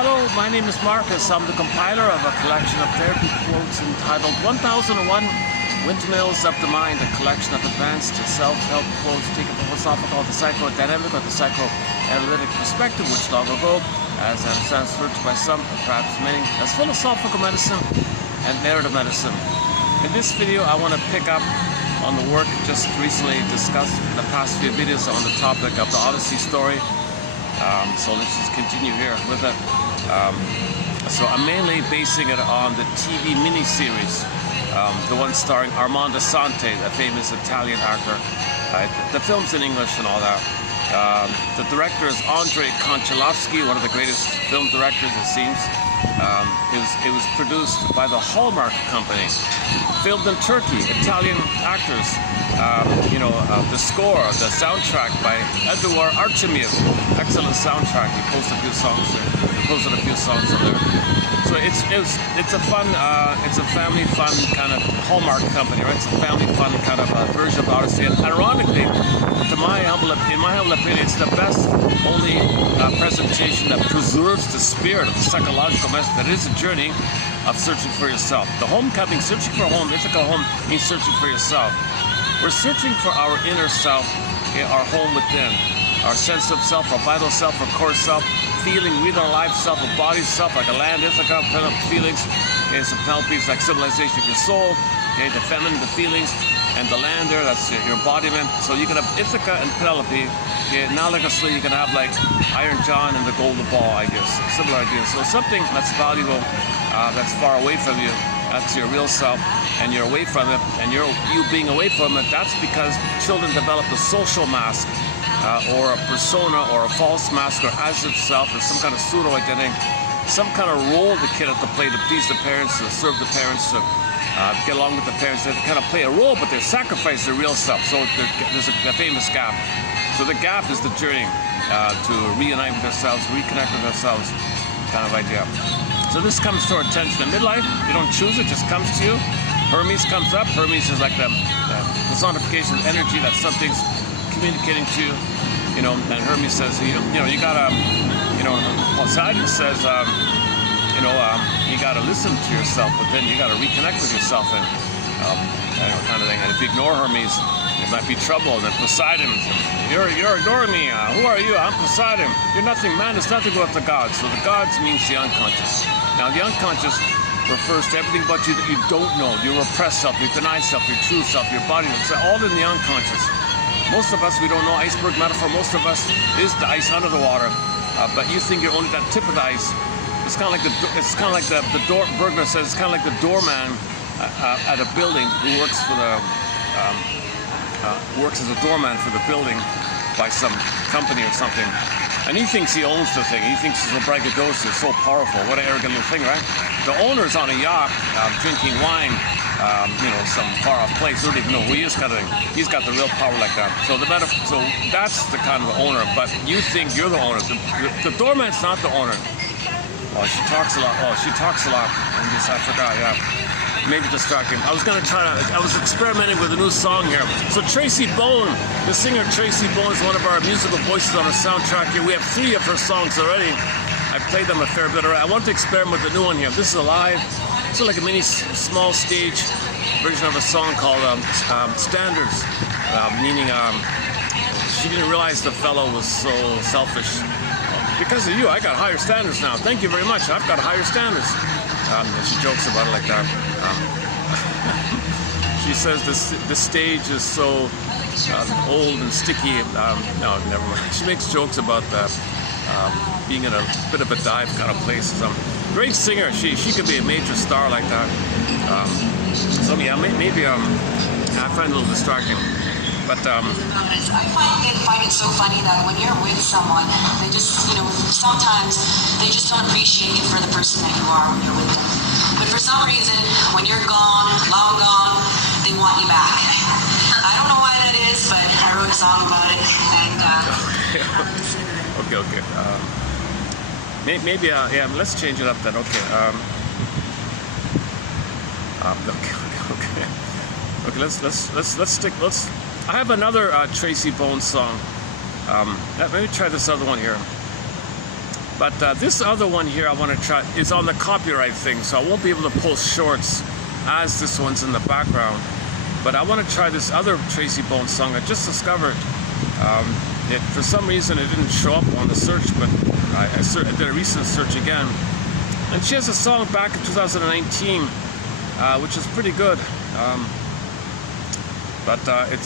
Hello, my name is Marcus. I'm the compiler of a collection of therapy quotes entitled 1001 Windmills of the Mind, a collection of advanced self-help quotes taken from philosophical, the psychodynamic, or the psychoanalytic perspective, which long ago, as understands referred to by some, perhaps many, as philosophical medicine and narrative medicine. In this video, I want to pick up on the work just recently discussed in the past few videos on the topic of the Odyssey story. So let's just continue here with it. So I'm mainly basing it on the TV miniseries, the one starring Armando Sante, a famous Italian actor. The film's in English and all that. The director is Andrei Konchalovsky, one of the greatest film directors, it seems. It was produced by the Hallmark Company. Filmed in Turkey, Italian actors. The score, the soundtrack by Eduard Artemiev. Excellent soundtrack. He posted a few songs on there. So it's a fun, it's a family fun kind of Hallmark Company, right? It's a family fun kind of version of Odyssey. And ironically, in my humble opinion, it's the best only presentation that preserves the spirit of the psychological message that is a journey of searching for yourself. The homecoming, searching for a home, Ithaca home, means searching for yourself. We're searching for our inner self, our home within, our sense of self, our vital self, our core self, feeling with our life self, a body self, like a land, Ithaca, feelings, some penalties like civilization of your soul, the feminine, the feelings, and the land there, that's your embodiment. So you can have Ithaca and Penelope. Analogously, you can have like Iron John and the Golden Ball, I guess. Similar ideas. So something that's valuable, that's far away from you, that's your real self, and you're away from it, and you being away from it, that's because children develop a social mask, or a persona, or a false mask, or as-if self, or some kind of pseudo-identity, some kind of role the kid has to play to please the parents, to serve the parents, to get along with the parents. They kind of play a role, but they sacrifice their real self. So there's a famous gap. So the gap is the journey to reunite with ourselves, reconnect with ourselves, kind of idea. So this comes to our attention in midlife. You don't choose it, just comes to you. Hermes comes up. Hermes is like the personification of energy that something's communicating to you. And Hermes says, you gotta, Poseidon says, you gotta listen to yourself, but then you gotta reconnect with yourself and kind of thing. And if you ignore Hermes, it might be trouble. And then Poseidon, you're ignoring me. Who are you? I'm Poseidon. You're nothing, man. It's nothing but the gods. So the gods means the unconscious. Now the unconscious refers to everything about you that you don't know. Your repressed self, your denied self, your true self, your body. It's all in the unconscious. Most of us, we don't know iceberg metaphor. Most of us is the ice under the water, but you think you're only that tip of the ice. It's kind of like the door. Bergman says it's kind of like the doorman at a building who works for the works as a doorman for the building by some company or something, and he thinks he owns the thing. He thinks he's a braggadocio, so powerful. What an arrogant little thing, right? The owner's on a yacht drinking wine. Some far-off place. Don't even know who he is, kind of thing. He's got the real power like that. So that's the kind of owner. But you think you're the owner. The doorman's not the owner. Oh, she talks a lot. I forgot. Yeah, maybe distracting. I was experimenting with a new song here. So Tracy Bone, the singer Tracy Bone, is one of our musical voices on our soundtrack here. We have 3 of her songs already. I've played them a fair bit already. I want to experiment with the new one here. This is live. It's like a mini small stage version of a song called Standards, meaning she didn't realize the fellow was so selfish. Because of you, I got higher standards now. Thank you very much. I've got higher standards. She jokes about it like that. She says the stage is so old and sticky. No, never mind. She makes jokes about that. Being in a bit of a dive kind of place. Great singer. She could be a major star like that. So yeah, maybe I find it a little distracting. But I find it so funny that when you're with someone, they just sometimes they just don't appreciate you for the person that you are when you're with them. But for some reason, when you're gone, long gone, they want you back. I don't know why that is, but I wrote a song about it. And Okay. Maybe let's change it up then. Okay. Okay. Let's stick. I have another Tracy Bone song. Let me try this other one here. But this other one here I want to try is on the copyright thing, so I won't be able to post shorts as this one's in the background. But I want to try this other Tracy Bones song. I just discovered for some reason it didn't show up on the search, but I did a recent search again. And she has a song back in 2019, which is pretty good.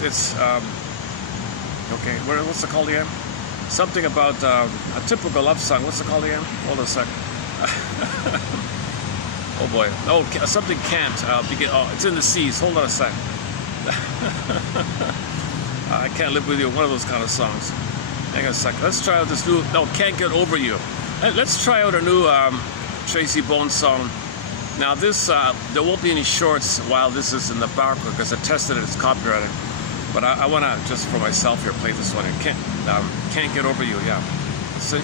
It's okay, what's it called again? Something about a typical love song. What's it called again? Hold on a sec. Oh boy. Oh, something can't begin. Oh, it's in the seas. Hold on a sec. I can't live with you. One of those kind of songs. Hang on a sec. Let's try out this new. No, Can't Get Over You. Let's try out a new Tracy Bones song. Now this, there won't be any shorts while this is in the background because I tested it. It's copyrighted. But I want to, just for myself here, play this one. Can't Get Over You, yeah. Let's see.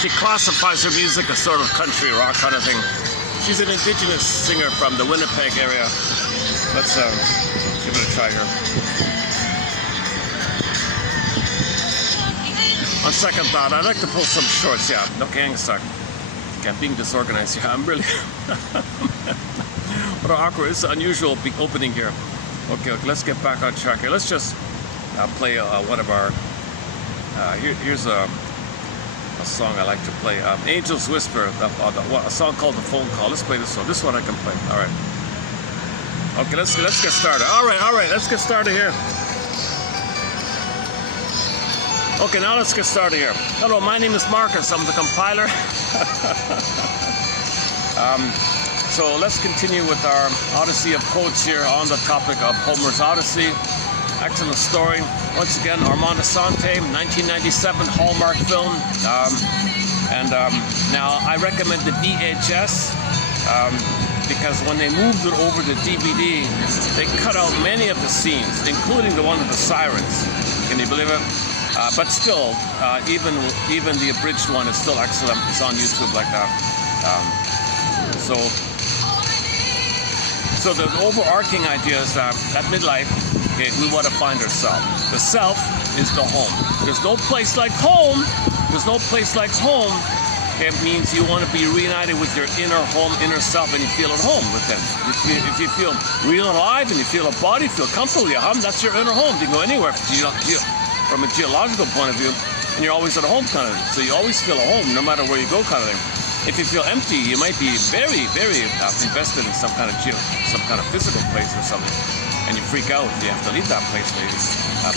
She classifies her music as sort of country rock kind of thing. She's an indigenous singer from the Winnipeg area. Let's give it a try here. On second thought, I'd like to pull some shorts, yeah. Okay, hang a sec. Okay, I'm being disorganized here. I'm really... What an awkward, it's an unusual opening here. Okay, let's get back on track here. Let's just play one of our... here's a song I like to play. Angel's Whisper, a song called The Phone Call. Let's play this one. This one I can play. All right. Okay, let's get started. All right. Let's get started here. Okay, now let's get started here. Hello, my name is Marcus. I'm the compiler. So let's continue with our Odyssey of quotes here on the topic of Homer's Odyssey. Excellent story. Once again, Armand Assante, 1997 Hallmark film. Now I recommend the VHS because when they moved it over to DVD, they cut out many of the scenes, including the one with the sirens. Can you believe it? But still, even the abridged one is still excellent. It's on YouTube like that. So the overarching idea is that at midlife, okay, we want to find ourselves. The self is the home. There's no place like home. There's no place like home. Okay, it means you want to be reunited with your inner home, inner self, and you feel at home with them. If you feel real and alive and you feel a body, feel comfortable, that's your inner home. You can go anywhere from a geological point of view, and you're always at home kind of thing. So you always feel at home no matter where you go kind of thing. If you feel empty, you might be very, very invested in some kind of physical place or something, and you freak out. You have to leave that place maybe.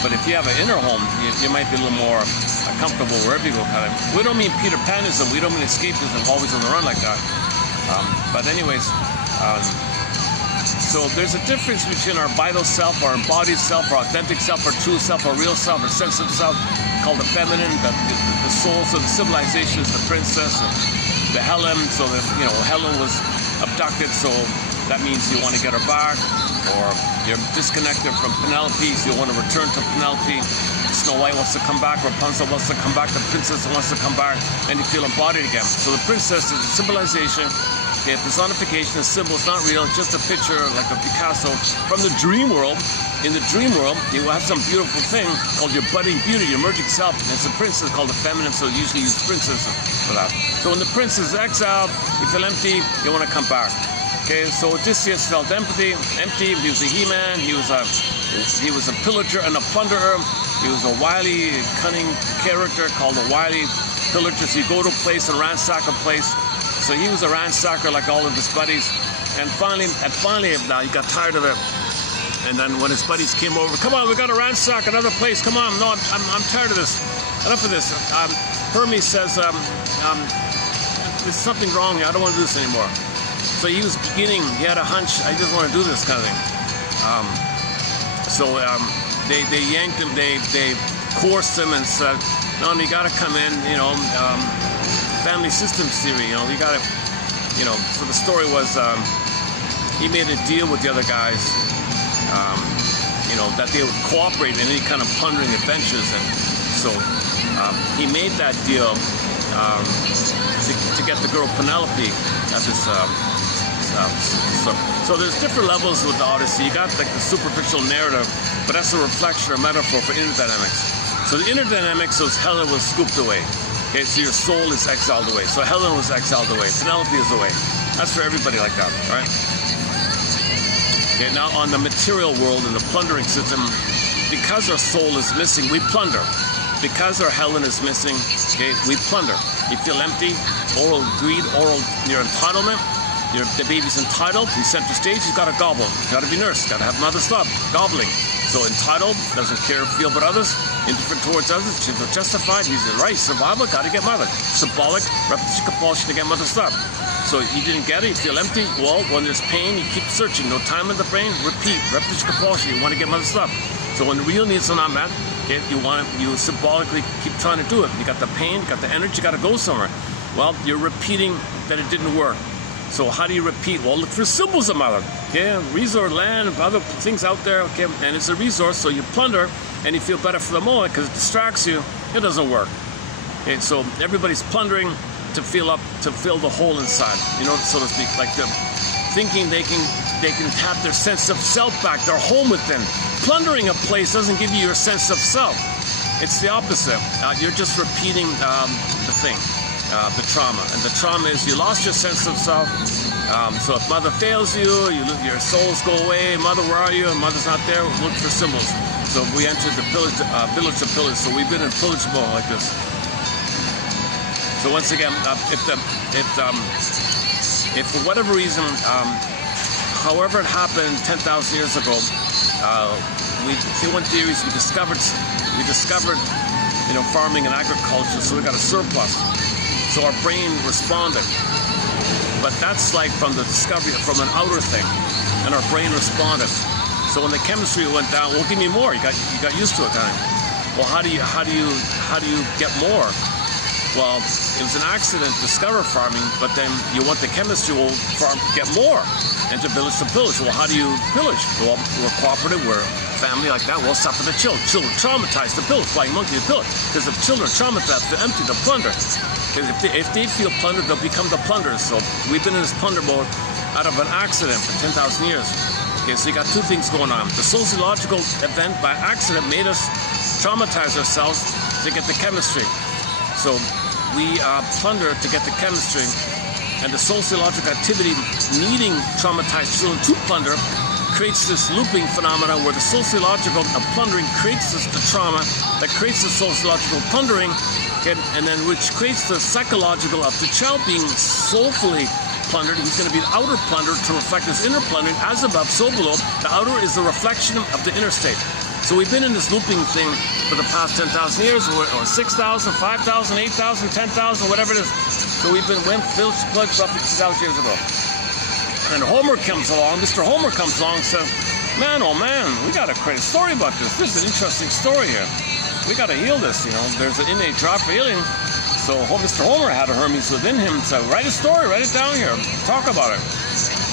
But if you have an inner home, you might be a little more comfortable wherever you go kind of. We don't mean Peter Panism. We don't mean escapism, always on the run like that. But anyways, so there's a difference between our vital self, our embodied self, our authentic self, our true self, our real self, our sensitive self, called the feminine, the soul. So the civilization is the princess. The Helen, so that Helen was abducted, so that means you want to get her back, or you're disconnected from Penelope, so you want to return to Penelope. Snow White wants to come back, Rapunzel wants to come back, the princess wants to come back, and you feel embodied again. So the princess is a symbolization. Okay, if personification, the symbol is not real, it's just a picture like a Picasso from the dream world. In the dream world, you will have some beautiful thing called your budding beauty, your emerging self. And it's a princess called the feminine, so you usually use princess for that. So when the prince is exiled, you feel empty, you want to come back. Okay, so Odysseus felt empty. He was a he-man. He was a pillager and a plunderer. He was a wily, cunning character called a wily pillagers. You go to a place and ransack a place. So he was a ransacker like all of his buddies. And finally, he got tired of it. And then when his buddies came over, come on, we got to ransack another place. Come on, no, I'm tired of this. Enough of this. Hermes says, there's something wrong here. I don't want to do this anymore. So he was beginning. He had a hunch. I just want to do this kind of thing. They yanked him. They coerced him and said, no, you got to come in. Family systems theory. You got to. So the story was he made a deal with the other guys. That they would cooperate in any kind of plundering adventures, and so he made that deal to get the girl Penelope at this. So there's different levels with the Odyssey. You got like the superficial narrative, but that's a reflection or metaphor for inner dynamics. So the inner dynamics was Helen was scooped away. Okay, so your soul is exiled away. So Helen was exiled away. Penelope is away. That's for everybody like that, right? Okay, now on the material world in the plundering system, because our soul is missing, we plunder. Because our Helen is missing, okay, we plunder. You feel empty, oral greed, your entitlement. The baby's entitled, he's center stage, he's got to gobble. Got to be nursed, got to have mother's love, gobbling. So entitled, doesn't care, feel about others, indifferent towards others, justified, he's right, survival, got to get mother. Symbolic, repetition, compulsion to get mother's love. So you didn't get it, you feel empty. Well, when there's pain, you keep searching. No time in the brain, repeat, repetition, compulsion, you want to get mother's love. So when the real needs are not met, okay, you symbolically keep trying to do it. You got the pain, you got the energy, you got to go somewhere. Well, you're repeating that it didn't work. So how do you repeat? Well, look for symbols of mother. Okay, resource, land, other things out there. Okay, and it's a resource, so you plunder, and you feel better for the moment because it distracts you. It doesn't work. Okay, so everybody's plundering to fill the hole inside. So to speak, like the thinking they can tap their sense of self back, their home within. Plundering a place doesn't give you your sense of self. It's the opposite. You're just repeating the thing. The trauma, and the trauma is you lost your sense of self. So if mother fails you, your souls go away. Mother, where are you? And mother's not there. Look for symbols. So we entered the village of pillage. So we've been in pillage mode like this. So once again, if for whatever reason, however it happened 10,000 years ago, one theories we discovered, farming and agriculture. So we got a surplus. So our brain responded, but that's like from the discovery, from an outer thing, and our brain responded. So when the chemistry went down, well, give me more. You got used to it, kind of. Well, how do you get more? Well, it was an accident to discover farming, but then you want the chemistry will get more, and to village to pillage. Well, how do you pillage? Well, we're cooperative, we're family like that. Well, suffer the children. Children traumatized, the pillage, flying monkey, the pillage. Because if children are traumatized, they're empty, the plunder. If they feel plundered, they'll become the plunderers. So we've been in this plunder mode out of an accident for 10,000 years. Okay, so you got two things going on. The sociological event by accident made us traumatize ourselves to get the chemistry. So we plunder to get the chemistry, and the sociological activity needing traumatized children to plunder creates this looping phenomenon where the sociological plundering creates the trauma that creates the sociological plundering, and then which creates the psychological of the child being soulfully plundered. He's going to be the outer plunder to reflect his inner plundering, as above, so below. The outer is the reflection of the inner state. So we've been in this looping thing for the past 10,000 years, or 6,000, 5,000, 8,000, 10,000, whatever it is. So we've been village to pillage roughly 2,000 years ago. And Homer comes along, Mr. Homer comes along and says, man, oh man, we got to create a story about this. This is an interesting story here. We got to heal this, There's an innate drive for healing. So Mr. Homer had a Hermes within him, so write a story, write it down here, talk about it.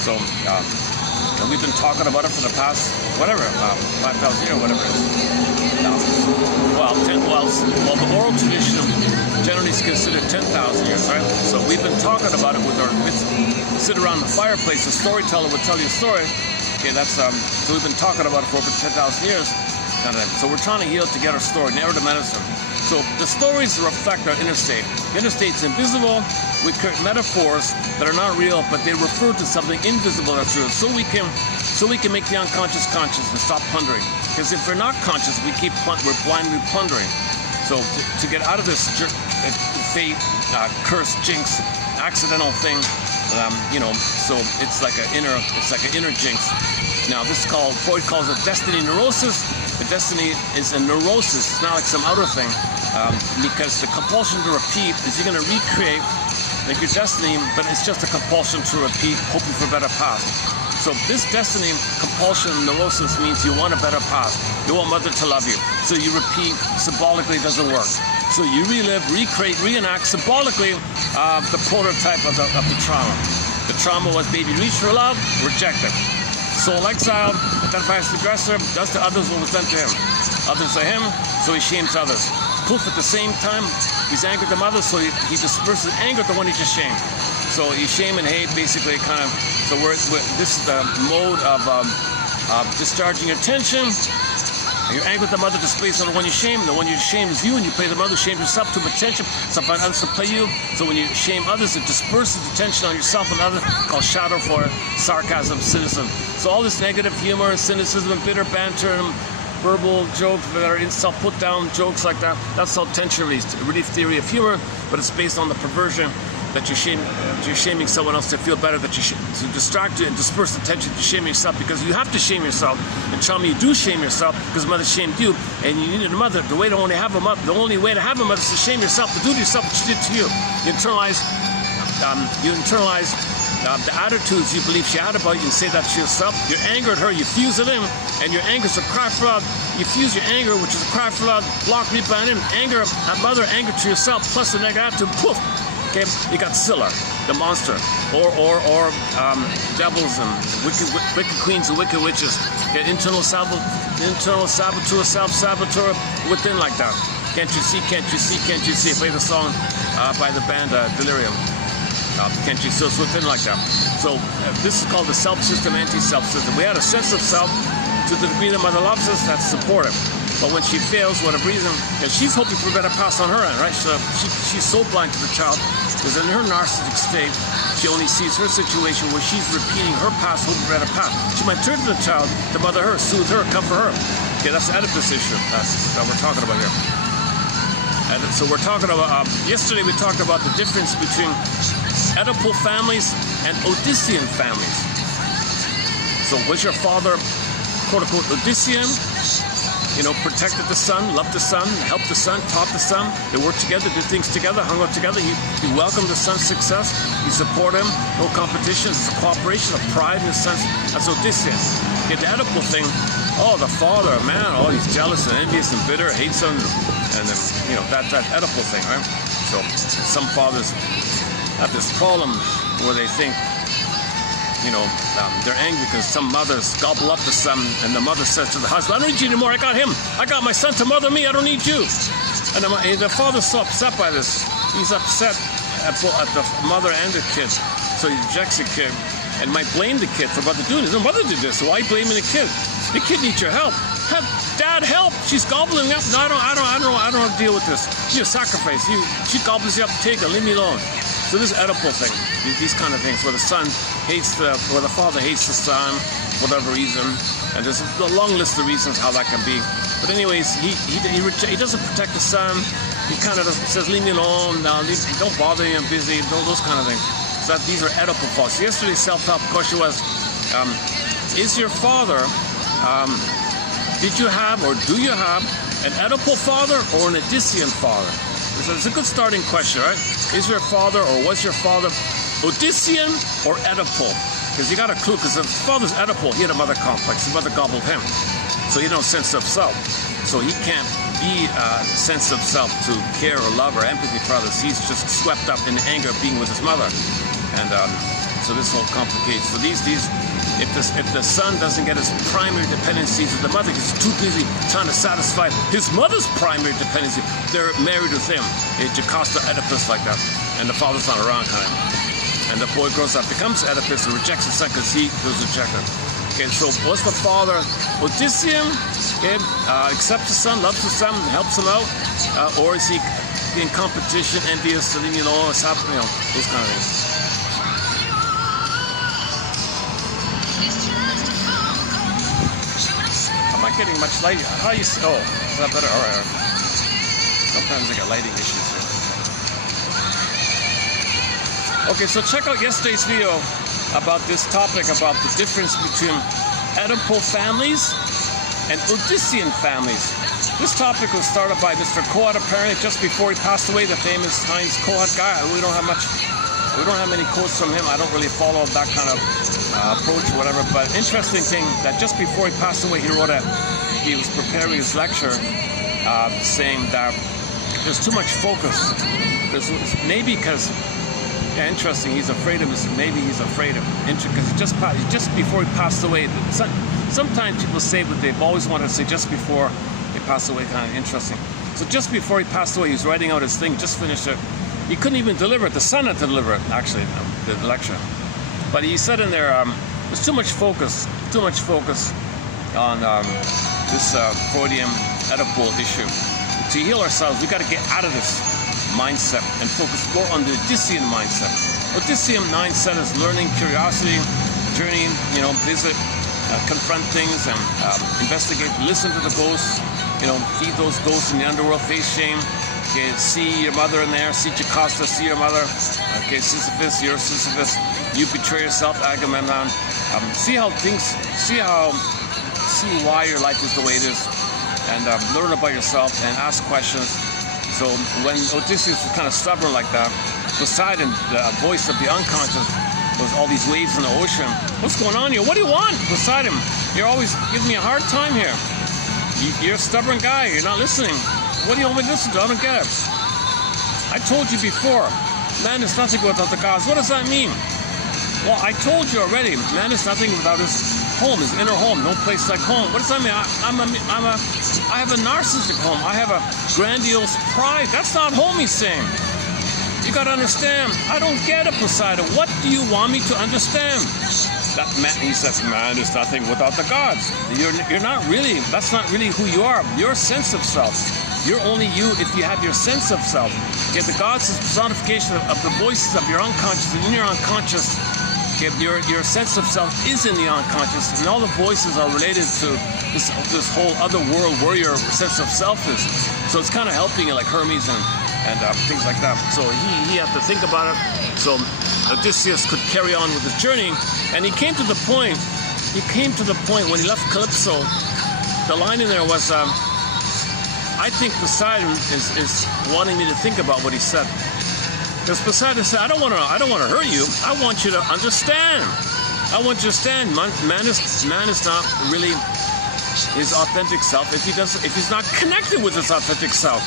So, and we've been talking about it for the past, 5,000 years, whatever it is. Well, the oral tradition generally is considered 10,000 years, right? So we've been talking about it with sit around the fireplace, a storyteller would tell you a story. Okay, so we've been talking about it for over 10,000 years. So we're trying to heal to get our story, narrative medicine. So the stories reflect our inner state. The inner state's invisible. We create metaphors that are not real, but they refer to something invisible that's real. So we can make the unconscious conscious and stop plundering. Because if we're not conscious, we're blindly plundering. So to get out of this fate, curse, jinx, accidental thing. So it's like an inner jinx. Now this is called, Freud calls it destiny neurosis. The destiny is a neurosis. It's not like some outer thing, because the compulsion to repeat is you're going to recreate like your destiny, but it's just a compulsion to repeat, hoping for a better past. So this destiny, compulsion, neurosis means you want a better past. You want mother to love you. So you repeat, symbolically it doesn't work. So you relive, recreate, reenact symbolically the prototype of the trauma. The trauma was baby reached for love, rejected. Soul exiled, identifies the aggressor, does to others what was done to him. Others to him, so he shames others. Poof, at the same time, he's angered the mother, so he disperses anger at the one he just shamed. So you shame and hate, basically, kind of. So this is the mode of discharging your tension. You're angry with the mother, displays on the one you shame. The one you shame is you, and you play the mother, shame yourself, too much tension. So find others to play you. So when you shame others, it disperses the tension on yourself and others, called shadow for sarcasm, cynicism. So all this negative humor and cynicism and bitter banter and verbal jokes that are insult put down jokes like that, that's all tension relief theory of humor, but it's based on the perversion that you're shaming someone else to feel better, that to distract you and disperse the tension to shame yourself, because you have to shame yourself. And trauma, you do shame yourself because mother shamed you, and you needed a mother. The only way to have a mother is to shame yourself, to do to yourself what she did to you. You internalize the attitudes you believe she had about you and say that to yourself. Your anger at her, you fuse it in, and your anger is a cry for love. You fuse your anger, which is a cry for love, block, rebind in, anger at mother, anger to yourself, plus the negative attitude, poof. Okay, you got Scylla, the monster, or devils and wicked queens and wicked witches. Okay, internal saboteur, self-saboteur within like that. Can't you see, can't you see, can't you see? Play the song by the band Delirium. Can't you see? So it's within like that. So this is called the self-system, anti-self system. We had a sense of self to the degree that mother loves us, that's supportive. But when she fails, whatever reason, and she's hoping for a better pass on her end, right? So she's so blind to the child, because in her narcissistic state, she only sees her situation where she's repeating her past, hoping for a better path. She might turn to the child to mother her, soothe her, comfort her. Okay, that's the Oedipus issue that we're talking about here. And so we're talking about, yesterday we talked about the difference between Oedipal families and Odyssean families. So was your father, quote-unquote, Odyssean? You know, protected the son, loved the son, helped the son, taught the son. They worked together, did things together, hung out together. He welcomed the son's success. He supported him. No competition. It's a cooperation, a pride in the sense. That's Odyssean. Okay, the Oedipal thing. Oh, the father, man. Oh, he's jealous and envious and bitter, hates him, and then, you know, that Oedipal thing, right? So some fathers have this problem where they think, you know, they're angry because some mothers gobble up the son, and the mother says to the husband, I don't need you anymore, I got him. I got my son to mother me, I don't need you. And the father's so upset by this. He's upset at the mother and the kid. So he rejects the kid and might blame the kid for what they're doing. His mother did this, so why are you blaming the kid? The kid needs your help. Dad, help! She's gobbling up. No, I don't want to deal with this. You're a sacrifice. She gobbles you up, take her, leave me alone. So this Oedipal thing, these kind of things, where the son hates where the father hates the son, for whatever reason, and there's a long list of reasons how that can be. But anyways, he doesn't protect the son. He kind of says, leave me alone, don't bother me, I'm busy, those kind of things. So these are Oedipal faults. Yesterday's self-help question was, is your father, did you have or do you have an Oedipal father or an Odyssean father? It's a good starting question, right? Is your father or was your father Odyssean or Oedipal? Because you got a clue, because if his father's Oedipal, he had a mother complex. His mother gobbled him. So he had no sense of self. So he can't be a sense of self to care or love or empathy for others. He's just swept up in the anger of being with his mother. And so this all complicates. So if the son doesn't get his primary dependencies with the mother, he's too busy trying to satisfy his mother's primary dependency. They're married with him. It's Jocasta Oedipus like that. And the father's not around kind of. And the boy grows up, becomes Oedipus, and rejects the son because he was rejected. Okay, so was the father Odyssean? Okay, accepts the son, loves the son, helps him out, or is he in competition, envious, you know, those kind of things. I'm not getting much light. How you see? Oh, is that better? All right. Sometimes I got lighting issues here. Okay, so check out yesterday's video about this topic, about the difference between Oedipal families and Odyssean families. This topic was started by Mr. Kohat, apparently just before he passed away, the famous Heinz Kohat guy. We don't have many quotes from him. I don't really follow that kind of approach or whatever, but interesting thing that just before he passed away, he was preparing his lecture saying that there's too much focus. Maybe because, yeah, interesting, he's afraid of this, maybe he's afraid of because just before he passed away, sometimes people say what they've always wanted to say just before they pass away, kind of interesting. So just before he passed away, he was writing out his thing, just finished it. He couldn't even deliver it. The son had to deliver it, actually, the lecture. But he said in there, there's too much focus on this Freudian Oedipal issue. To heal ourselves, we got to get out of this mindset and focus more on the Odyssean mindset. Odyssean mindset is learning, curiosity, journey, visit, confront things and investigate, listen to the ghosts, feed those ghosts in the underworld, face shame. Okay, see your mother in there, see Jocasta, see your mother. Okay, Sisyphus, you're Sisyphus. You betray yourself, Agamemnon. See why your life is the way it is, and learn about yourself and ask questions. So when Odysseus was kind of stubborn like that, Poseidon, the voice of the unconscious, was all these waves in the ocean. What's going on here? What do you want, Poseidon? You're always giving me a hard time here. You're a stubborn guy. You're not listening. What do you want me to listen to? I don't get it. I told you before, man is nothing without the gods. What does that mean? Well, I told you already, man is nothing without his home, his inner home, no place like home. What does that mean? I have a narcissistic home. I have a grandiose pride. That's not home, he's saying. You got to understand, I don't get it, Poseidon. What do you want me to understand? That man, he says, man is nothing without the gods. You're not really, that's not really who you are. Your sense of self. You're only you if you have your sense of self. Okay, the gods is personification of the voices of your unconscious, and in your unconscious, okay, your sense of self is in the unconscious, and all the voices are related to this whole other world where your sense of self is. So it's kind of helping you, like Hermes and things like that. So he had to think about it. So Odysseus could carry on with his journey, and he came to the point when he left Calypso. The line in there was, I think Poseidon is wanting me to think about what he said. Because Poseidon said, I don't want to hurt you. I want you to understand. I want you to understand. Man is not really his authentic self if he's not connected with his authentic self.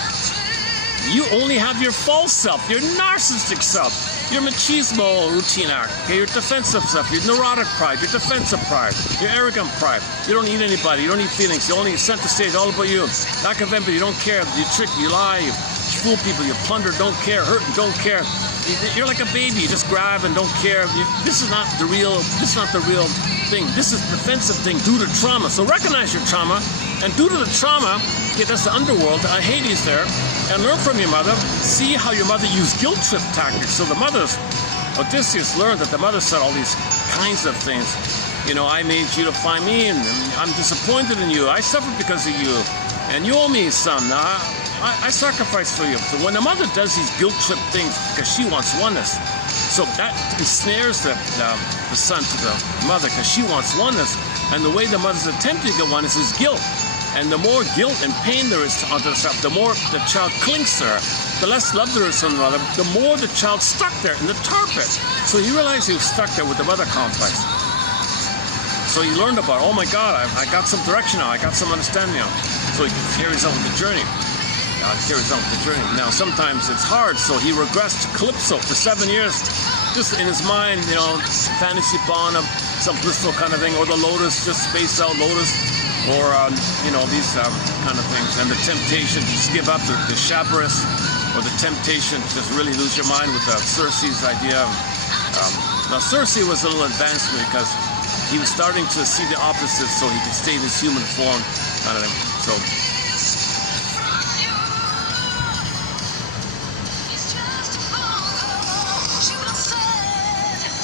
You only have your false self, your narcissistic self, your machismo routine act, okay, your defensive self, your neurotic pride, your defensive pride, your arrogant pride. You don't need anybody, you don't need feelings, you only center stage, all about you. Lack of empathy, you don't care, you trick, you lie, you fool people, you plunder, don't care, hurt, and don't care. You're like a baby, you just grab and don't care. This is not the real thing. This is the defensive thing due to trauma. So recognize your trauma, and due to the trauma, okay, that's the underworld, Hades there, and learn from your mother. See how your mother used guilt trip tactics. So Odysseus learned that the mother said all these kinds of things. I made you to find me, and I'm disappointed in you. I suffered because of you, and you owe me, son. I sacrificed for you. So when the mother does these guilt trip things because she wants oneness, so that ensnares the son to the mother because she wants oneness, and the way the mother's attempting to get oneness is guilt. And the more guilt and pain there is onto the child, the more the child clings to her. The less love there is from the mother, the more the child's stuck there in the tar pit. So he realized he was stuck there with the mother complex. So he learned about, oh my God, I got some direction now, I got some understanding now. So he carries on with the journey. Now sometimes it's hard, so he regressed to Calypso for 7 years, just in his mind, fantasy bond of some blissful kind of thing, or the Lotus, just spaced out Lotus, or these kind of things, and the temptation to just give up, the Chabrus, or the temptation to just really lose your mind with Circe's idea. Now Circe was a little advanced because he was starting to see the opposite, so he could stay in his human form, kind of thing.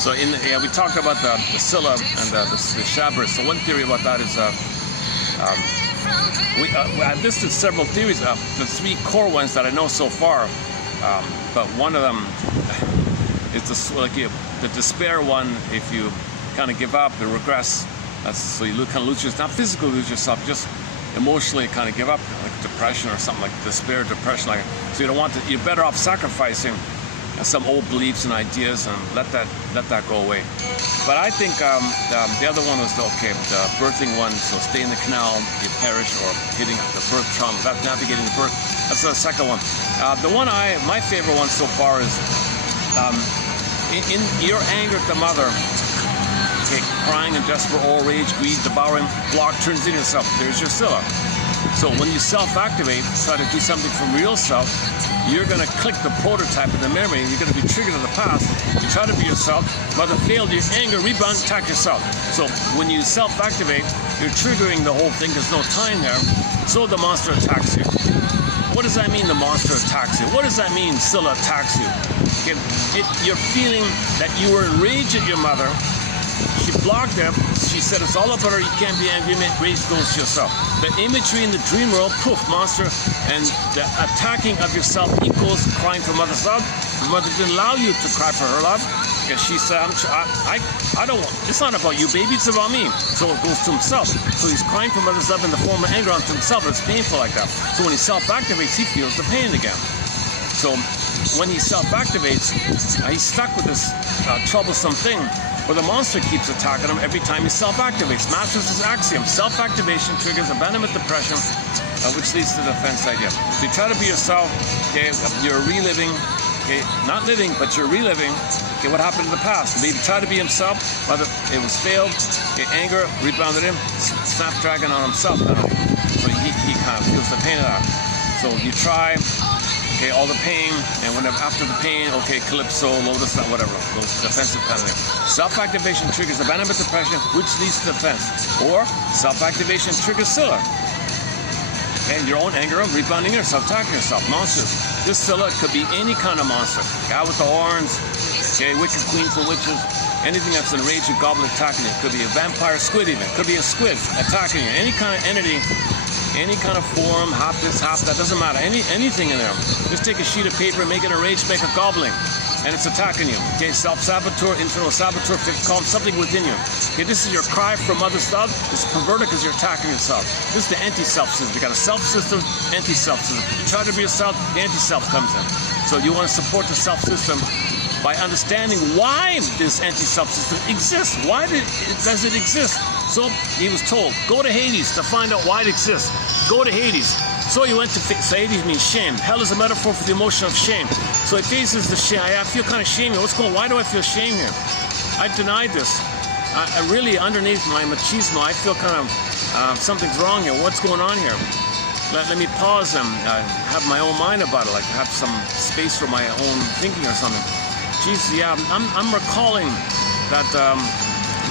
So we talked about the Scylla and the Chabrus. So one theory about that is I've listed several theories of the 3 core ones that I know so far, but one of them is the despair one. If you kind of give up, the regress. So you kind of lose yourself, not physically lose yourself, just emotionally kind of give up, like depression or something, like despair, depression. Like, so you don't want to. You're better off sacrificing some old beliefs and ideas and let that go away. But I think the other one was the birthing one. So stay in the canal, you perish, or hitting the birth trauma, navigating the birth. That's the second one. The one my favorite one so far is in your anger at the mother. Crying and desperate, all rage, greed, devouring, block turns in yourself. There's your Scylla. So when you self-activate, try to do something from real self, you're going to click the prototype in the memory, and you're going to be triggered to the past. You try to be yourself, mother failed, your anger, rebound, attack yourself. So when you self-activate, you're triggering the whole thing. There's no time there. So the monster attacks you. What does that mean, the monster attacks you? What does that mean, Scylla attacks you? You're feeling that you were enraged at your mother. She blocked them. She said, it's all about her. You can't be angry. Rage goes to yourself. The imagery in the dream world, poof, monster. And the attacking of yourself equals crying for mother's love. Mother didn't allow you to cry for her love. Because she said, I don't want, it's not about you, baby. It's about me. So it goes to himself. So he's crying for mother's love in the form of anger onto himself. It's painful like that. So when he self-activates, he feels the pain again. So when he self-activates, he's stuck with this troublesome thing. Where the monster keeps attacking him every time he self-activates. Masters his axiom. Self-activation triggers abandonment depression, which leads to the defense idea. So you try to be yourself, you're reliving, not living, but you're reliving, what happened in the past. The baby tried to be himself, but it was failed, anger rebounded him, snapdragon on himself. So he kind of feels the pain of that. So you try, all the pain, and whenever after the pain, calypso, lotus, whatever, those defensive kind of thing. Self-activation triggers abandonment depression, which leads to defense. Or self-activation triggers Scylla. And your own anger, rebounding yourself, attacking yourself, monsters. This Scylla could be any kind of monster. Guy with the horns, wicked queen for witches, anything that's enraged and goblin attacking you. Could be a vampire, squid even. Could be a squid attacking you. Any kind of entity. Any kind of form, half this, half that, doesn't matter. Anything in there. Just take a sheet of paper, make it a rage, make a gobbling, and it's attacking you. Self-saboteur, internal saboteur, fifth column, something within you. This is your cry for mother's love. It's perverted because you're attacking yourself. This is the anti-self system. You got a self system, anti-self system. You try to be yourself, the anti-self comes in. So you want to support the self system by understanding why this anti-self system exists. Why does it exist? So he was told, go to Hades to find out why it exists. Go to Hades. So he went to Hades means shame. Hell is a metaphor for the emotion of shame. So he faces the shame. I feel kind of shame here. Why do I feel shame here? I denied this. I really, underneath my machismo, I feel kind of something's wrong here. What's going on here? Let me pause and have my own mind about it, like have some space for my own thinking or something. Geez, yeah, I'm recalling that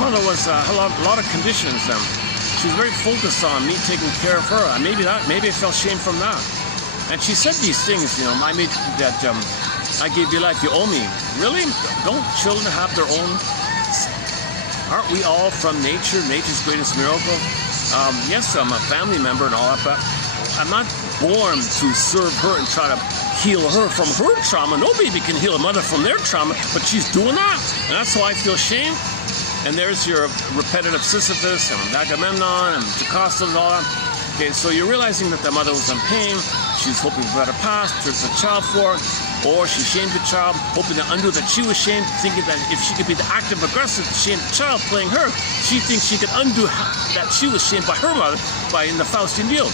mother was a lot of conditions. She was very focused on me taking care of her. Maybe I felt shame from that. And she said these things, I made that I gave you life, you owe me. Really? Don't children have their own? Aren't we all from nature, nature's greatest miracle? Yes, I'm a family member and all that, but I'm not born to serve her and try to heal her from her trauma. No baby can heal a mother from their trauma, but she's doing that. And that's why I feel shame. And there's your repetitive Sisyphus and Agamemnon and Jocasta and all that. So you're realizing that the mother was in pain. She's hoping for a better past, took the child for it, or she shamed the child, hoping to undo that she was shamed, thinking that if she could be the active aggressor to shame the child playing her, she thinks she could undo that she was shamed by her mother in the Faustian view.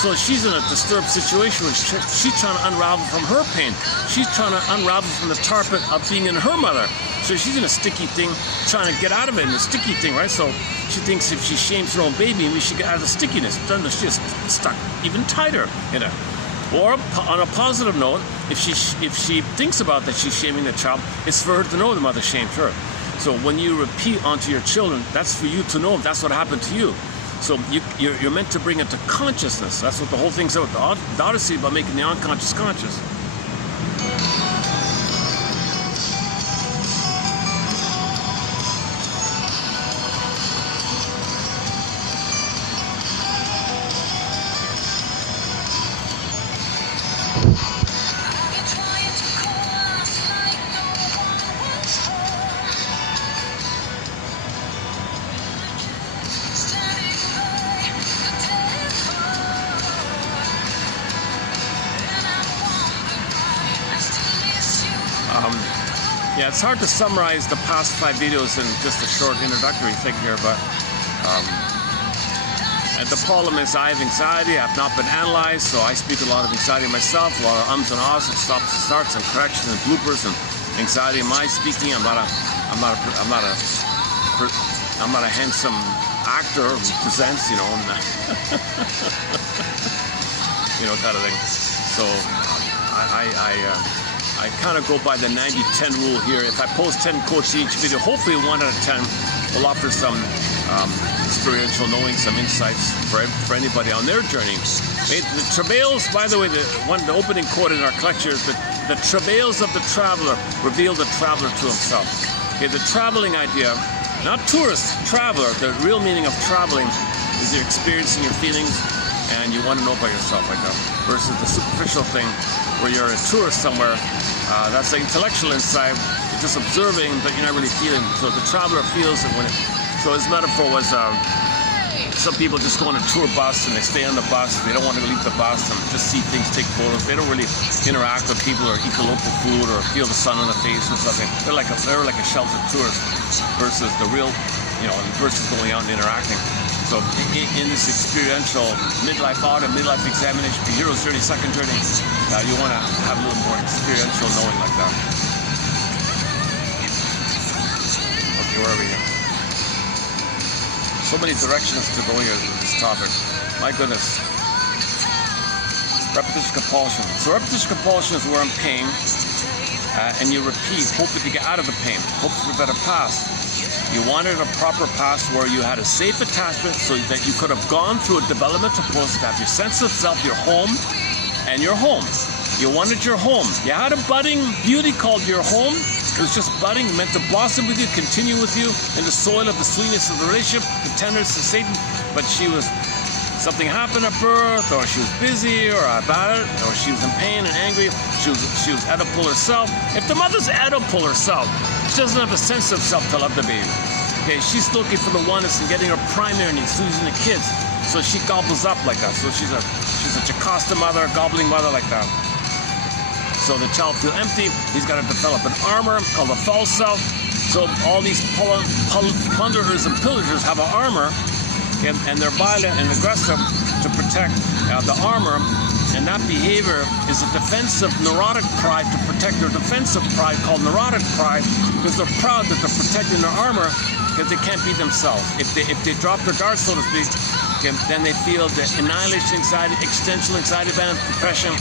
So she's in a disturbed situation where she's trying to unravel from her pain. She's trying to unravel from the tarpon of being in her mother. So she's in a sticky thing, trying to get out of it in a sticky thing, right? So she thinks if she shames her own baby, we should get out of the stickiness. She's just stuck even tighter in it. Or on a positive note, if she thinks about that she's shaming the child, it's for her to know the mother shamed her. So when you repeat onto your children, that's for you to know that's what happened to you. So you're meant to bring it to consciousness. That's what the whole thing's about. The Odyssey about making the unconscious conscious. Yeah, it's hard to summarize the past 5 videos in just a short introductory thing here, but and the problem is I have anxiety. I've not been analyzed, so I speak a lot of anxiety myself, a lot of ums and ahs and stops and starts and corrections and bloopers and anxiety in my speaking. I'm not a handsome actor who presents, you know, and you know, kind of thing. So I kind of go by the 90-10 rule here. If I post 10 quotes each video, hopefully 1 out of 10 will offer some experiential knowing, some insights for anybody on their journey. The travails, by the way, the opening quote in our collection is that the travails of the traveler reveal the traveler to himself. Okay, the traveling idea, not tourist, traveler, the real meaning of traveling is you're experiencing your feelings and you want to know about yourself like that, versus the superficial thing where you're a tourist somewhere. That's the intellectual insight. You're just observing, but you're not really feeling. So the traveler feels it when it. So his metaphor was some people just go on a tour bus and they stay on the bus. They don't want to leave the bus and just see things, take photos. They don't really interact with people or eat the local food or feel the sun on the face or something. They're like a sheltered tourist versus the real, you know, versus going out and interacting. So in this experiential midlife audit, midlife examination, hero's journey, second journey, you want to have a little more experiential knowing like that. Okay, where are we here? So many directions to go here with this topic. My goodness. Repetition compulsion. So repetition compulsion is where I'm pain, and you repeat, hoping to get out of the pain, hoping for a better past. You wanted a proper past where you had a safe attachment so that you could have gone through a developmental process to have your sense of self, your home, and your home. You wanted your home. You had a budding beauty called your home. It was just budding, meant to blossom with you, continue with you in the soil of the sweetness of the relationship, the tenderness of Satan. But something happened at birth, or she was busy, or about it, or she was in pain and angry. She was Oedipal herself. If the mother's Oedipal herself, she doesn't have a sense of self to love the baby. Okay, she's looking for the oneness and getting her primary needs, losing the kids. So she gobbles up like that. So she's a Jocasta mother, gobbling mother like that. So the child feels empty. He's got to develop an armor called a false self. So all these plunderers and pillagers have an armor, and they're violent and aggressive to protect the armor. And that behavior is a defensive neurotic pride to protect their defensive pride called neurotic pride, because they're proud that they're protecting their armor because they can't be themselves. If they drop their guard, so to speak, then they feel the annihilation anxiety, existential anxiety, depression,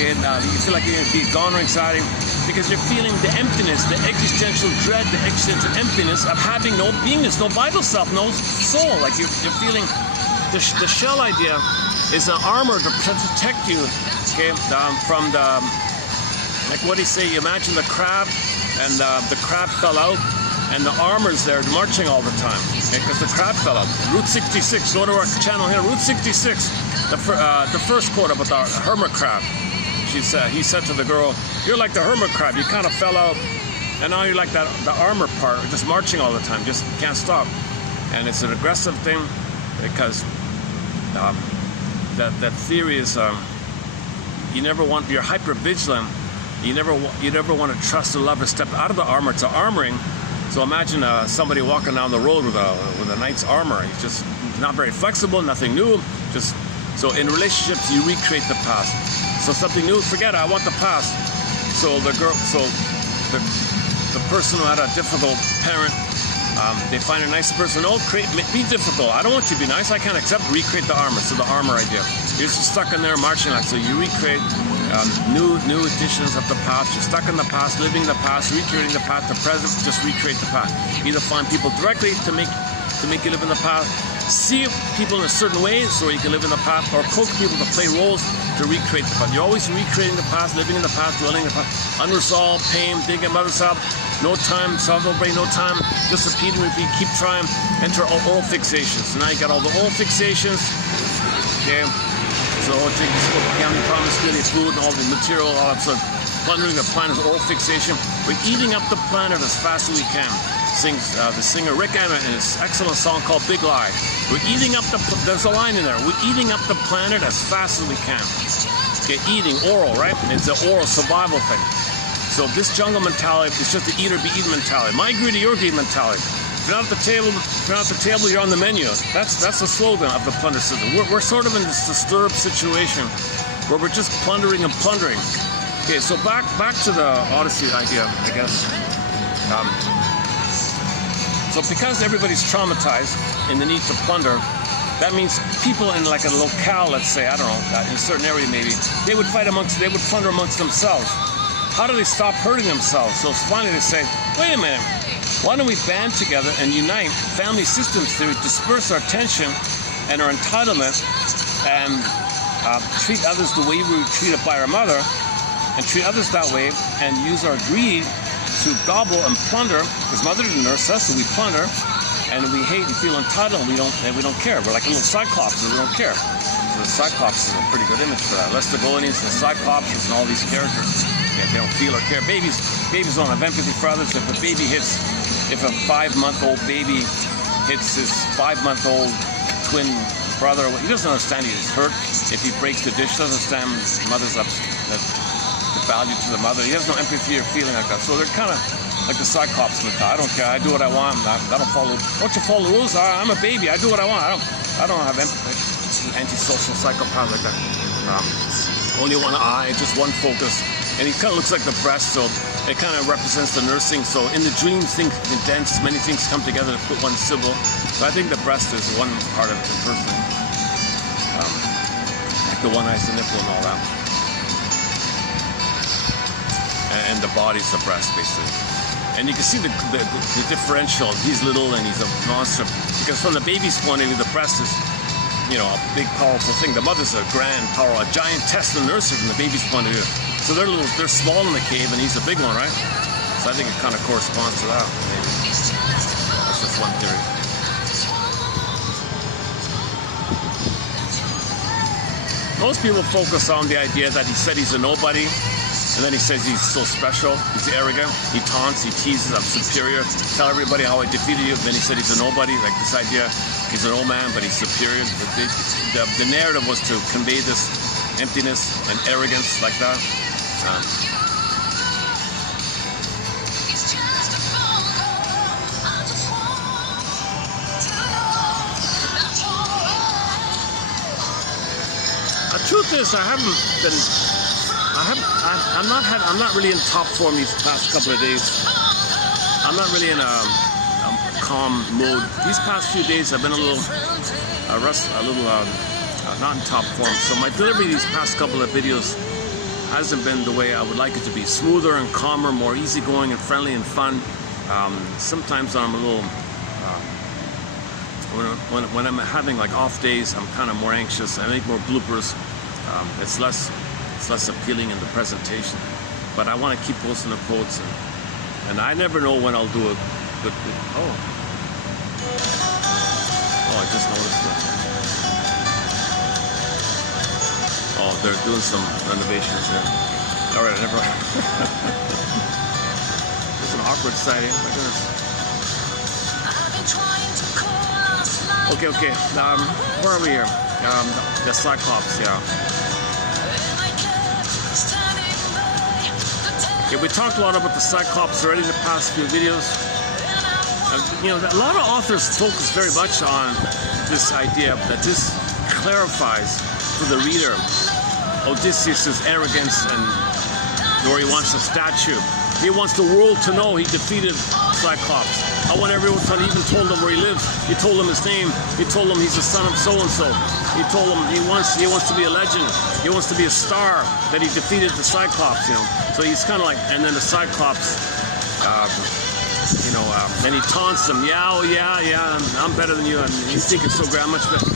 and you feel like you're going to be goner anxiety because you're feeling the emptiness, the existential dread, the existential emptiness of having no beingness, no vital self, no soul. Like you're feeling the shell idea is an armor to protect you, okay, from the, like what do you say, you imagine the crab, and the crab fell out, and the armor's there marching all the time, okay, because the crab fell out. Route 66, go to our channel here, Route 66, the first quote about the hermit crab. He said to the girl, you're like the hermit crab, you kind of fell out, and now you're like the armor part, just marching all the time, just can't stop. And it's an aggressive thing, because that theory is you're hyper vigilant. You never want to trust or love or step out of the armor. It's armoring. So imagine somebody walking down the road with a knight's armor. He's just not very flexible, nothing new. So in relationships, you recreate the past. So something new, forget it, I want the past. So the person who had a difficult parent, they find a nice person. Oh, be difficult. I don't want you to be nice. I can't accept. Recreate the armor. So the armor idea. You're just stuck in there marching like. So you recreate new editions of the past. You're stuck in the past, living the past, recreating the past. The present, just recreate the past. Either find people directly to make you live in the past. See people in a certain way so you can live in the past, or coach people to play roles to recreate the past. You're always recreating the past, living in the past, dwelling in the past. Unresolved pain, digging mother's up. No time, celebrate, no time, just repeat and repeat, keep trying, enter oral fixations. So now you got all the oral fixations, okay? So drinking, smoking, gambling, promiscuity, food, and all the material, all that stuff. Plundering the planet is oral fixation. We're eating up the planet as fast as we can. Sings the singer Rick Anna in his excellent song called Big Lie. We're eating up there's a line in there, we're eating up the planet as fast as we can. Okay, eating, oral, right? It's the oral survival thing. So this jungle mentality is just the eat or be eaten mentality. My greedy, your greedy mentality. If you're not at the table, you're on the menu. That's the slogan of the plunder system. We're sort of in this disturbed situation where we're just plundering and plundering. Okay, so back to the Odyssey idea, I guess. So because everybody's traumatized in the need to plunder, that means people in like a locale, let's say, I don't know, in a certain area maybe, they would plunder amongst themselves. How do they stop hurting themselves? So finally they say, wait a minute, why don't we band together and unite family systems to disperse our tension and our entitlement and treat others the way we were treated by our mother, and treat others that way, and use our greed to gobble and plunder, because mother didn't nurse us, so we plunder, and we hate and feel entitled, and we don't care. We're like little cyclopses, we don't care. So the cyclops is a pretty good image for that. Laestagonians and cyclopses and all these characters, they don't feel or care. Babies don't have empathy for others. If a 5-month-old baby hits his 5-month-old twin brother, he doesn't understand he's hurt. If he breaks the dish, doesn't understand mother's upset. The value to the mother. He has no empathy or feeling like that. So they're kind of like the cyclops mentality. I don't care. I do what I want. I don't follow. Don't you follow the rules? I'm a baby. I do what I want. I don't have empathy. Antisocial psychopath like that. Only one eye, just one focus. And he kind of looks like the breast, so it kind of represents the nursing. So in the dream, things condense, many things come together to put one symbol. So I think the breast is one part of it, the person. Like the one eye's the nipple and all that. And the body's the breast, basically. And you can see the differential. He's little and he's a monster. Because from the baby's point of view, the breast is, a big, powerful thing. The mother's a grand, power, a giant test and nursery from the baby's point of view. So they're small in the cave, and he's a big one, right? So I think it kind of corresponds to that. Maybe. That's just one theory. Most people focus on the idea that he said he's a nobody, and then he says he's so special, he's arrogant, he taunts, he teases, I'm superior, tell everybody how I defeated you, then he said he's a nobody, like this idea, he's an old man, but he's superior. The narrative was to convey this emptiness and arrogance like that. The truth is, I'm not really in top form these past couple of days. I'm not really in a calm mode. These past few days, I've been a little not in top form. So my delivery these past couple of videos hasn't been the way I would like it to be. Smoother and calmer, more easygoing and friendly and fun. Sometimes I'm a little, when I'm having like off days, I'm kind of more anxious. I make more bloopers. It's less appealing in the presentation. But I want to keep posting the quotes, and I never know when I'll do a good. Oh, I just noticed that. Oh, they're doing some renovations there. All right, never mind. It's an awkward sighting. My goodness. Okay. Where are we here? The Cyclops, yeah. Okay, we talked a lot about the Cyclops already in the past few videos. A lot of authors focus very much on this idea that this clarifies for the reader Odysseus' arrogance, and where he wants a statue. He wants the world to know he defeated Cyclops. I want everyone to, he even told them where he lives. He told them his name. He told them he's the son of so-and-so. He told them he wants to be a legend. He wants to be a star, that he defeated the Cyclops, So he's kind of like, and then the Cyclops, and he taunts them. Yeah, I'm better than you. And he's thinking so grand, much better.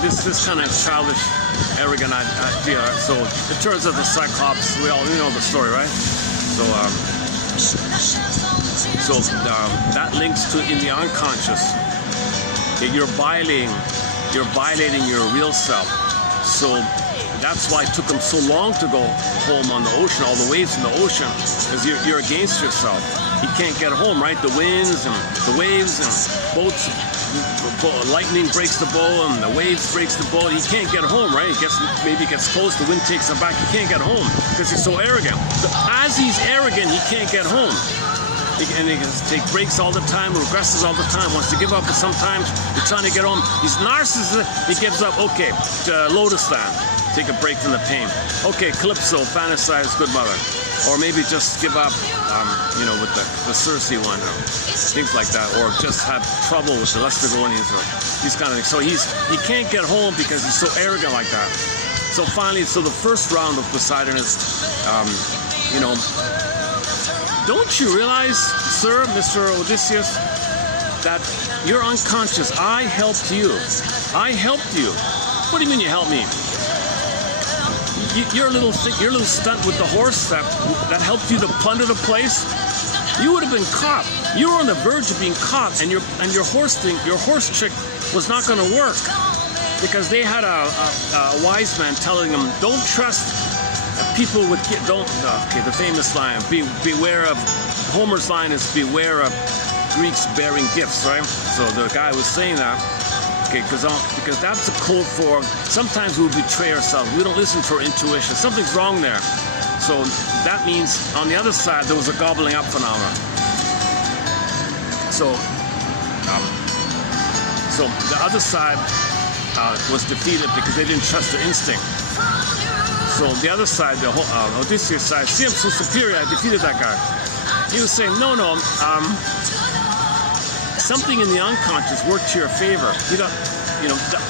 This kind of childish, arrogant idea. So it turns out the Cyclops, we know the story, right? So that links to in the unconscious. You're violating your real self. So that's why it took them so long to go home on the ocean, all the waves in the ocean, because you're against yourself. he can't get home, right? The winds and the waves and boats, lightning breaks the bow and the waves breaks the boat. He can't get home, right? Maybe he gets close, the wind takes him back. He can't get home because he's so arrogant. So as he's arrogant, he can't get home. And he can take breaks all the time, regresses all the time, wants to give up, but sometimes he's trying to get home. He's narcissistic, he gives up. Okay, Lotus Land, take a break from the pain. Okay, Calypso, fantasize good mother. Or maybe just give up, with the Circe one, or things like that. Or just have trouble with the Laestagonians, or these kind of things. So he can't get home because he's so arrogant like that. So finally, the first round of Poseidon is, don't you realize, sir, Mr. Odysseus, that you're unconscious? I helped you. I helped you. What do you mean you helped me? Your little stunt with the horse that helped you to plunder the place, you would have been caught. You were on the verge of being caught, and your horse trick was not going to work because they had a wise man telling them, don't trust people with the famous line, beware of Homer's line is beware of Greeks bearing gifts, right? So the guy was saying that, okay, because that's a code for sometimes we betray ourselves. We don't listen to our intuition. Something's wrong there. So that means on the other side there was a gobbling up phenomenon. So the other side was defeated because they didn't trust their instinct. So the other side, the Odysseus side, see, I'm so superior, I defeated that guy. He was saying, no, something in the unconscious worked to your favor.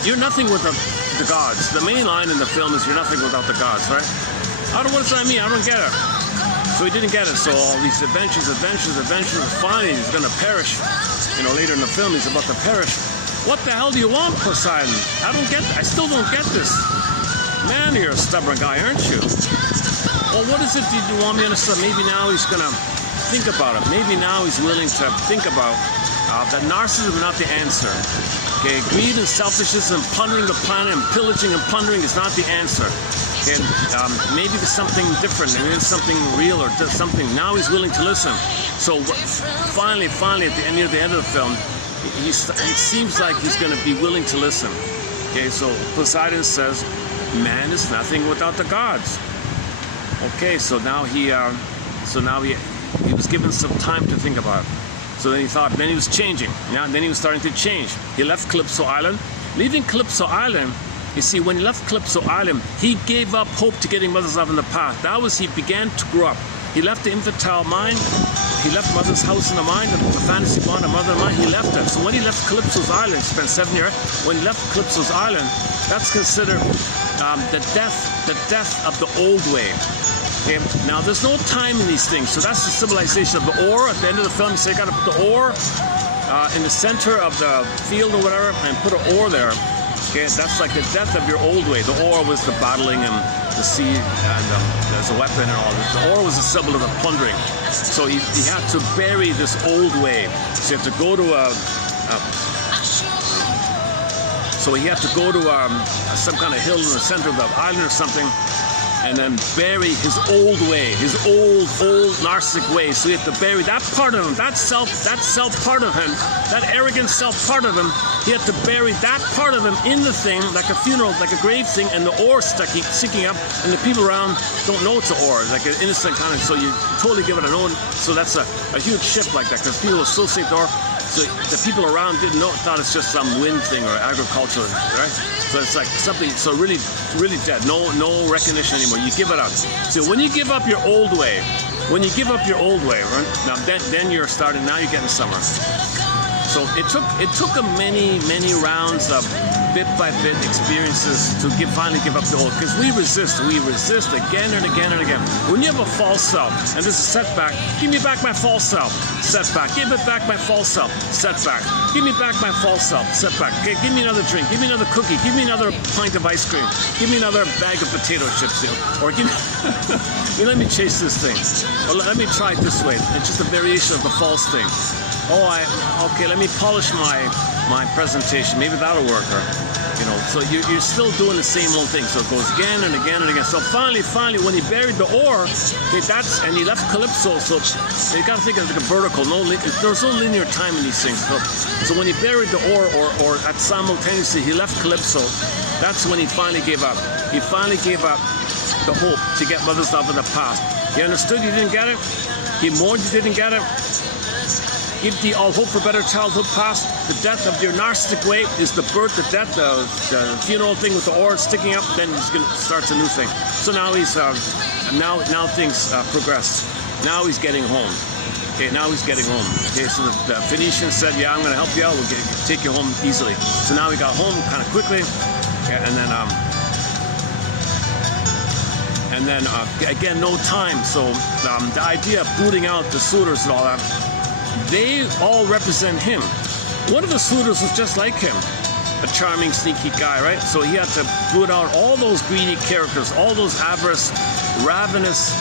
You're nothing without the gods. The main line in the film is you're nothing without the gods, right? What does that mean? I don't get it. So he didn't get it. So all these adventures, finally he's going to perish. Later in the film he's about to perish. What the hell do you want, Poseidon? I still don't get this. Man, you're a stubborn guy, aren't you? Well, what is it you want me to understand? Maybe now he's going to think about it. Maybe now he's willing to think about that narcissism is not the answer. Okay, greed and selfishness and plundering the planet and pillaging and plundering is not the answer. Okay, maybe there's something different. Maybe there's something real or something. Now he's willing to listen. So finally, near the end of the film, it seems like he's going to be willing to listen. Okay, so Poseidon says, man is nothing without the gods. Okay, so now he was given some time to think about it. So then he was changing. Then he was starting to change. He left Calypso Island. Leaving Calypso Island, you see, when he left Calypso Island, he gave up hope to getting mother's love in the past. He began to grow up. He left the infantile mind. He left mother's house in the mind, the fantasy bond of mother in the mind. He left it. So when he left Calypso's Island, spent 7 years. When he left Calypso's Island, that's considered the death of the old way. Okay? Now, there's no time in these things, so that's the symbolization of the ore. At the end of the film, you say you got to put the ore in the center of the field or whatever, and put an ore there. Okay, that's like the death of your old way. The ore was the battling and the sea, and there's a weapon and all this. The ore was a symbol of the plundering. So he had to bury this old way. So you have to go to some kind of hill in the center of the island or something, and then bury his old way, his old narcissic way. So you have to bury that part of him, that self part of him, that arrogant self part of him. He had to bury that part of him in the thing, like a funeral, like a grave thing, and the ore sticking up, and the people around don't know it's an ore, like an innocent kind of. So you totally give it a known. So that's a huge shift like that, because people associate the ore. So the people around didn't know, thought it's just some wind thing or agriculture, right? So it's like something, so really, really dead. No recognition anymore. You give it up. So when you give up your old way, right? Now then you're starting. Now you're getting summer. So it took a many rounds of bit by bit experiences to finally give up the old, because we resist again and again and again. When you have a false self, and this is setback, give me back my false self, setback, give it back my false self, setback, give me back my false self, setback, okay, give me another drink, give me another cookie, give me another pint of ice cream, give me another bag of potato chips, or give me, let me chase this thing, or let me try it this way. It's just a variation of the false thing. Okay, let me polish my presentation. Maybe that'll work. Or, So you're still doing the same old thing. So it goes again and again and again. So finally, when he buried the ore, okay, and he left Calypso. So you got to think of it like a vertical. There's no linear time in these things. So when he buried the ore, or at simultaneously he left Calypso, that's when he finally gave up. He finally gave up the hope to get Mother's Love in the past. He understood you didn't get it. He mourned you didn't get it. Give thee all hope for better childhood past. The death of your narcissistic way is the birth, the death, the funeral thing with the ore sticking up. Then he's gonna starts a new thing. So now he's now things progress. Now he's getting home. Okay, now he's getting home. Okay, so the Phoenician said, "Yeah, I'm gonna help you out. We'll take you home easily." So now he got home kind of quickly, okay, and then again, no time. So the idea of booting out the suitors and all that. They all represent him. One of the suitors was just like him, a charming, sneaky guy, right? So he had to boot out all those greedy characters, all those avarice, ravenous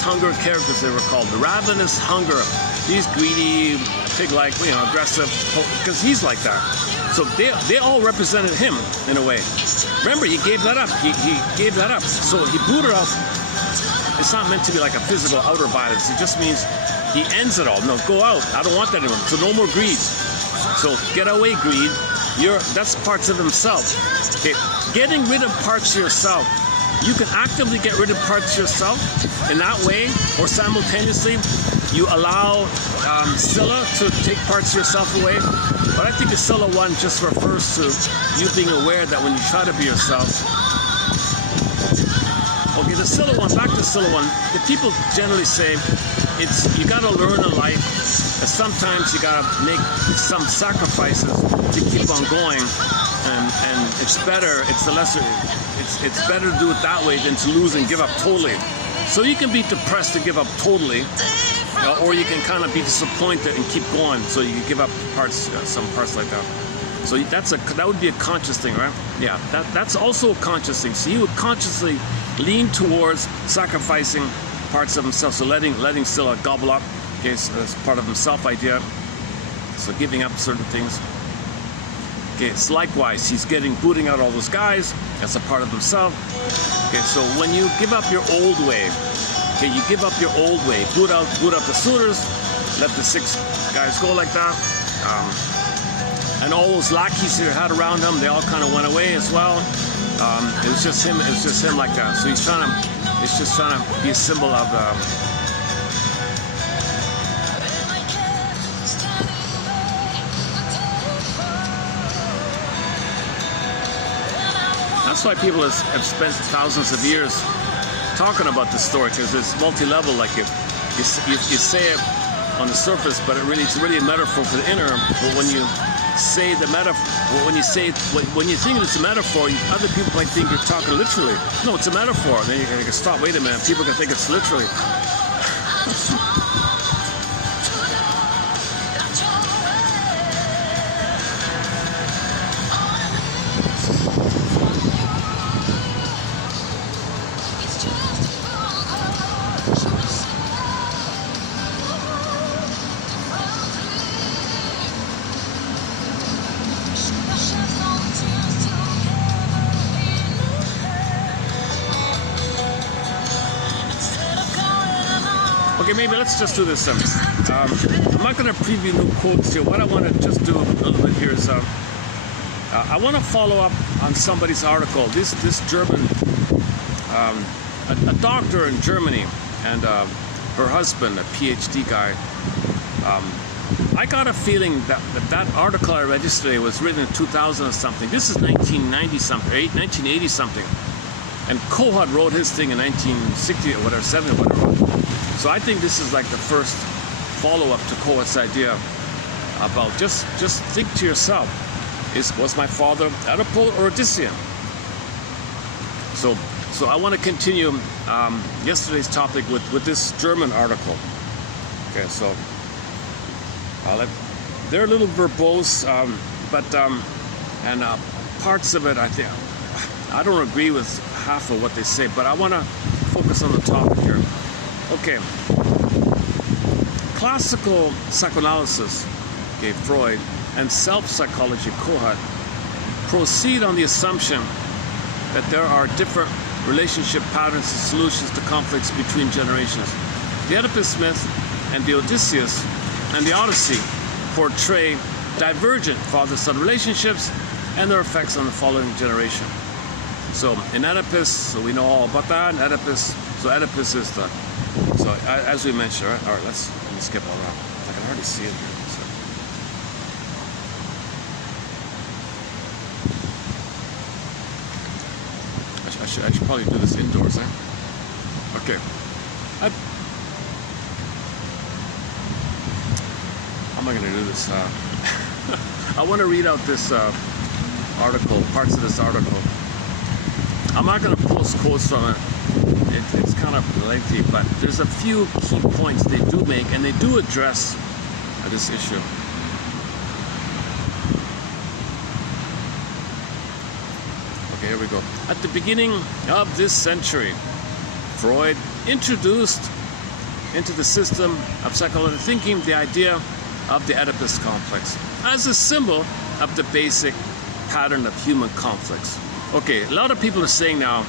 hunger characters they were called. The ravenous hunger, these greedy, pig-like, aggressive, because he's like that. So they all represented him in a way. Remember, he gave that up. He gave that up. So he booted out. It's not meant to be like a physical outer violence. It just means he ends it all. No, go out. I don't want that anymore. So no more greed. So get away, greed. That's parts of himself. Okay, getting rid of parts of yourself. You can actively get rid of parts of yourself in that way, or simultaneously you allow Scylla to take parts of yourself away. But I think the Scylla one just refers to you being aware that when you try to be yourself. Okay, the Scylla one, back to Scylla one. The people generally say you gotta learn in life that sometimes you gotta make some sacrifices to keep on going, and it's better to do it that way than to lose and give up totally. So you can be depressed to give up totally, or you can kind of be disappointed and keep going. So you give up parts, some parts like that. So that would be a conscious thing, right? Yeah, that's also a conscious thing. So you would consciously lean towards sacrificing parts of himself. So letting Scylla gobble up, okay, so that's part of himself idea. So giving up certain things. Okay, it's likewise, he's booting out all those guys. That's a part of himself. Okay, so when you give up your old way, okay, you give up your old way, boot out the suitors, let the 6 guys go like that. And all those lackeys that had around him, they all kind of went away as well. It was just him like that. So it's just trying to be a symbol of that's why people have spent thousands of years talking about this story, because it's multi-level. Like you say it on the surface, but it's really a metaphor for the inner. But when you say the metaphor, when you think it's a metaphor, other people might think you're talking literally. No, it's a metaphor. Then you can stop. Wait a minute. People can think it's literally. Okay, maybe let's just do this then. I'm not going to preview new quotes here. What I want to just do a little bit here is I want to follow up on somebody's article. This German, a doctor in Germany, and her husband, a PhD guy. I got a feeling that article I read yesterday was written in 2000 or something. This is 1990 something, 1980 something. And Kohut wrote his thing in 1960 or whatever, 70 or whatever. So I think this is like the first follow-up to Kohut's idea about just think to yourself, was my father Oedipal or Odyssean? So I want to continue yesterday's topic with this German article. Okay, so they're a little verbose, but parts of it, I think, I don't agree with half of what they say, but I want to focus on the topic here. Okay, classical psychoanalysis, okay, Freud, and self-psychology, Kohut, proceed on the assumption that there are different relationship patterns and solutions to conflicts between generations. The Oedipus myth and the Odysseus and the Odyssey portray divergent father-son relationships and their effects on the following generation. So in Oedipus, so we know all about that. In Oedipus, so Oedipus is the, so as we mentioned, all right, let me skip all around. I can hardly see it here. So. I should probably do this indoors, eh? Okay. How am I going to do this? I want to read out this article, parts of this article. I'm not going to post quotes from it. It's kind of lengthy, but there's a few key points they do make, and they do address this issue. Okay, here we go. At the beginning of this century, Freud introduced into the system of psychoanalytic thinking the idea of the Oedipus complex as a symbol of the basic pattern of human conflicts. Okay, a lot of people are saying now,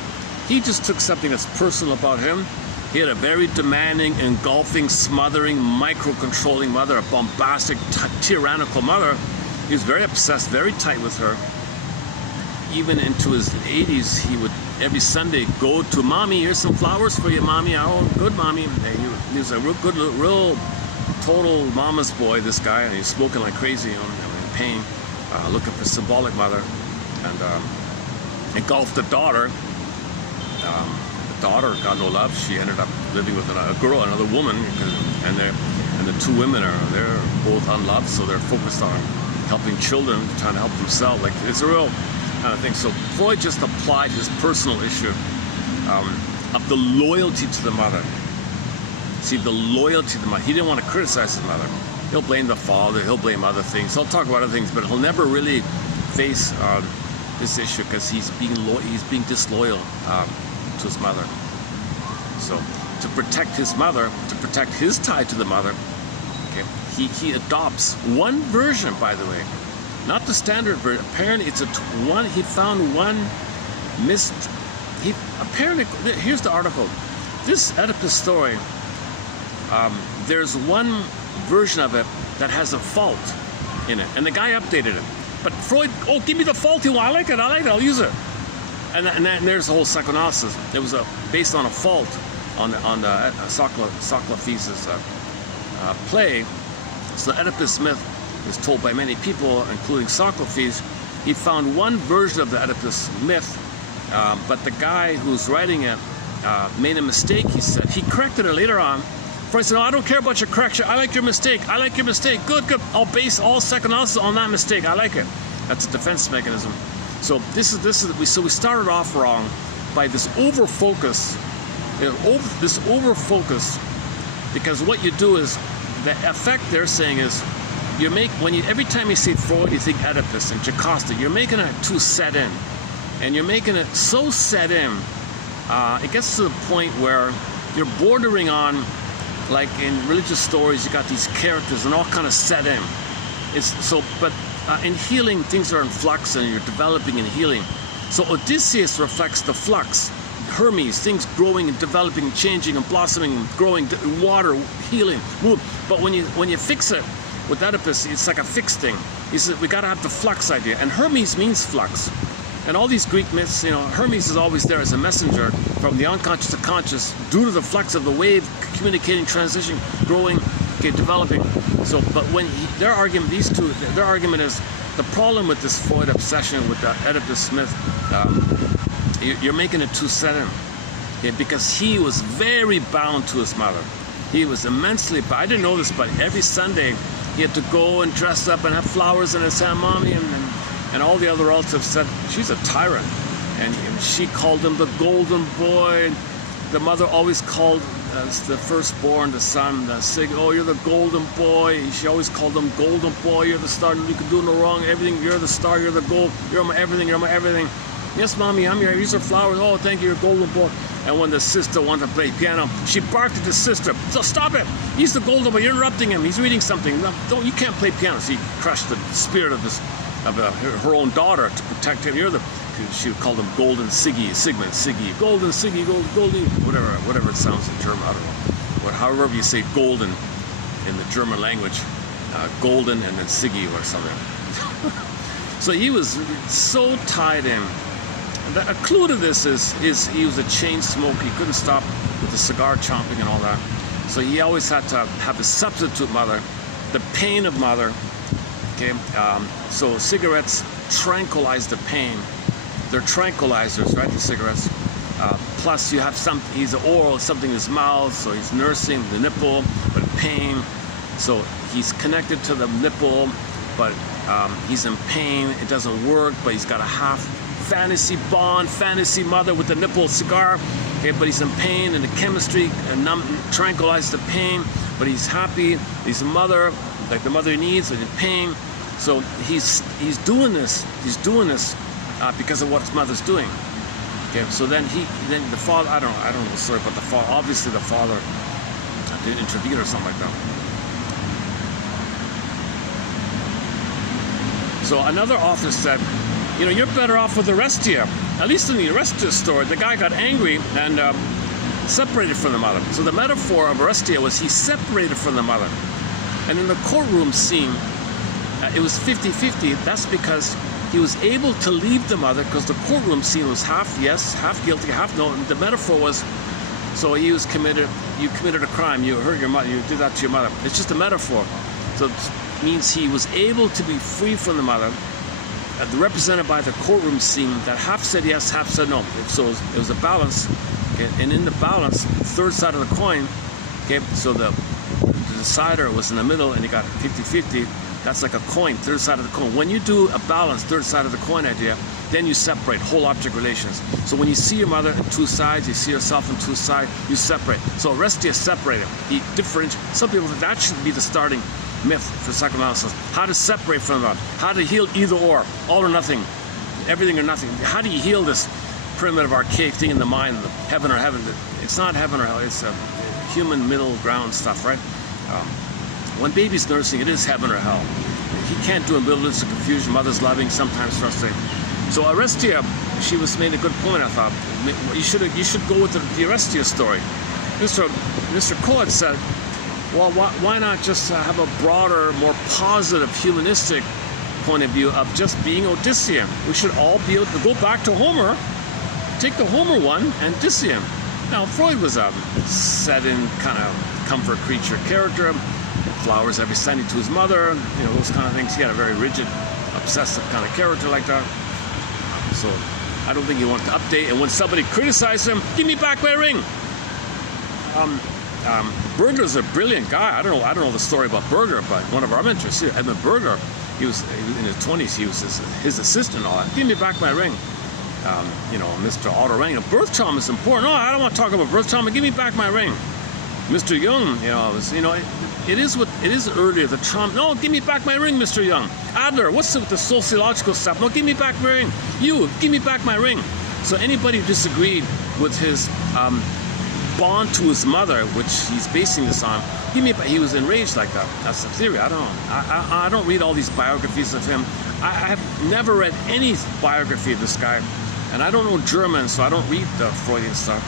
he just took something that's personal about him. He had a very demanding, engulfing, smothering, micro-controlling mother, a bombastic, tyrannical mother. He was very obsessed, very tight with her. Even into his 80s, he would every Sunday go to, "Mommy, here's some flowers for you, Mommy." "Oh, good, Mommy." And he was a real total mama's boy, this guy, and he's smoking like crazy, in pain, looking for symbolic mother, and engulfed the daughter. The daughter got no love. She ended up living with a girl, another woman, and the two women they're both unloved, so they're focused on helping children, trying to help themselves. Like, it's a real kind of thing. So Freud just applied his personal issue of the loyalty to the mother. See, the loyalty to the mother. He didn't want to criticize his mother. He'll blame the father. He'll blame other things. He'll talk about other things, but he'll never really face this issue because he's being disloyal to his mother. So to protect his mother, to protect his tie to the mother, okay, he adopts one version, by the way, not the standard version. Apparently, it's he found one apparently, here's the article. This Oedipus story, there's one version of it that has a fault in it, and the guy updated it. But Freud, "Oh, give me the faulty one. I like it, I'll use it." And then there's the whole psychoanalysis. It was based on a fault on the Sophocles' play. So the Oedipus myth is told by many people, including Sophocles. He found one version of the Oedipus myth, but the guy who's writing it made a mistake, he said. He corrected it later on. Freud said, "No, I don't care about your correction. I like your mistake. I like your mistake. Good, good. I'll base all psychoanalysis on that mistake. I like it." That's a defense mechanism. So so we started off wrong by this over-focus, because what you do is, the effect they're saying is, every time you see Freud, you think Oedipus and Jocasta, you're making it too set in, and you're making it so set in, it gets to the point where you're bordering on, like in religious stories, you got these characters and all kind of set in. But in healing, things are in flux and you're developing and healing. So Odysseus reflects the flux. Hermes, things growing and developing and changing and blossoming and growing, water, healing, move. But when you fix it with Oedipus, it's like a fixed thing. He says, we got to have the flux idea. And Hermes means flux. And all these Greek myths, Hermes is always there as a messenger from the unconscious to conscious due to the flux of the wave, communicating, transitioning, growing, developing. So, but their argument is the problem with this Freud obsession with the Oedipus myth, you're making it too set in, because he was very bound to his mother. He was immensely bound. I didn't know this, but every Sunday he had to go and dress up and have flowers in his hand. Mommy and all the other relatives said, "She's a tyrant." And she called him the golden boy. The mother always called the firstborn, the son, "Oh, you're the golden boy." She always called him golden boy. "You're the star. You can do no wrong. Everything. You're the star. You're the gold. You're my everything. You're my everything." "Yes, Mommy, I'm here. These are flowers." "Oh, thank you. You're a golden boy." And when the sister wanted to play piano, she barked at the sister. "So stop it. He's the golden boy. You're interrupting him. He's reading something. No, you can't play piano." So he crushed the spirit of this her own daughter to protect him. She would call them Golden Siggy, Sigmund, Siggy, Golden Siggy, Goldie, whatever it sounds in German. I don't know. However you say golden in the German language, golden and then Siggy or something. So he was so tied in. A clue to this is he was a chain smoker. He couldn't stop with the cigar chomping and all that. So he always had to have a substitute mother, the pain of mother. Okay, so cigarettes tranquilize the pain. They're tranquilizers, right? The cigarettes. Plus, you have he's oral, something in his mouth, so he's nursing the nipple, but pain. So he's connected to the nipple, but he's in pain. It doesn't work, but he's got a half fantasy bond, fantasy mother with the nipple cigar. Okay, but he's in pain, and the chemistry tranquilizes the pain. But he's happy. He's a mother, like the mother he needs, and in pain. So he's doing this. He's doing this because of what his mother's doing. Okay, so then the father. I don't know the story about the father. Obviously, the father did intervene or something like that. So another author said, you're better off with Orestia. At least in the Orestia story, the guy got angry and separated from the mother. So the metaphor of Orestia was he separated from the mother. And in the courtroom scene, it was 50-50. That's because he was able to leave the mother because the courtroom scene was half yes, half guilty, half no. And the metaphor was, so you committed a crime, you hurt your mother, you did that to your mother. It's just a metaphor. So it means he was able to be free from the mother, represented by the courtroom scene that half said yes, half said no. So it was a balance, okay? And in the balance, third side of the coin, okay, so the decider was in the middle and you got 50-50. That's like a coin, third side of the coin. When you do a balance, third side of the coin idea, then you separate whole object relations. So when you see your mother in two sides, you see yourself in two sides, you separate. So Orestia separated. He differentiated. Some people think that should be the starting myth for psychoanalysis. How to separate from God. How to heal either or. All or nothing. Everything or nothing. How do you heal this primitive archaic thing in the mind, heaven or heaven? It's not heaven or hell. It's human middle ground stuff, right? When baby's nursing, it is heaven or hell. He can't do ambivalence or confusion. Mother's loving, sometimes frustrating. So Orestia, she made a good point, I thought. You should go with the Orestia story. Mr. Coed said, well, why not just have a broader, more positive, humanistic point of view of just being Odyssean? We should all be able to go back to Homer, take the Homer one, and Odyssean. Now, Freud was a set-in kind of comfort creature character, flowers every Sunday to his mother, those kind of things. He had a very rigid, obsessive kind of character like that. So I don't think he wanted to update. And when somebody criticized him, give me back my ring. Berger's a brilliant guy. I don't know the story about Berger, but one of our mentors here, Edmund Berger, he was in his 20s. He was his assistant and all that. Give me back my ring. Mr. Otto Rang. Birth trauma is important. No, I don't want to talk about birth trauma. Give me back my ring. Mr. Jung, it is earlier, the trauma. No, give me back my ring, Mr. Young. Adler, what's the sociological stuff? No, give me back my ring. You, give me back my ring. So anybody who disagreed with his bond to his mother, which he's basing this on, he was enraged like that. That's the theory. I don't know. I don't read all these biographies of him. I have never read any biography of this guy, and I don't know German, so I don't read the Freudian stuff.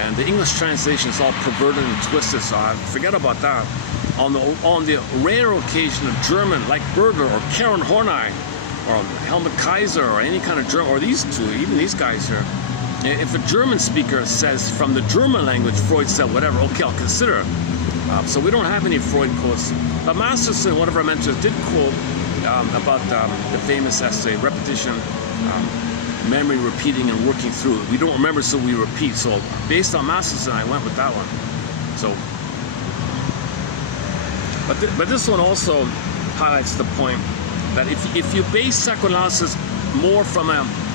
And the English translation is all perverted and twisted, so I forget about that. On the rare occasion of German, like Berger or Karen Horney or Helmut Kaiser or any kind of German, or these two, even these guys here, if a German speaker says from the German language, Freud said whatever, okay, I'll consider it. So we don't have any Freud quotes. But Masterson, one of our mentors, did quote about the famous essay, Repetition, memory repeating and working through. We don't remember, so we repeat. So based on Masterson, I went with that one. So, but this one also highlights the point that if you base psychoanalysis more from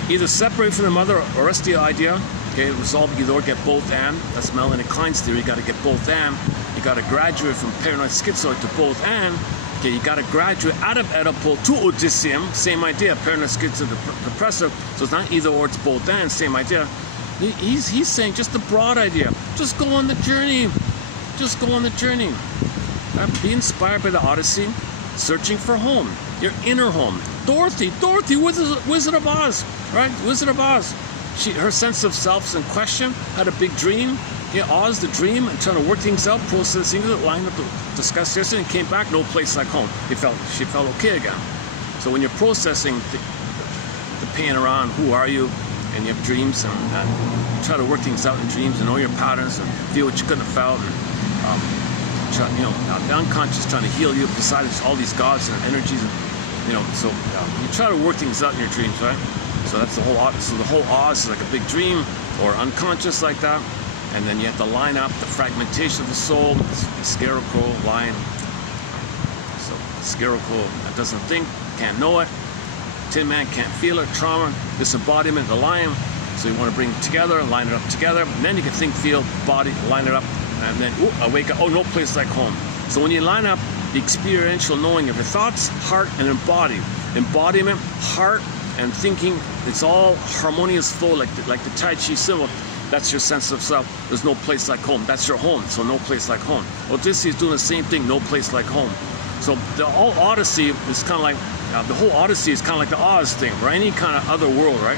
either separate from the mother or Orestia idea, okay, resolve either or, get both and. That's Melanie Klein's theory. You got to get both and. You got to graduate from paranoid schizoid to both and. Okay, you got to graduate out of Oedipal to Odysseum, same idea, paranoid schizoid to depressive. So it's not either or, it's both and, same idea. He's saying just the broad idea. Just go on the journey. Just go on the journey. Be inspired by the Odyssey. searching for home, your inner home. Dorothy, Wizard of Oz, right? Wizard of Oz. Her sense of self's in question, had a big dream. Yeah, Oz, the dream, and trying to work things out, processing it, lined up, discussed yesterday, and came back, no place like home. She felt okay again. So when you're processing the pain around, who are you, and you have dreams, and try to work things out in dreams, and know your patterns, and feel what you couldn't have felt, and the unconscious trying to heal you, besides all these gods and energies, and, so you try to work things out in your dreams, right? So that's the whole. So the whole Oz is like a big dream, or unconscious like that. And then you have to line up the fragmentation of the soul, scarecrow, line. So scarecrow that doesn't think, can't know it. Tin Man can't feel it, trauma, disembodiment, the lion. So you want to bring it together, line it up together, and then you can think, feel, body, line it up, and then I wake up, no place like home. So when you line up the experiential knowing of your thoughts, heart, and embodiment, heart and thinking, it's all harmonious flow like the Tai Chi symbol. That's your sense of self. There's no place like home. That's your home, so no place like home. Odyssey is doing the same thing, no place like home. So the whole Odyssey is kind of like, the whole Odyssey is kind of like the Oz thing, or any kind of other world, right?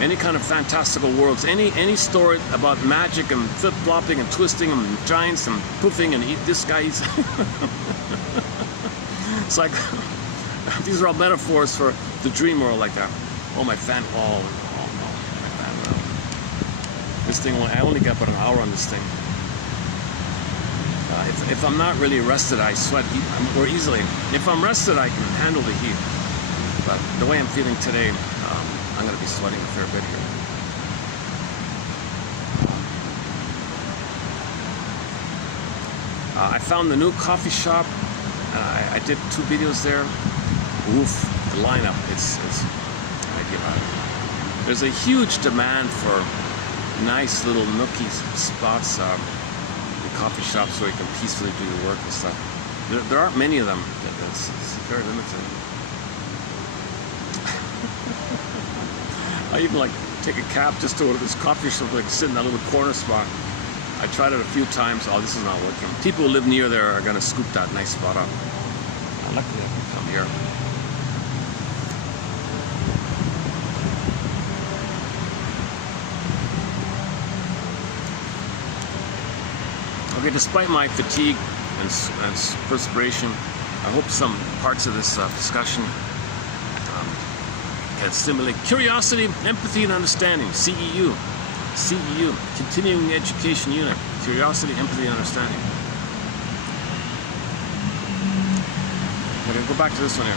Any kind of fantastical worlds, any story about magic and flip-flopping and twisting and giants and poofing and eat this guy eats. It's like, these are all metaphors for the dream world like that. Oh, my fan, oh no, my fan. This thing, I only got about an hour on this thing. If I'm not really rested, I sweat more easily. If I'm rested, I can handle the heat. But the way I'm feeling today, I'm going to be sweating a fair bit here. I found the new coffee shop. I did 2 videos there. Oof, the lineup, it's there's a huge demand for nice little nookie spots, in coffee shops where you can peacefully do your work and stuff. There aren't many of them. It's very limited. I even like take a cab just to go to this coffee shop, like sit in that little corner spot. I tried it a few times. Oh, this is not working. People who live near there are gonna scoop that nice spot up. Luckily I can come here. Okay, despite my fatigue and perspiration, I hope some parts of this discussion can stimulate curiosity, empathy, and understanding. CEU, Continuing Education Unit. Curiosity, empathy, and understanding. We're going to go back to this one here.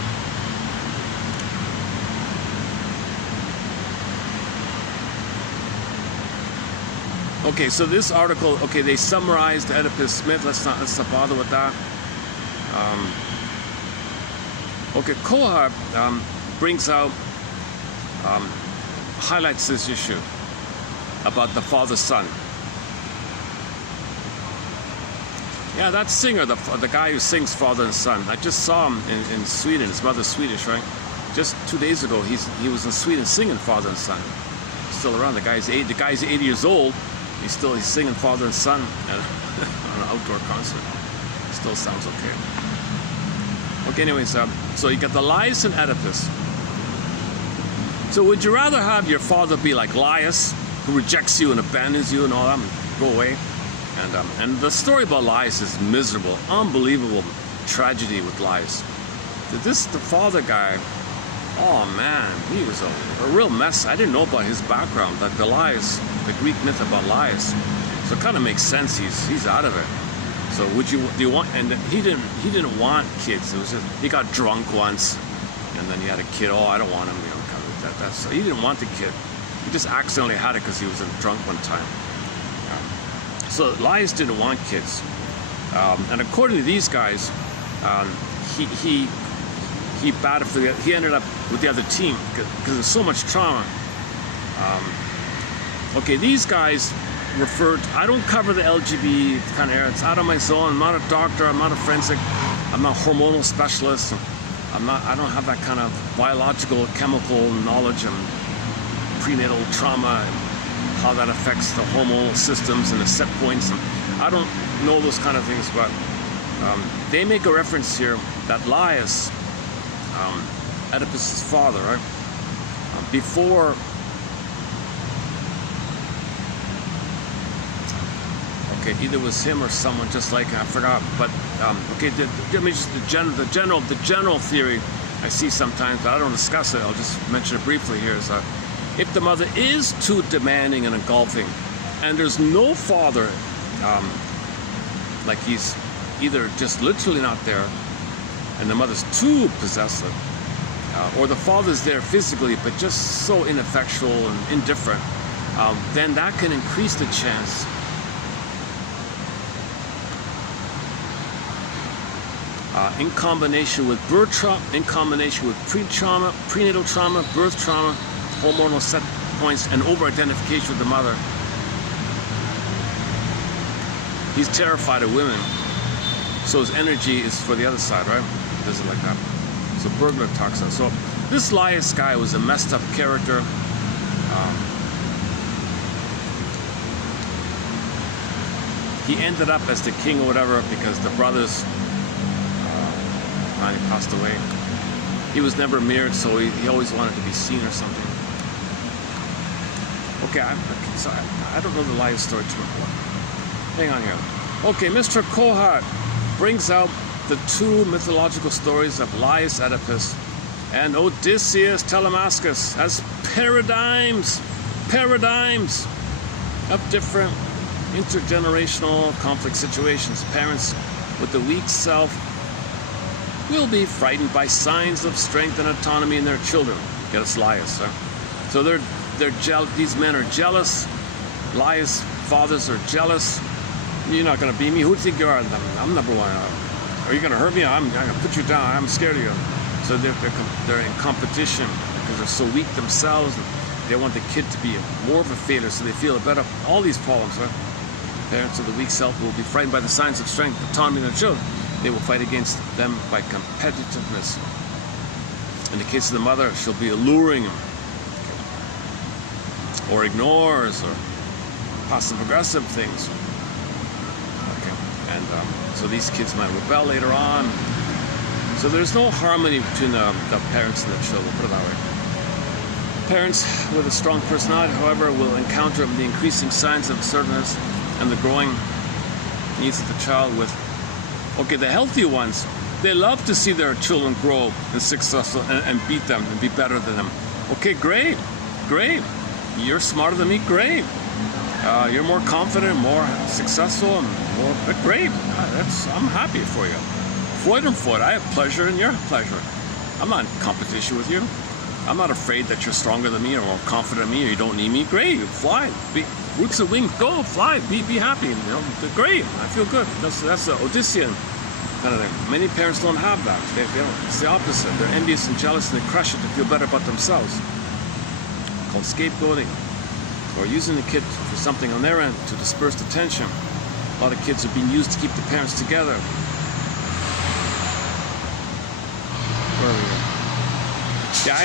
Okay, so this article, okay, they summarized Oedipus Myth. Let's not bother with that. Okay, Koha brings out, highlights this issue about the father-son. Yeah, that singer, the guy who sings father and son. I just saw him in Sweden. His mother's Swedish, right? Just 2 days ago, he was in Sweden singing father and son. Still around. The guy's 80 years old. He's singing father and son at an outdoor concert. Still sounds okay. Okay, anyways, so you got the Laius and Oedipus. So would you rather have your father be like Laius, who rejects you and abandons you and all that, and go away? And the story about Laius is miserable, unbelievable tragedy with Laius. The father guy, oh man, he was a real mess. I didn't know about his background, like the Laius, the Greek myth about Laius. So it kind of makes sense. He's out of it. So do you want? And he didn't want kids. It was just, he got drunk once, and then he had a kid. Oh, I don't want him. Kind of so he didn't want the kid. He just accidentally had it because he was drunk one time. So Laius didn't want kids, and according to these guys, he ended up with the other team because there's so much trauma. Okay, these guys referred. I don't cover the LGBT kind of area. It's out of my zone. I'm not a doctor. I'm not a forensic. I'm not a hormonal specialist. I don't have that kind of biological, chemical knowledge and prenatal trauma, and how that affects the hormonal systems and the set points. And I don't know those kind of things, but they make a reference here that Laius, Oedipus' father, right? Before, okay, either it was him or someone just like him, I forgot. But okay, the general theory I see sometimes, but I don't discuss it. I'll just mention it briefly here. Is if the mother is too demanding and engulfing, and there's no father, like he's either just literally not there, and the mother's too possessive, or the father's there physically but just so ineffectual and indifferent, then that can increase the chance in combination with birth trauma, in combination with prenatal trauma, birth trauma, hormonal set points, and over-identification with the mother. He's terrified of women, so his energy is for the other side, right? He does it like that. So Bergler talks about. So this Laius guy was a messed up character. He ended up as the king or whatever because the brothers finally passed away. He was never married, so he always wanted to be seen or something. Okay, I don't know the Laius story too much. Hang on here. Okay, Mr. Kohat brings out the two mythological stories of Laius Oedipus and Odysseus Telemachus as paradigms of different intergenerational conflict situations. Parents with the weak self will be frightened by signs of strength and autonomy in their children. Get us Laius, huh? So these men are jealous. Laius fathers are jealous. You're not going to beat me. Who do you think you are? I'm number one. Are you going to hurt me? I'm going to put you down. I'm scared of you. So they're in competition because they're so weak themselves. They want the kid to be more of a failure, so they feel better. All these problems, right? Parents of the weak self will be frightened by the signs of strength, autonomy in their children. They will fight against them by competitiveness. In the case of the mother, she'll be alluring him, or ignores, or passive-aggressive things. And so these kids might rebel later on. So there's no harmony between the parents and the children, put it that way. Parents with a strong personality, however, will encounter the increasing signs of assertiveness and the growing needs of the child with, okay, the healthy ones, they love to see their children grow and successful and beat them and be better than them. Okay, great. You're smarter than me, great. You're more confident, more successful, and more, but great. I'm happy for you. Freud and Freud, I have pleasure in your pleasure. I'm not in competition with you. I'm not afraid that you're stronger than me or more confident than me or you don't need me. Great, fly. Roots and wings, go, fly, be happy. You know, great, I feel good. That's the Odyssean kind of thing. Many parents don't have that. They don't. It's the opposite. They're envious and jealous and they crush it to feel better about themselves. Called scapegoating. Or using the kid for something on their end to disperse the tension. A lot of kids are being used to keep the parents together. Where are we at? Yeah,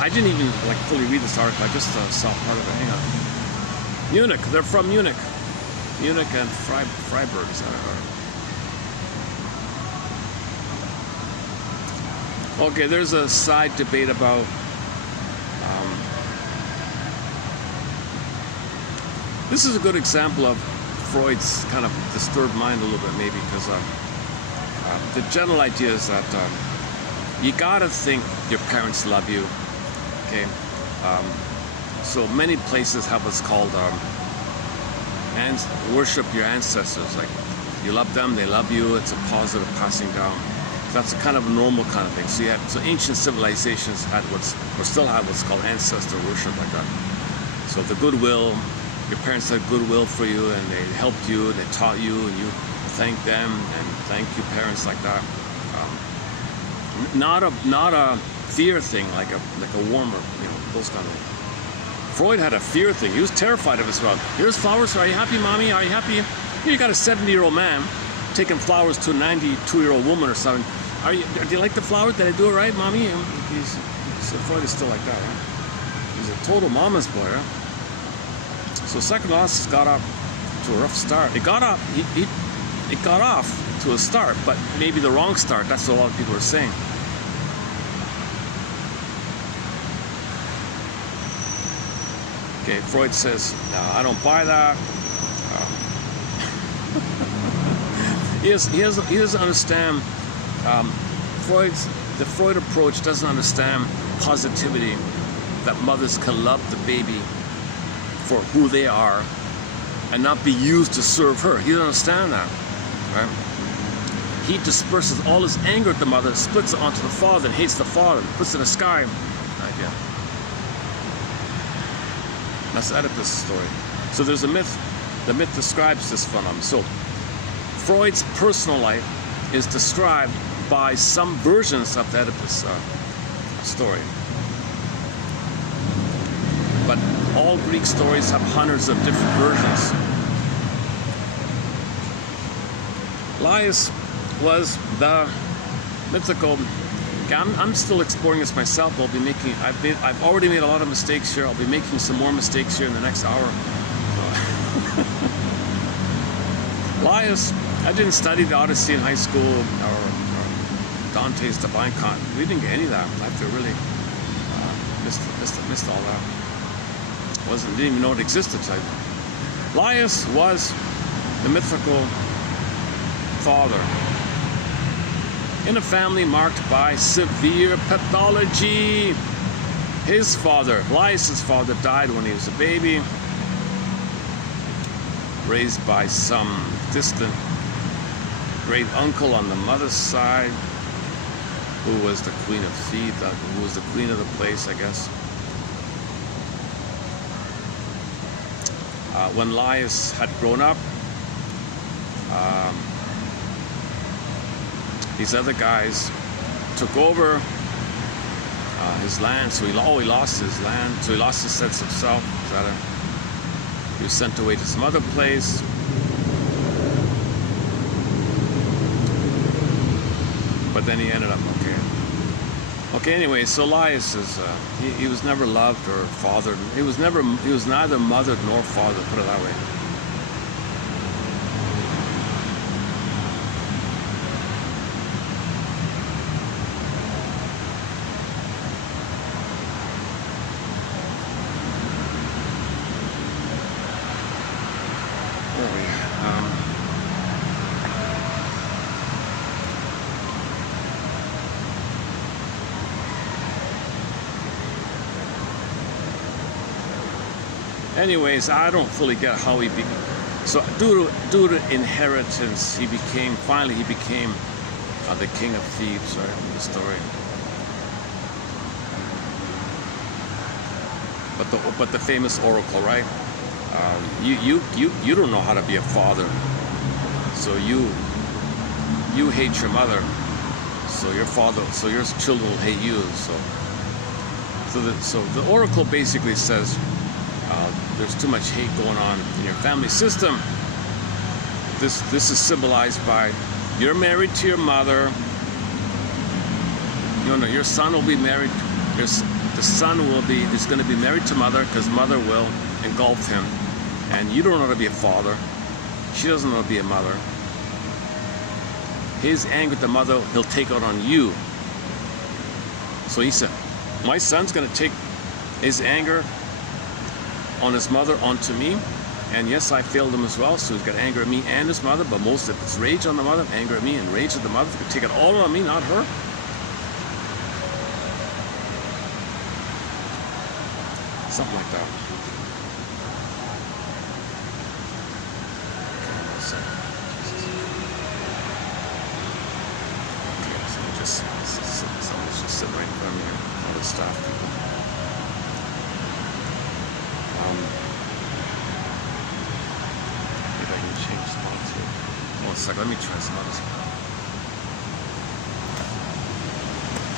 I didn't even like fully read this article. I just saw part of it. Hang on. Munich. They're from Munich. Munich and Freiburg. Is that right? Okay, there's a side debate about this is a good example of Freud's kind of disturbed mind a little bit, maybe, because the general idea is that you gotta think your parents love you, okay? So many places have what's called and worship your ancestors. Like you love them, they love you. It's a positive passing down. That's a kind of a normal kind of thing. So ancient civilizations had still have what's called ancestor worship, like that. So the goodwill. Your parents had goodwill for you, and they helped you, and they taught you, and you thank them, and thank your parents like that. Not a fear thing, like a warmer, those kind of things. Freud had a fear thing. He was terrified of his father. Here's flowers. Are you happy, mommy? Are you happy? Here you got a 70-year-old man taking flowers to a 92-year-old woman or something. Do you like the flowers? Did I do it right, mommy? So Freud is still like that, right? He's a total mama's boy, right? So Psychoanalysis got up to a rough start. It got off to a start, but maybe the wrong start. That's what a lot of people are saying. Okay, Freud says, no, I don't buy that. He doesn't understand. The Freud approach doesn't understand positivity, that mothers can love the baby for who they are and not be used to serve her. He doesn't understand that, right? He disperses all his anger at the mother, splits it onto the father, and hates the father, puts it in the sky. Again. That's Oedipus' story. So there's a myth. The myth describes this phenomenon. So Freud's personal life is described by some versions of the Oedipus story. But all Greek stories have hundreds of different versions. Laius was the mythical. I'm still exploring this myself. I've already made a lot of mistakes here. I'll be making some more mistakes here in the next hour. Laius, I didn't study the Odyssey in high school or Dante's Divine Comedy. We didn't get any of that. I feel really missed all that. Didn't even know it existed. Laius was the mythical father in a family marked by severe pathology. His father, Laius' father, died when he was a baby, raised by some distant great uncle on the mother's side, who was the queen of filth, who was the queen of the place, I guess. When Laius had grown up, these other guys took over his land, so he lost his land, so he lost his sense of self. He was sent away to some other place. But then he ended up okay. Okay, anyway, so Laius is, he was never loved or fathered. He was neither mothered nor fathered, put it that way. Anyways, I don't fully get how he became. So due to inheritance, finally he became the king of Thebes, right, in the story. But the famous oracle, right? You don't know how to be a father, so you hate your mother, so your children will hate you. So the oracle basically says, there's too much hate going on in your family system. This is symbolized by, you're married to your mother. Your son will be married. The son is going to be married to mother, because mother will engulf him. And you don't know how to be a father. She doesn't know how to be a mother. His anger at the mother, he'll take out on you. So he said, my son's going to take his anger on his mother onto me, and yes, I failed him as well, so he's got anger at me and his mother, but most of it's rage on the mother, anger at me and rage at the mother. He could take it all on me, not her. Something like that. Okay, so someone's just sitting right in front of me here, all this stuff. Maybe I can change spots here. One second, let me try some other stuff.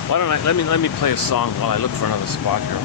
Why don't let me play a song while I look for another spot here.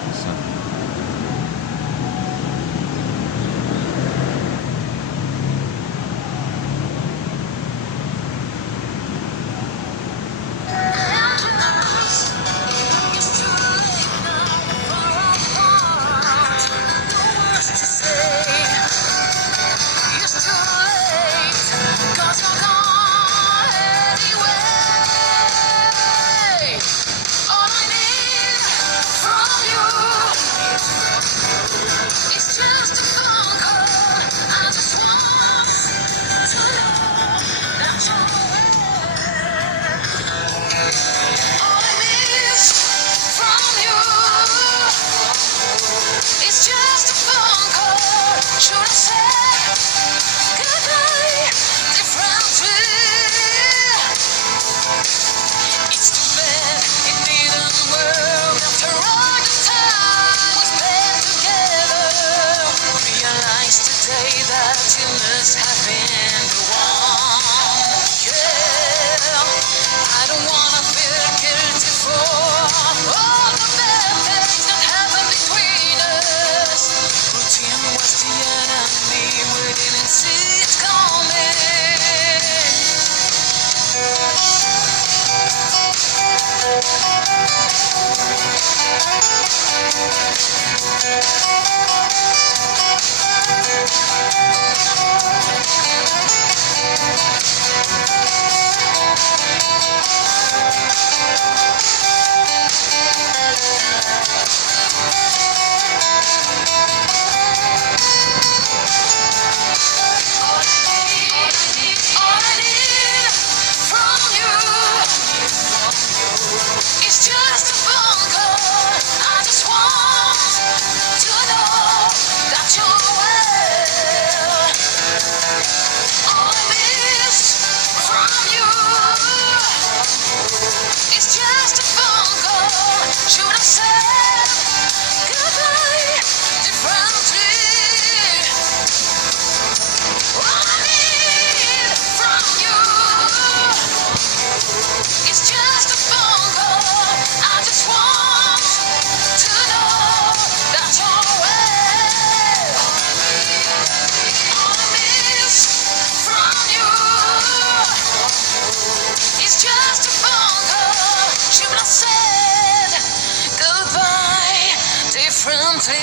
Okay,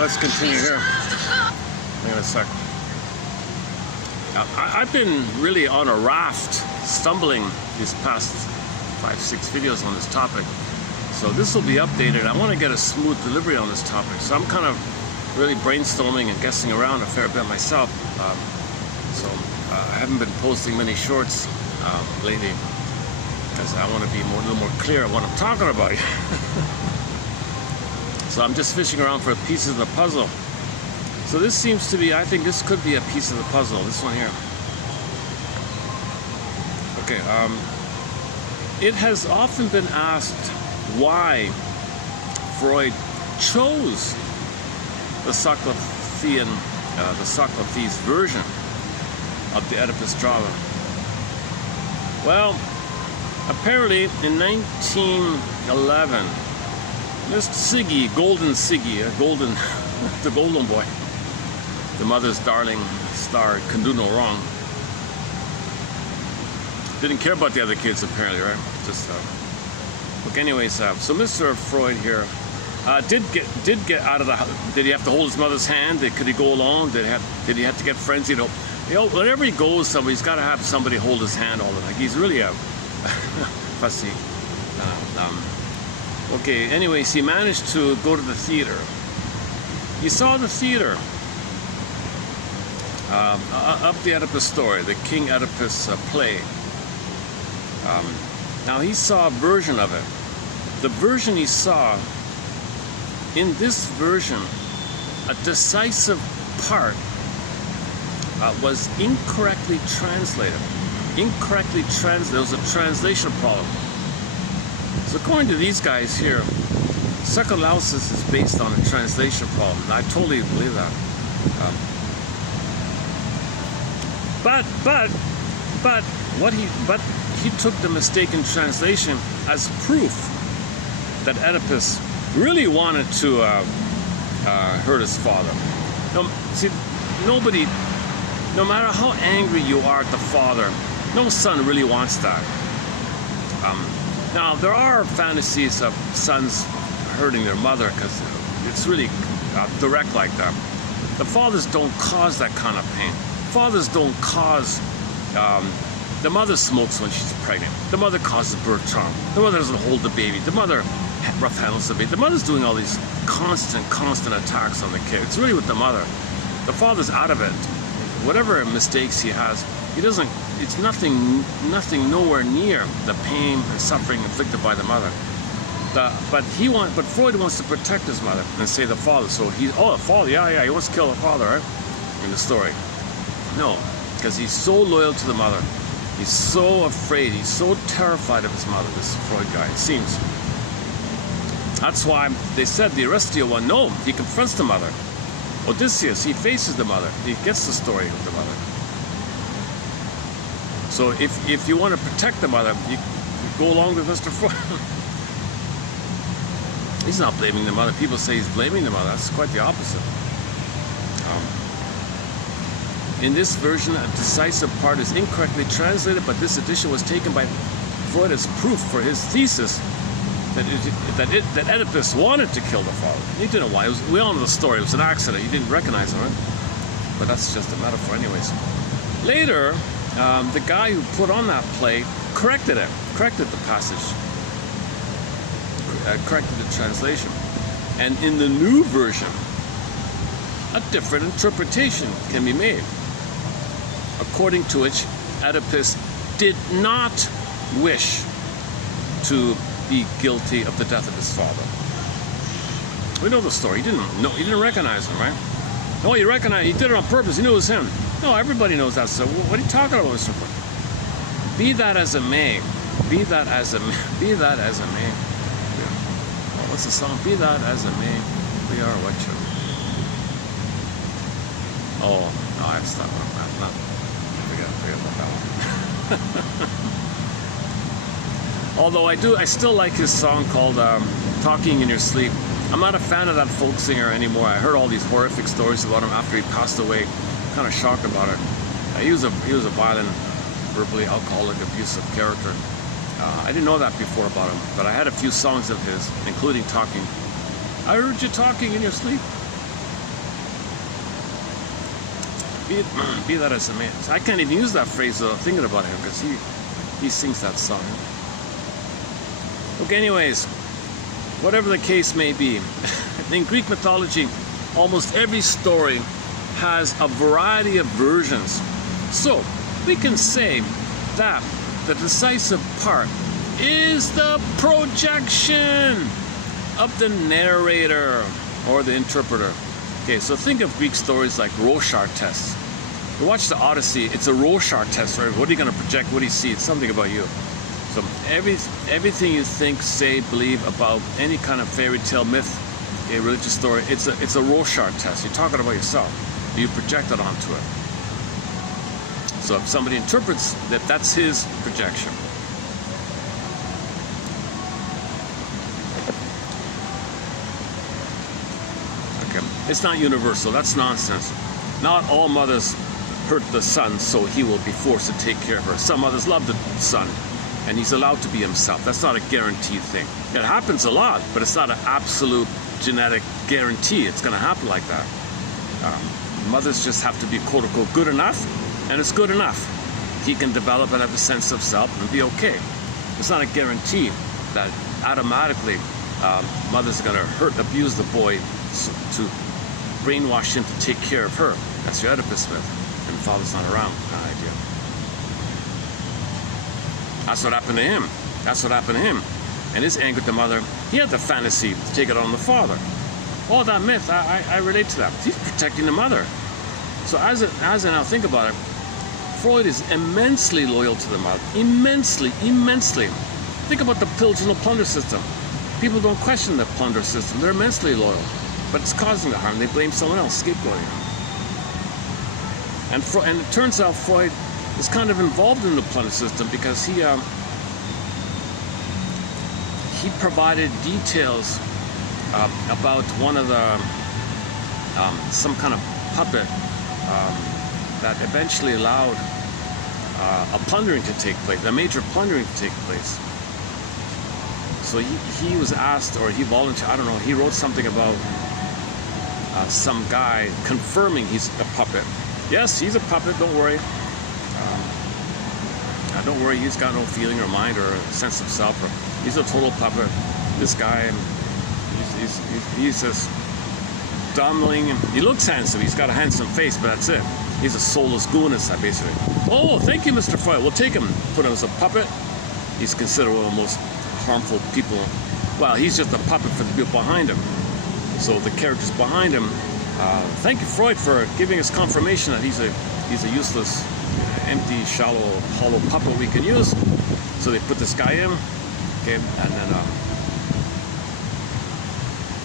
let's continue here. Hang on a sec. I've been really on a raft, stumbling these past 5-6 videos on this topic. So this will be updated. I want to get a smooth delivery on this topic. So I'm kind of really brainstorming and guessing around a fair bit myself. I haven't been posting many shorts lately because I want to be a little more clear on what I'm talking about. So I'm just fishing around for pieces of the puzzle. So this seems to be, I think this could be a piece of the puzzle, this one here. Okay, it has often been asked why Freud chose the Socrates version of the Oedipus drama. Well, apparently in 1911, Mr. Siggy, Golden Siggy, the golden boy, the mother's darling star, can do no wrong. Didn't care about the other kids apparently, right? Just look. Anyways, so Mr. Freud here did get out of the house. Did he have to hold his mother's hand? Could he go alone? Did he have to get friends? You know, whenever he goes somewhere, he's got to have somebody hold his hand all the time. He's really a fussy. Okay, anyways, he managed to go to the theater. He saw the theater of the Oedipus story, the King Oedipus play. Now he saw a version of it. The version he saw, in this version, a decisive part was incorrectly translated. There was a translation problem. So according to these guys here, psychoanalysis is based on a translation problem. I totally believe that. But he took the mistaken translation as proof that Oedipus really wanted to hurt his father. See, nobody, no matter how angry you are at the father, no son really wants that. Now, there are fantasies of sons hurting their mother because it's really direct like that. The fathers don't cause that kind of pain. fathers don't cause, the mother smokes when she's pregnant. The mother causes birth trauma. The mother doesn't hold the baby. The mother rough handles the baby. The mother's doing all these constant attacks on the kid. It's really with the mother. The father's out of it. Whatever mistakes he has, he doesn't, it's nothing nowhere near the pain and suffering inflicted by the mother. But Freud wants to protect his mother and say the father. So the father, yeah, he wants to kill the father, right? In the story. No, because he's so loyal to the mother. He's so afraid, he's so terrified of his mother, this Freud guy, it seems. That's why they said the Aristio one, no, he confronts the mother. Odysseus, he faces the mother. He gets the story of the mother. So if you want to protect the mother, you go along with Mr. Freud. He's not blaming the mother. People say he's blaming the mother. That's quite the opposite. In this version, a decisive part is incorrectly translated, but this edition was taken by Freud as proof for his thesis that Oedipus wanted to kill the father. He didn't know why. We all know the story. It was an accident. He didn't recognize him, right? But that's just a metaphor anyways. Later, the guy who put on that play corrected the passage, corrected the translation. And in the new version, a different interpretation can be made, according to which Oedipus did not wish to be guilty of the death of his father. We know the story. He didn't recognize him, right? No, he recognized. He did it on purpose. He knew it was him. No, everybody knows that. So what are you talking about, Mr. Freud? Be that as it may. Be that as it may. Be that as it may. Oh, what's the song? Be that as it may. We are what you. Oh no, I have to stop on that. No, forget about that one. Although I still like his song called "Talking in Your Sleep." I'm not a fan of that folk singer anymore. I heard all these horrific stories about him after he passed away. I'm kind of shocked about it. He was a violent, verbally alcoholic, abusive character. I didn't know that before about him, but I had a few songs of his, including "Talking." I heard you talking in your sleep. Be that as it may. I can't even use that phrase thinking about him, because he sings that song. Okay, anyways, whatever the case may be, in Greek mythology, almost every story has a variety of versions. So, we can say that the decisive part is the projection of the narrator or the interpreter. Okay, so think of Greek stories like Rorschach tests. You watch the Odyssey, it's a Rorschach test, right? What are you going to project? What do you see? It's something about you. So everything you think, say, believe about any kind of fairy tale, myth, a religious story, it's a Rorschach test. You're talking about yourself. You project it onto it. So if somebody interprets that, that's his projection. Okay, it's not universal. That's nonsense. Not all mothers hurt the son, so he will be forced to take care of her. Some mothers love the son, and he's allowed to be himself. That's not a guaranteed thing. It happens a lot, but it's not an absolute genetic guarantee it's going to happen like that. Mothers just have to be quote-unquote good enough, and it's good enough. He can develop and have a sense of self and be okay. It's not a guarantee that automatically mothers are going to abuse the boy to brainwash him to take care of her. That's your Oedipus myth, and the father's not around kind of idea. That's what happened to him. That's what happened to him. And his anger at the mother, he had the fantasy to take it on the father. All that myth, I relate to that. He's protecting the mother. So as I now think about it, Freud is immensely loyal to the mother. Immensely. Think about the pillage and the plunder system. People don't question the plunder system. They're immensely loyal. But it's causing the harm. They blame someone else, scapegoating. And it turns out Freud is kind of involved in the plunder system because he provided details about one of the some kind of puppet that eventually allowed a plundering to take place, a major plundering to take place. So he was asked, or he volunteered, I don't know, he wrote something about some guy confirming he's a puppet, Yes, he's a puppet, don't worry. Don't worry, he's got no feeling or mind or sense of self. He's a total puppet. This guy, he's just dumbling. He looks handsome. He's got a handsome face, but that's it. He's a soulless goonist, basically. Oh, thank you, Mr. Freud. We'll take him, put him as a puppet. He's considered one of the most harmful people. Well, he's just a puppet for the people behind him. So the characters behind him. Thank you, Freud, for giving us confirmation that he's a useless, empty, shallow, hollow puppet we can use. So they put this guy in, okay, and then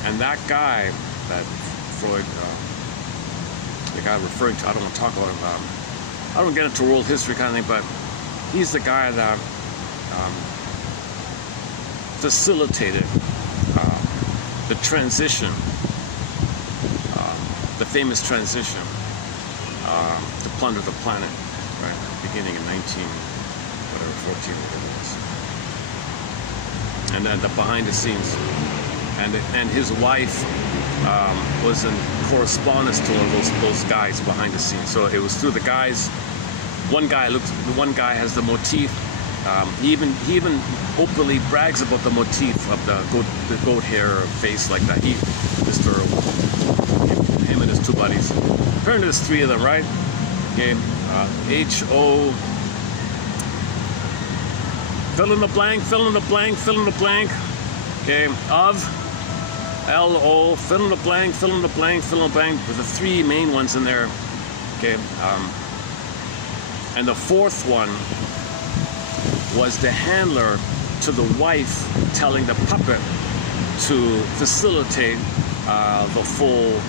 and that guy that Freud, the guy referring to, I don't want to talk about him. I don't get into world history kind of thing, but he's the guy that facilitated the transition, the famous transition to plunder the planet. Right, beginning in 14, whatever it was. And then the behind the scenes. And his wife was in correspondence to one of those guys behind the scenes. So it was through the guys. One guy has the motif. He even openly brags about the motif of the goat hair face like that. Him and his two buddies. Apparently there's three of them, right? Okay. H-O, fill in the blank, fill in the blank, fill in the blank. Okay, of, L-O, fill in the blank, fill in the blank, fill in the blank, with the three main ones in there. Okay, and the fourth one was the handler to the wife telling the puppet to facilitate the full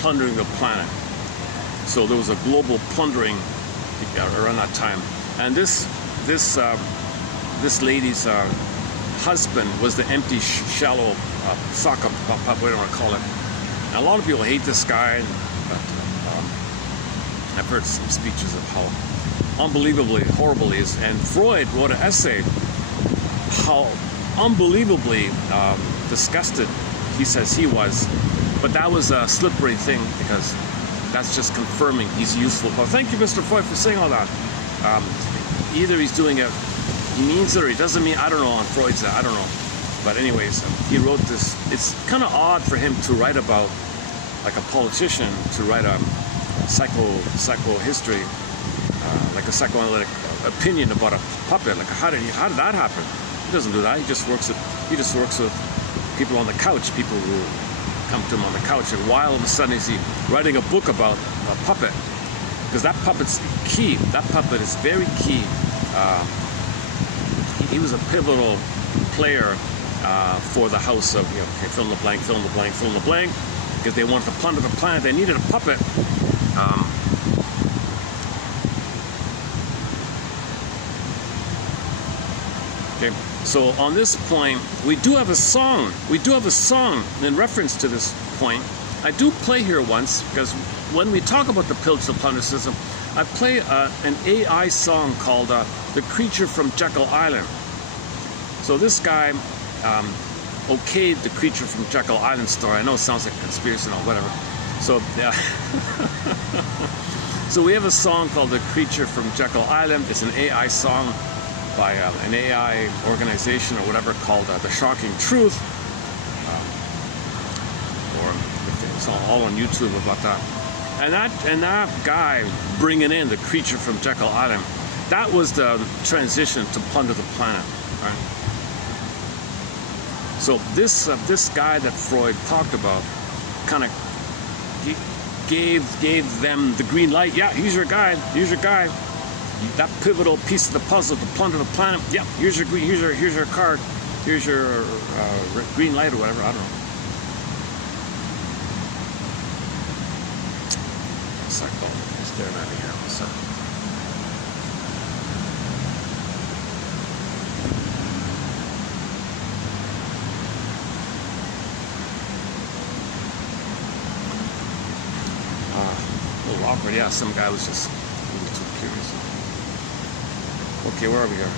plundering the planet. So there was a global plundering around that time, and this lady's husband was the empty, shallow soccer puppet, whatever you want to call it. And a lot of people hate this guy, but I've heard some speeches of how unbelievably horrible he is. And Freud wrote an essay how unbelievably disgusted he says he was, but that was a slippery thing because that's just confirming he's useful. Well, thank you, Mr. Freud, for saying all that. Either he's doing it, he means it, or he doesn't mean. I don't know. On Freud's, I don't know. But anyways, he wrote this. It's kind of odd for him to write about, like a politician, to write a psycho history, like a psychoanalytic opinion about a puppet. Like how did that happen? He doesn't do that. He just works with people on the couch, people who come to him on the couch, and why all of a sudden is he writing a book about a puppet? Because that puppet's key. That puppet is very key. He was a pivotal player for the house of, okay, fill in the blank, fill in the blank, fill in the blank, because they wanted to plunder the planet. They needed a puppet. Okay. So on this point, we do have a song. We do have a song in reference to this point. I do play here once, because when we talk about the pillage to plunder system, I play an AI song called The Creature from Jekyll Island. So this guy okayed the Creature from Jekyll Island story. I know it sounds like a conspiracy or whatever. So, yeah. So we have a song called The Creature from Jekyll Island. It's an AI song by an AI organization or whatever called The Shocking Truth. It's all on YouTube about that. And that guy bringing in the Creature from Jekyll Island, that was the transition to plunder the planet, right? So this guy that Freud talked about kind of gave them the green light. Yeah, here's your guy. Here's your guy. That pivotal piece of the puzzle to plunder the planet. Yeah, here's your card. Here's your green light or whatever. I don't know. Psychology. Staring at me here. So. A little awkward. Yeah, some guy was just a little too curious. Okay, where are we here?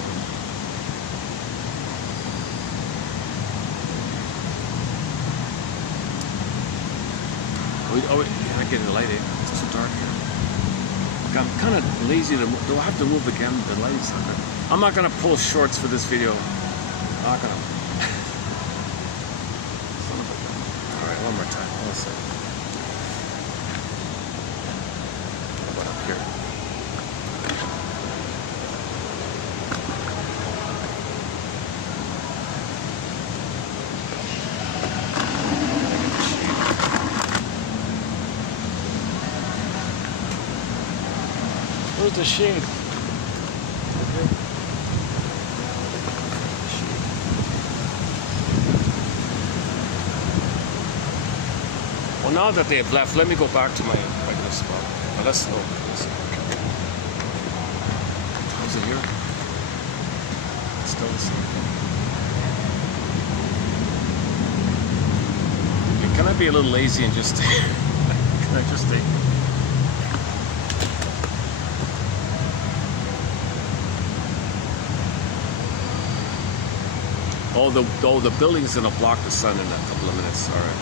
You're not getting the light, eh? It's too dark here. Look, I'm kind of lazy to move. Do I have to move again? The light's not good. I'm not going to pull shorts for this video. I'm not going to. Son of a gun. Alright, one more time. Let's see. How about up here? Where's the shade? Okay. Well, now that they have left, let me go back to my regular spot. Well, let's go. How's it here? It's still the same thing. Okay, can I be a little lazy and just stay? Can I just stay? Oh, the building's gonna block the sun in a couple of minutes. All right.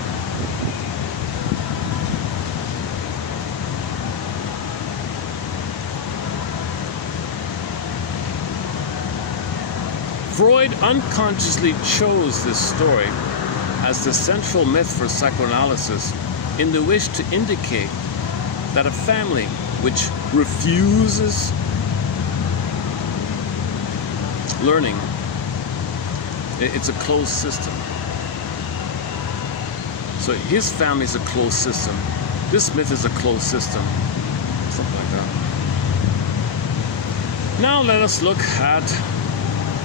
Freud unconsciously chose this story as the central myth for psychoanalysis in the wish to indicate that a family which refuses learning, it's a closed system. So his family is a closed system. This myth is a closed system. Something like that. Now let us look at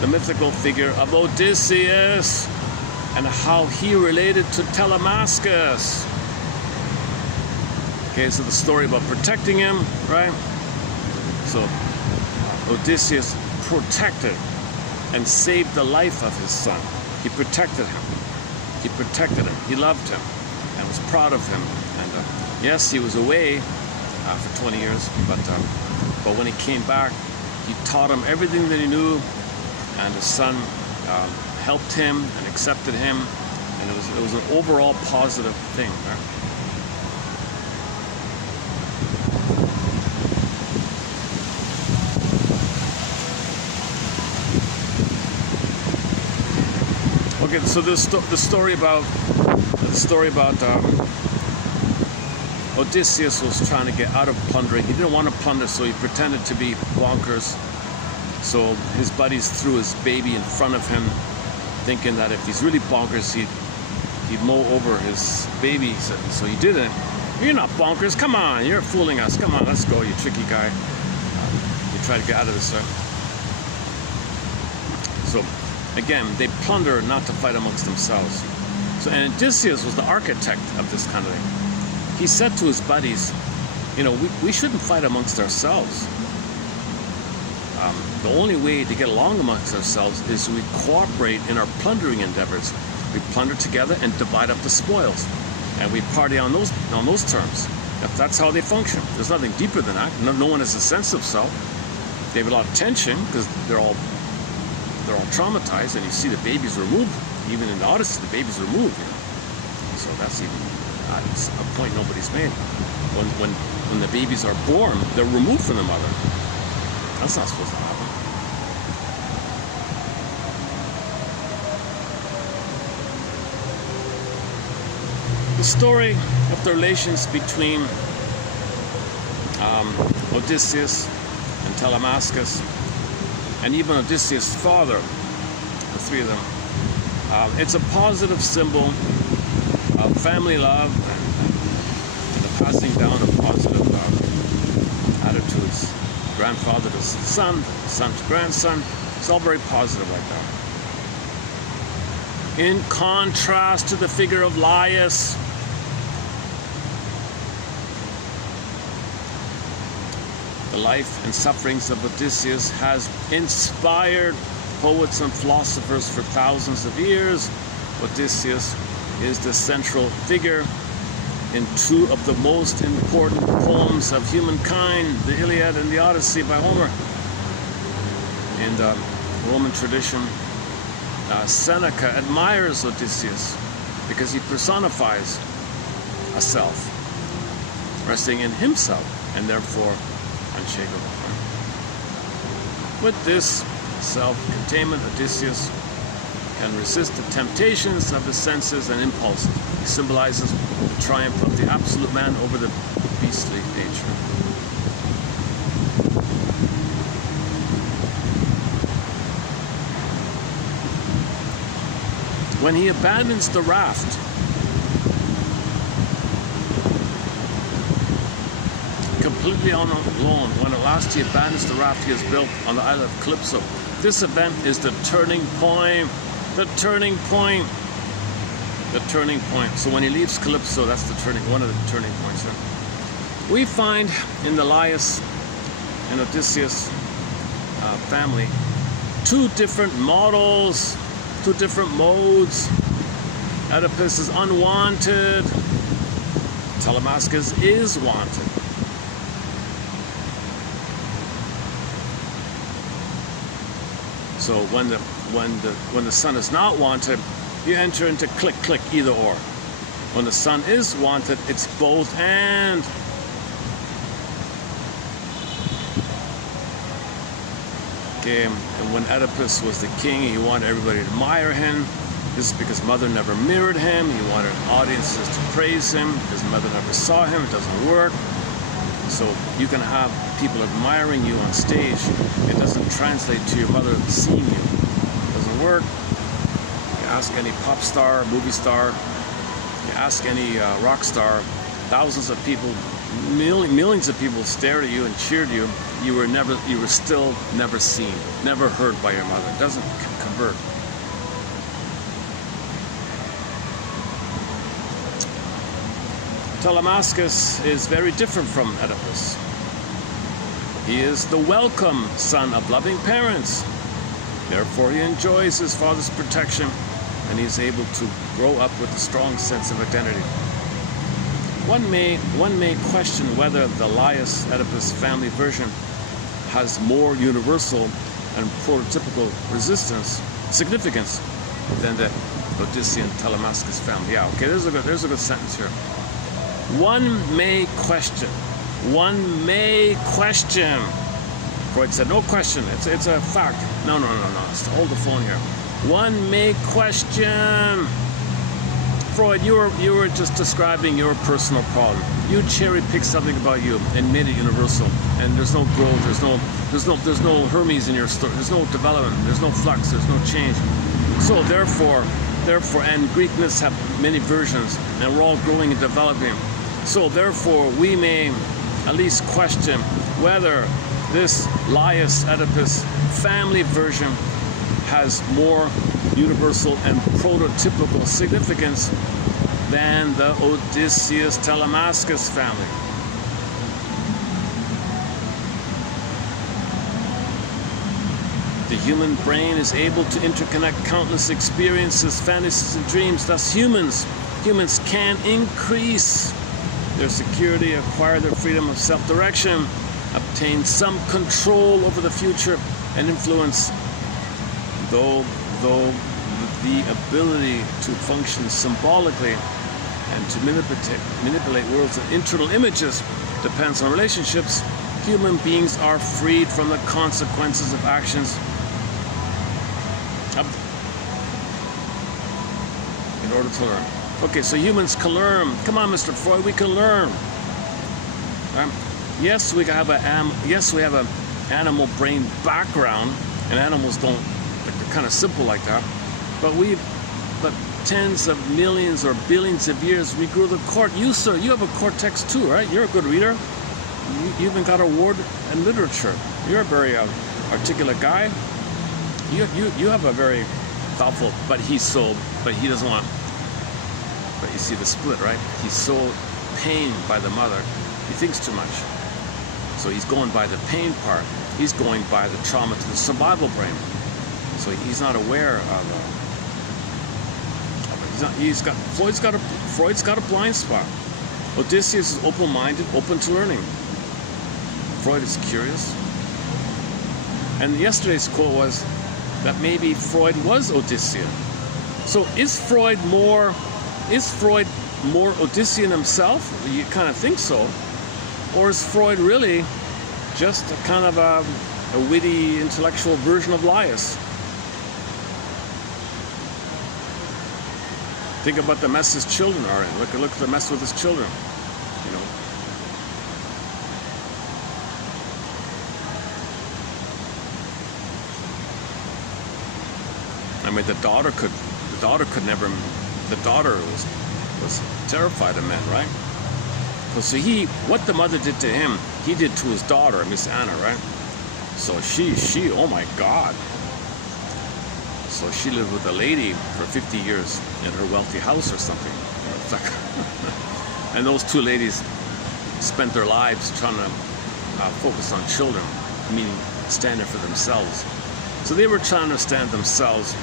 the mythical figure of Odysseus and how he related to Telemachus. Okay, so the story about protecting him, right? So Odysseus protected and saved the life of his son. He protected him. He protected him. He loved him and was proud of him. And yes, he was away for 20 years, but when he came back, he taught him everything that he knew, and his son helped him and accepted him, and it was an overall positive thing. Right? Okay, so the story about Odysseus was trying to get out of plundering. He didn't want to plunder, so he pretended to be bonkers. So his buddies threw his baby in front of him, thinking that if he's really bonkers, he'd mow over his baby. So he didn't. You're not bonkers. Come on, you're fooling us. Come on, let's go, you tricky guy. You try to get out of this. So. Again, they plunder not to fight amongst themselves. So, and Odysseus was the architect of this kind of thing. He said to his buddies, you know, we shouldn't fight amongst ourselves. The only way to get along amongst ourselves is we cooperate in our plundering endeavors. We plunder together and divide up the spoils. And we party on those terms. That's how they function. There's nothing deeper than that. No one has a sense of self. They have a lot of tension because they're all traumatized, and you see the babies removed. Even in the Odyssey, the babies removed. You know? So that's even a point nobody's made. When the babies are born, they're removed from the mother. That's not supposed to happen. The story of the relations between Odysseus and Telemachus, and even Odysseus' father, the three of them. It's a positive symbol of family love and the passing down of positive attitudes. Grandfather to son, son to grandson. It's all very positive like that. In contrast to the figure of Laius, the life and sufferings of Odysseus has inspired poets and philosophers for thousands of years. Odysseus is the central figure in two of the most important poems of humankind, the Iliad and the Odyssey by Homer. In the Roman tradition, Seneca admires Odysseus because he personifies a self. resting in himself, and therefore unshakable. With this self-containment, Odysseus can resist the temptations of the senses and impulses. He symbolizes the triumph of the absolute man over the beastly nature. When he abandons the raft, completely alone, when at last he abandons the raft he has built on the island of Calypso, this event is the turning point. The turning point. The turning point. So when he leaves Calypso, that's one of the turning points. Right? We find in the Laius and Odysseus family 2 different models, 2 different modes. Oedipus is unwanted. Telemachus is wanted. So when the son is not wanted, you enter into click, either or. When the son is wanted, it's both and. Okay, and when Oedipus was the king, he wanted everybody to admire him. This is because mother never mirrored him. He wanted audiences to praise him because mother never saw him. It doesn't work. So you can have people admiring you on stage. It doesn't translate to your mother seeing you. It doesn't work. You ask any pop star, movie star, you ask any rock star, thousands of people, millions of people stared at you and cheered you. You were still never seen, never heard by your mother. It doesn't convert. Telemachus is very different from Oedipus. He is the welcome son of loving parents. Therefore, he enjoys his father's protection, and he is able to grow up with a strong sense of identity. One may question whether the Laius-Oedipus family version has more universal and prototypical significance than the Odyssean-Telemachus family. Yeah, okay, there's a good sentence here. One may question. Freud said, no question, it's a fact. No, hold the phone here. One may question. Freud, you were just describing your personal problem. You cherry-picked something about you and made it universal. And there's no growth, there's no Hermes in your story, there's no development, there's no flux, there's no change. So therefore, and Greek myths have many versions, and we're all growing and developing. So therefore, we may at least question whether this Laius-Oedipus family version has more universal and prototypical significance than the Odysseus-Telemachus family. The human brain is able to interconnect countless experiences, fantasies, and dreams. Thus, humans can increase their security, acquire their freedom of self-direction, obtain some control over the future and influence, though the ability to function symbolically and to manipulate worlds and internal images depends on relationships. Human beings are freed from the consequences of actions in order to learn. Okay, so humans can learn. Come on, Mr. Freud, we can learn. Yes, we have an animal brain background, and animals don't. They're kind of simple like that. But tens of millions or billions of years, we grew the cortex. You, sir, you have a cortex too, right? You're a good reader. You even got an award in literature. You're a very articulate guy. You have a very thoughtful, but he doesn't want. But you see the split, right? He's so pained by the mother, he thinks too much. So he's going by the pain part. He's going by the trauma to the survival brain. So he's not aware of it. Freud's got a blind spot. Odysseus is open-minded, open to learning. Freud is curious. And yesterday's quote was that maybe Freud was Odyssean. So is Freud more Odyssean himself? You kind of think so. Or is Freud really just a kind of a witty intellectual version of Laius? Think about the mess his children are in. Look at the mess with his children. You know. I mean, the daughter was terrified of men, right? So what the mother did to him, he did to his daughter, Miss Anna, right? So she, oh my God. So she lived with a lady for 50 years in her wealthy house or something. And those two ladies spent their lives trying to focus on children, meaning standing for themselves. So they were trying to stand themselves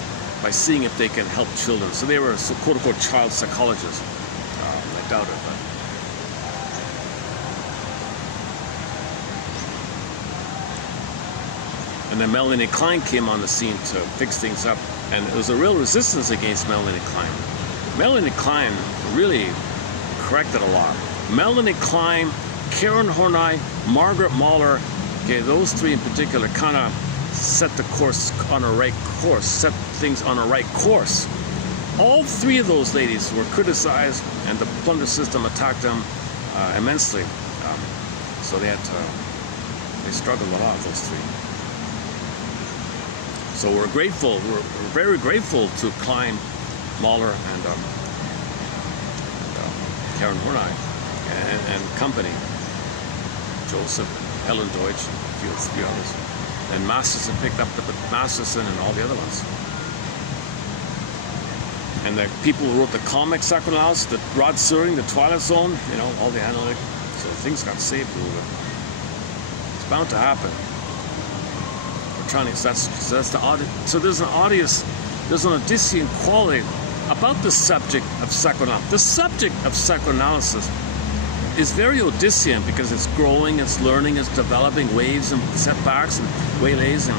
by seeing if they can help children. So they were quote-unquote child psychologists. I doubt it, but. And then Melanie Klein came on the scene to fix things up, and it was a real resistance against Melanie Klein. Melanie Klein really corrected a lot. Melanie Klein, Karen Horney, Margaret Mahler, okay, those three in particular kind of set the course on a right course, set things on a right course. All three of those ladies were criticized, and the plunder system attacked them immensely. So they struggled a lot, those three. So we're very grateful to Klein, Mahler, and Karen Horney and company, Joseph, Helen Deutsch, a few others. And Masterson picked up Masterson and all the other ones. And the people who wrote the comic psychoanalysis, the Rod Serling, the Twilight Zone, you know, all the analytic, so things got saved a little bit. It's bound to happen. So there's an Odyssean quality about the subject of psychoanalysis. The subject of psychoanalysis is very Odyssean because it's growing, it's learning, it's developing waves and setbacks and waylays and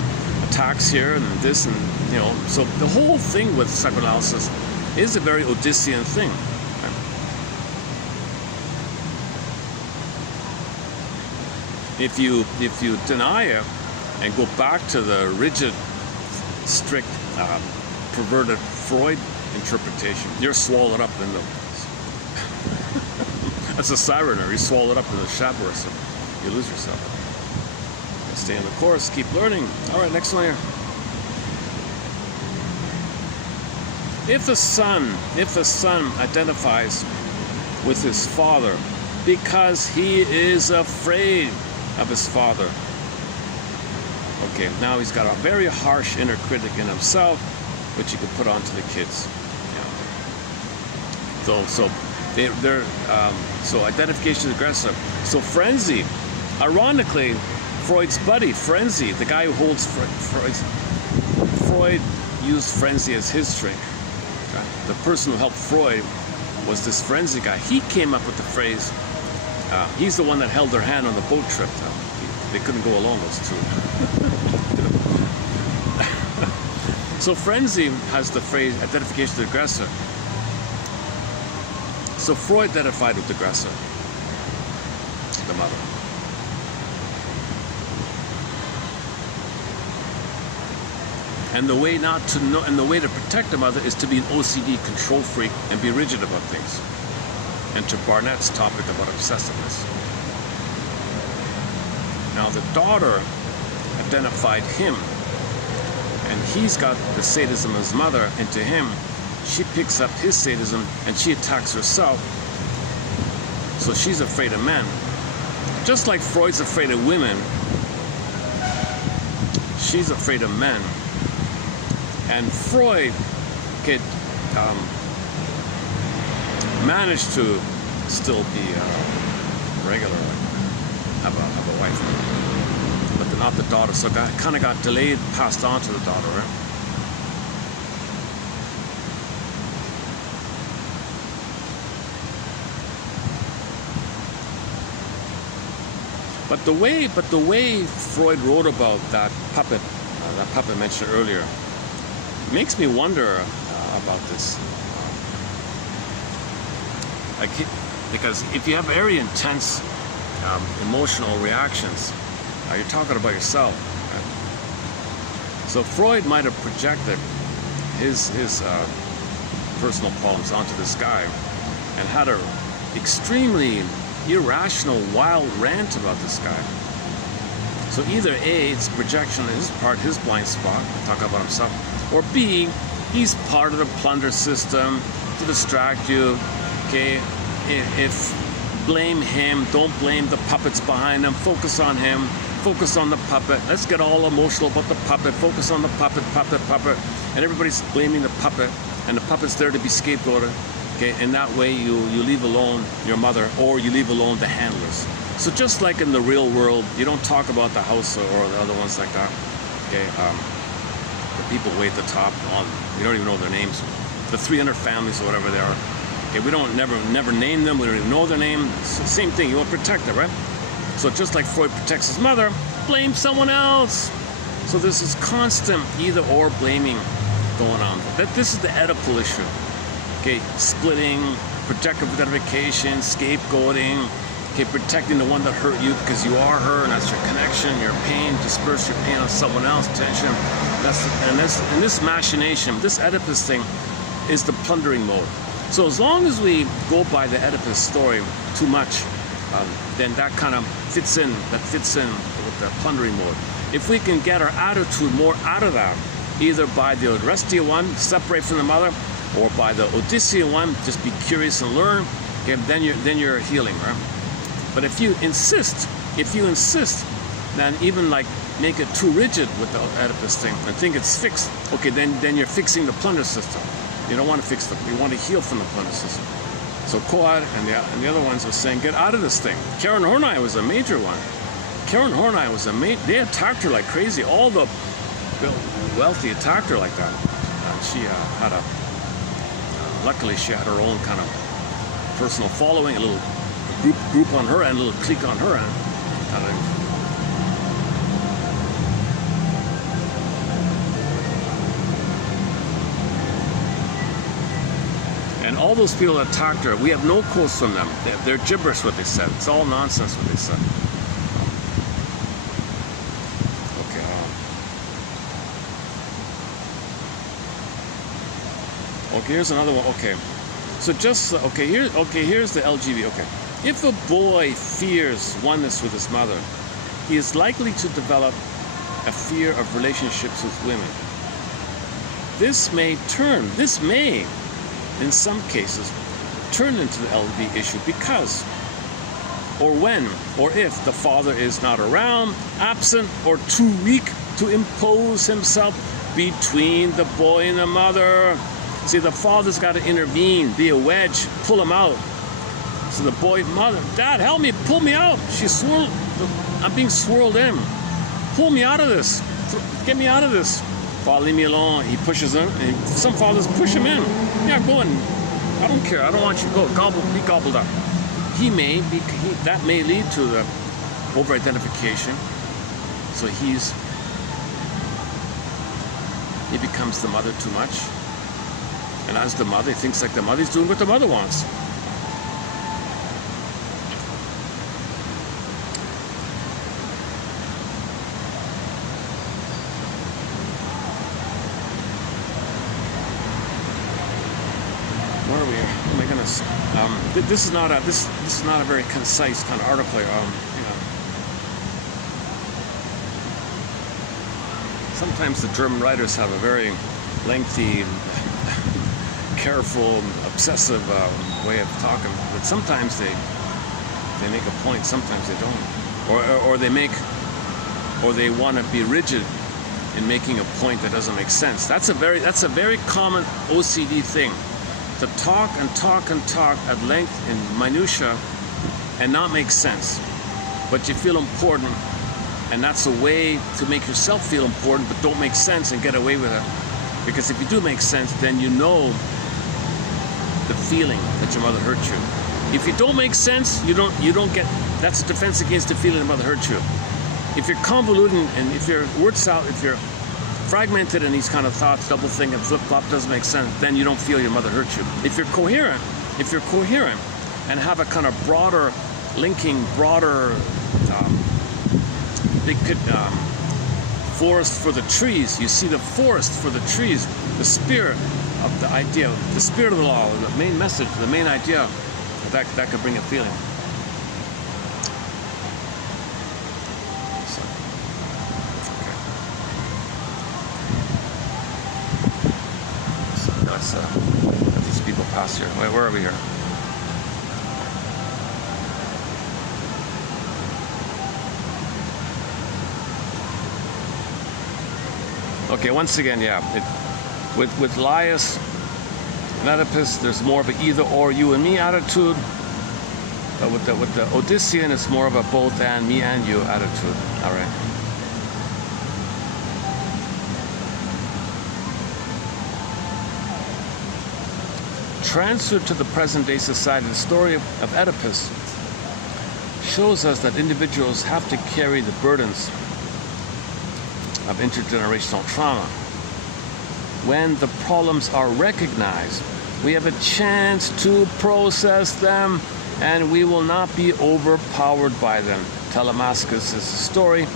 attacks here and this and, you know, so the whole thing with psychoanalysis is a very Odyssean thing. If you deny it and go back to the rigid, strict, perverted Freud interpretation, you're swallowed up in the... That's a sirener. You're swallowed up in the chapeau, so you lose yourself. Stay on the course, keep learning. All right, next one here. If the son identifies with his father because he is afraid of his father. Okay, now he's got a very harsh inner critic in himself, which he can put onto the kids. Yeah. So identification is aggressive. So frenzy, ironically, Freud's buddy, frenzy, the guy who holds Freud used frenzy as his drink. Okay? The person who helped Freud was this frenzy guy. He came up with the phrase, he's the one that held their hand on the boat trip. They couldn't go alone, those two. So frenzy has the phrase identification with the aggressor. So Freud identified with the aggressor, the mother. And the way not to know, and the way to protect the mother is to be an OCD control freak and be rigid about things. And to Barnett's topic about obsessiveness. Now the daughter identified him, and he's got the sadism of his mother, and to him, she picks up his sadism and she attacks herself. So she's afraid of men. Just like Freud's afraid of women, she's afraid of men. And Freud could manage to still be regular, have a wife, but not the daughter. So kind of got delayed, passed on to the daughter, right? But the way Freud wrote about that puppet mentioned earlier, makes me wonder about this. Because if you have very intense emotional reactions. You're talking about yourself. Right? So Freud might have projected his personal problems onto this guy and had an extremely irrational, wild rant about this guy. So either A, it's projection on his part, his blind spot, talk about himself, or B, he's part of the plunder system to distract you. Okay, if blame him, don't blame the puppets behind him, focus on him, focus on the puppet. Let's get all emotional about the puppet, focus on the puppet, and everybody's blaming the puppet, and the puppet's there to be scapegoated. Okay, and that way you leave alone your mother, or you leave alone the handlers. So just like in the real world, you don't talk about the house or the other ones like that. Okay, the people way at the top, you don't even know their names. The 300 families or whatever they are. Okay, we don't never name them. We don't even know their name. It's the same thing. You want to protect them, right? So just like Freud protects his mother, blame someone else. So there's this constant either-or blaming going on. This is the Oedipal issue. Okay, splitting, protective identification, scapegoating. Okay, protecting the one that hurt you because you are her, and that's your connection, your pain, disperse your pain on someone else, tension. And this machination, this Oedipus thing, is the plundering mode. So as long as we go by the Oedipus story too much, then that kind of fits in with the plundering mode. If we can get our attitude more out of that, either by the Orestia one, separate from the mother, or by the Odyssean one, just be curious and learn, okay, then you're healing, right? But if you insist, then even like make it too rigid with the Oedipus thing and think it's fixed, okay, then you're fixing the plunder system. You don't want to fix them. You want to heal from the plunder system. So Koad and the other ones are saying, get out of this thing. Karen Horney was a major one. Karen Horney was they attacked her like crazy. All the wealthy attacked her like that. And she had luckily she had her own kind of personal following, a little group on her end, a little clique on her end. And all those people that attacked her, we have no quotes from them. They're gibberish what they said. It's all nonsense what they said. Okay, here's another one. Okay. So here's the LGB. Okay. If a boy fears oneness with his mother, he is likely to develop a fear of relationships with women. This may, in some cases, turn into the LGB issue because, or when, or if the father is not around, absent, or too weak to impose himself between the boy and the mother. See, the father's got to intervene, be a wedge, pull him out. So the boy, mother, Dad, help me, pull me out. I'm being swirled in. Pull me out of this. Get me out of this. Father, leave me alone. He pushes him, and some fathers push him in. Yeah, go in. I don't care. I don't want you to go. Be gobbled up. That may lead to the over-identification. So he becomes the mother too much. And as the mother, he thinks like the mother's doing what the mother wants. Where are we? Oh my goodness. This is not a very concise kind of article. Sometimes the German writers have a very lengthy, careful, obsessive way of talking, but sometimes they make a point, sometimes they don't, or they want to be rigid in making a point that doesn't make sense. That's a very common OCD thing, to talk and talk and talk at length in minutia and not make sense, but you feel important, and that's a way to make yourself feel important, but don't make sense and get away with it. Because if you do make sense, then you know the feeling that your mother hurt you. If you don't make sense, you don't get. That's a defense against the feeling that mother hurt you. If you're convoluted and if your words out, if you're fragmented in these kind of thoughts, double think and flip flop doesn't make sense, then you don't feel your mother hurt you. If you're coherent and have a kind of broader linking broader big forest for the trees. You see the forest for the trees, the spirit of the idea, the spirit of the law, the main message, the main idea, that could bring a feeling. So, okay. So let's let these people pass here. Wait, where are we here? Okay, once again, yeah, with Laius and Oedipus, there's more of an either or, you and me attitude. But with the Odyssean, it's more of a both and, me and you attitude. All right. Transferred to the present-day society, the story of Oedipus shows us that individuals have to carry the burdens of intergenerational trauma. When the problems are recognized, we have a chance to process them, and we will not be overpowered by them. Telemachus' story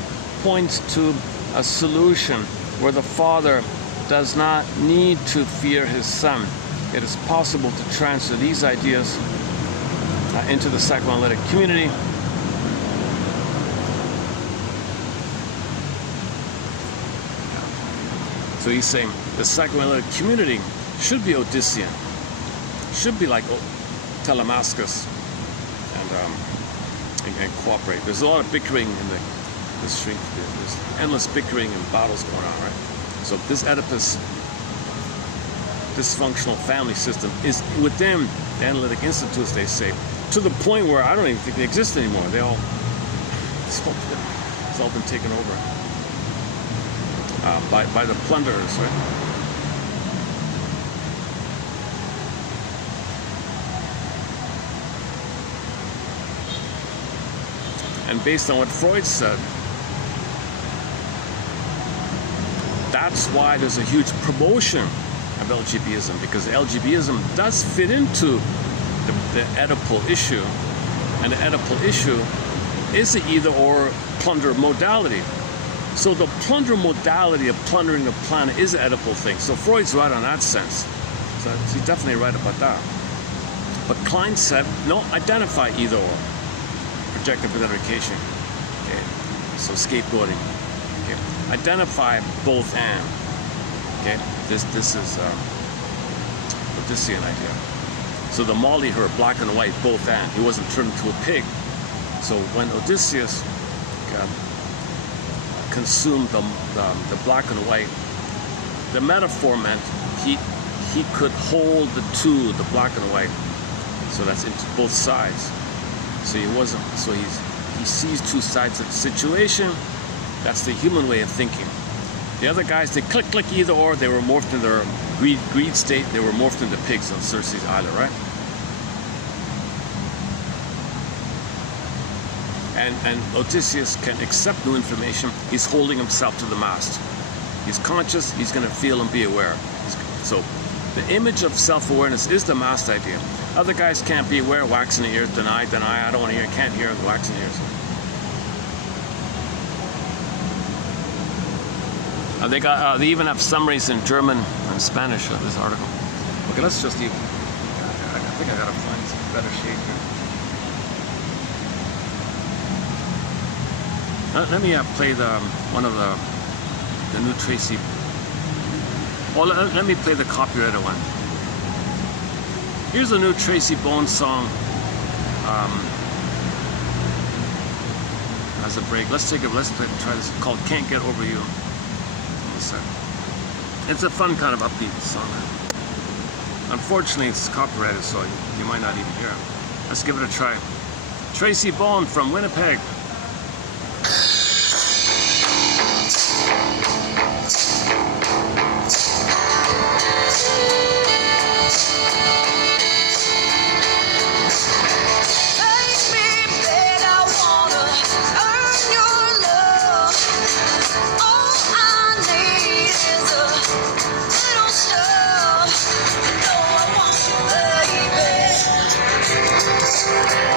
points to a solution where the father does not need to fear his son. It is possible to transfer these ideas into the psychoanalytic community. So he's saying the psychoanalytic community should be Odyssean, should be like Telemachus, and cooperate. There's a lot of bickering in the street. There's endless bickering and battles going on, right? So this Oedipus dysfunctional family system is within the analytic institutes, they say, to the point where I don't even think they exist anymore. It's all been taken over by the plunderers, right? And based on what Freud said, that's why there's a huge promotion of LGBTism, because LGBTism does fit into the Oedipal issue, and the Oedipal issue is the either or plunder modality. So the plunder modality of plundering the planet is an Oedipal thing. So Freud's right on that sense. So he's definitely right about that. But Klein said, no, identify either or. Projective identification. Okay. So scapegoating. Okay. Identify both and. Okay. This is Odyssean idea. So the Mali, her black and white, both and. He wasn't turned into a pig. So when Odysseus consumed the black and white, the metaphor meant he could hold the two, the black and white. So that's into both sides. So he wasn't. So he sees two sides of the situation. That's the human way of thinking. The other guys, they click either or. They were morphed in their greed state. They were morphed into pigs on Circe's island, right? And Odysseus can accept new information. He's holding himself to the mast. He's conscious. He's going to feel and be aware. So the image of self-awareness is the mast idea. Other guys can't be aware, wax in the ears, deny, I don't want to hear, can't hear, wax in the ears. They even have summaries in German and Spanish of this article. Okay, let's just even, I think I gotta find some better shade here. Let me play one of the new Tracy. Well, let me play the copyrighted one. Here's a new Tracy Bones song. As a break, let's try this. It's called "Can't Get Over You." It's a fun kind of upbeat song. Unfortunately, it's copyrighted, so you might not even hear it. Let's give it a try. Tracy Bone from Winnipeg.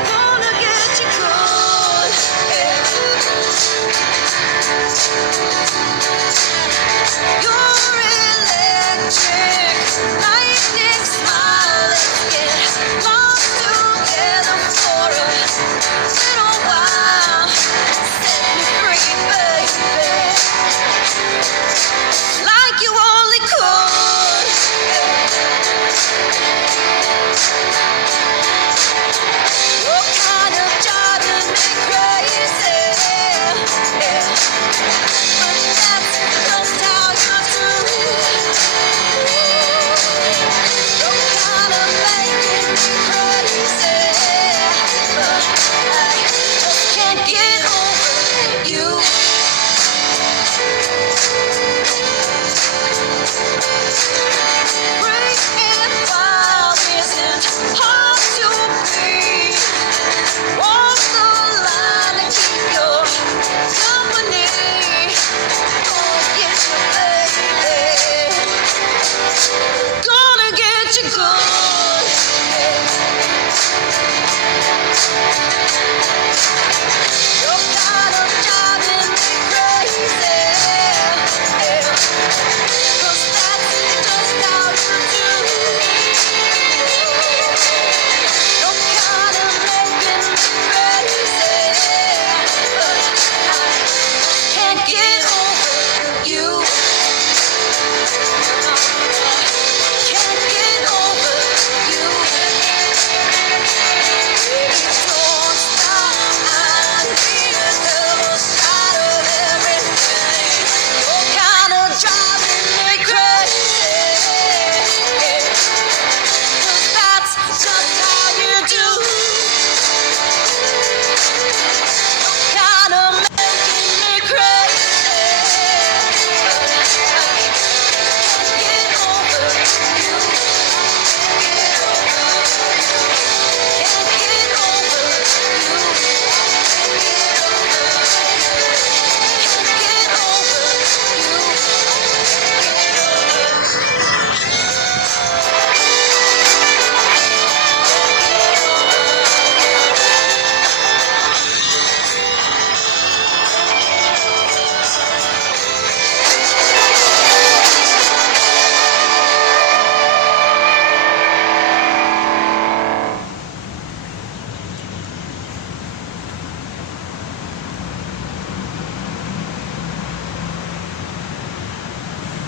Gonna get you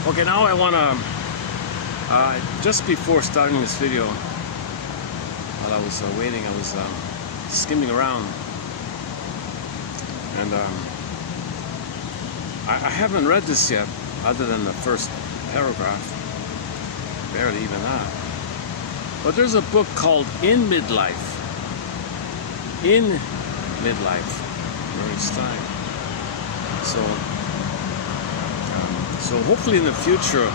Okay, now I want to, just before starting this video, while I was waiting, I was skimming around, and I haven't read this yet, other than the first paragraph, barely even that. But there's a book called In Midlife. In Midlife, Murray Stein. So hopefully in the future,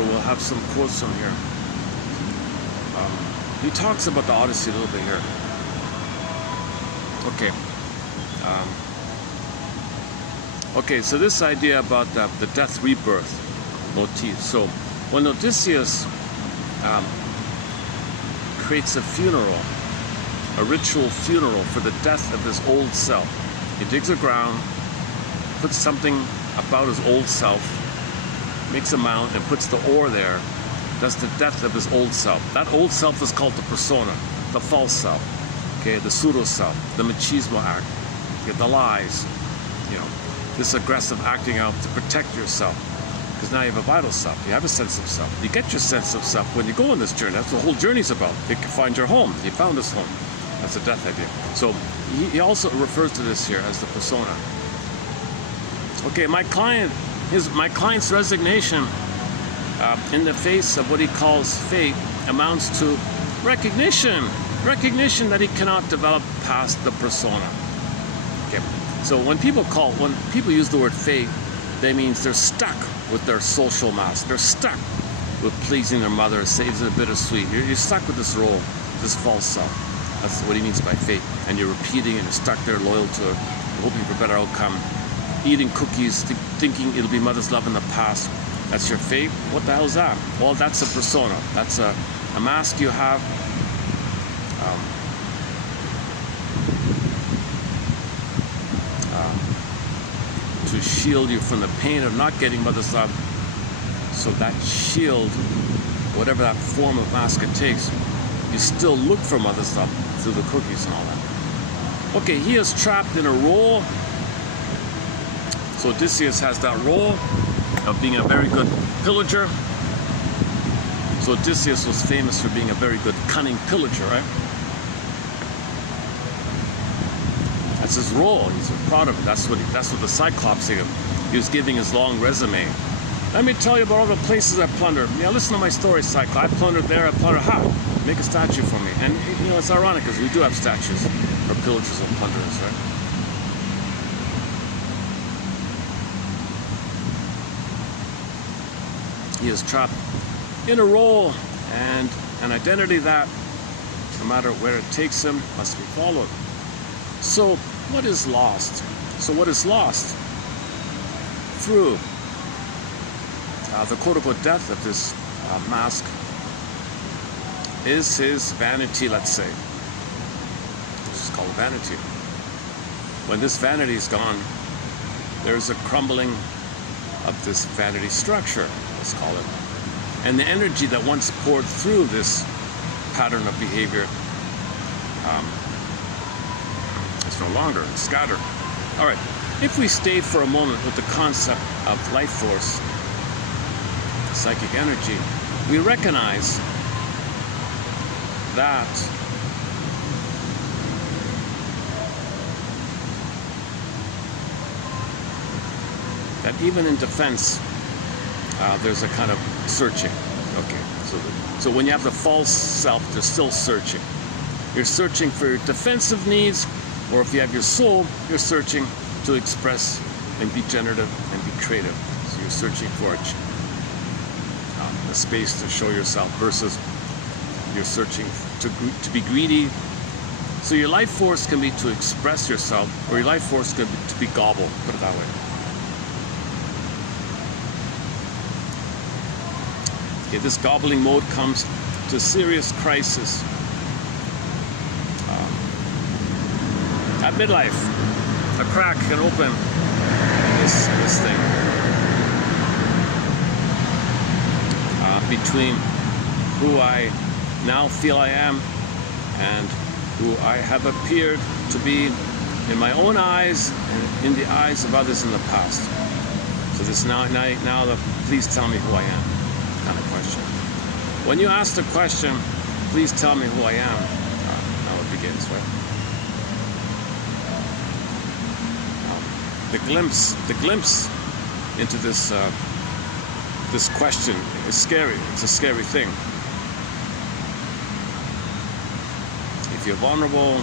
we'll have some quotes from here. He talks about the Odyssey a little bit here. Okay. Okay, so this idea about the death rebirth motif. So when Odysseus creates a funeral, a ritual funeral for the death of his old self, he digs a ground, puts something about his old self, makes a mound and puts the ore there. That's the death of his old self. That old self is called the persona, the false self, okay, the pseudo self, the machismo act, okay, the lies, this aggressive acting out to protect yourself. Because now you have a vital self, you have a sense of self. You get your sense of self when you go on this journey. That's what the whole journey's about. You can find your home. You found this home. That's a death idea. So he also refers to this here as the persona. Okay, my client's resignation in the face of what he calls fate amounts to recognition that he cannot develop past the persona. Okay, so when people use the word fate, that means they're stuck with their social mask. They're stuck with pleasing their mother, saves it bittersweet. You're stuck with this role, this false self. That's what he means by fate. And you're repeating and you're stuck there, loyal to it, hoping for a better outcome. Eating cookies, thinking it'll be mother's love in the past. That's your fate? What the hell is that? Well, that's a persona. That's a mask you have. To shield you from the pain of not getting mother's love. So that shield, whatever that form of mask it takes, you still look for mother's love through the cookies and all that. Okay, he is trapped in a role. So Odysseus has that role of being a very good pillager. So Odysseus was famous for being a very good cunning pillager, right? That's his role. He's proud of it. That's what the Cyclops did. He was giving his long resume. Let me tell you about all the places I plundered. Yeah, listen to my story, Cyclops. I plundered there, I plundered. Make a statue for me. And it's ironic because we do have statues for pillagers and plunderers, right? He is trapped in a role and an identity that, no matter where it takes him, must be followed. So, what is lost? So what is lost through the quote-unquote death of this mask is his vanity, let's say. This is called vanity. When this vanity is gone, there's a crumbling of this vanity structure, let's call it. And the energy that once poured through this pattern of behavior is no longer scattered. All right, if we stay for a moment with the concept of life force, psychic energy, we recognize that even in defense, there's a kind of searching. Okay, so when you have the false self, they're still searching. You're searching for your defensive needs, or if you have your soul, you're searching to express and be generative and be creative. So you're searching for a space to show yourself versus you're searching to be greedy. So your life force can be to express yourself, or your life force can be to be gobbled, put it that way. Okay, this gobbling mode comes to serious crisis at midlife. A crack can open in this thing between who I now feel I am and who I have appeared to be in my own eyes and in the eyes of others in the past. So this now the please tell me who I am kind of question. When you ask the question, please tell me who I am, now it begins, right? The glimpse into this this question is scary. It's a scary thing. If you're vulnerable,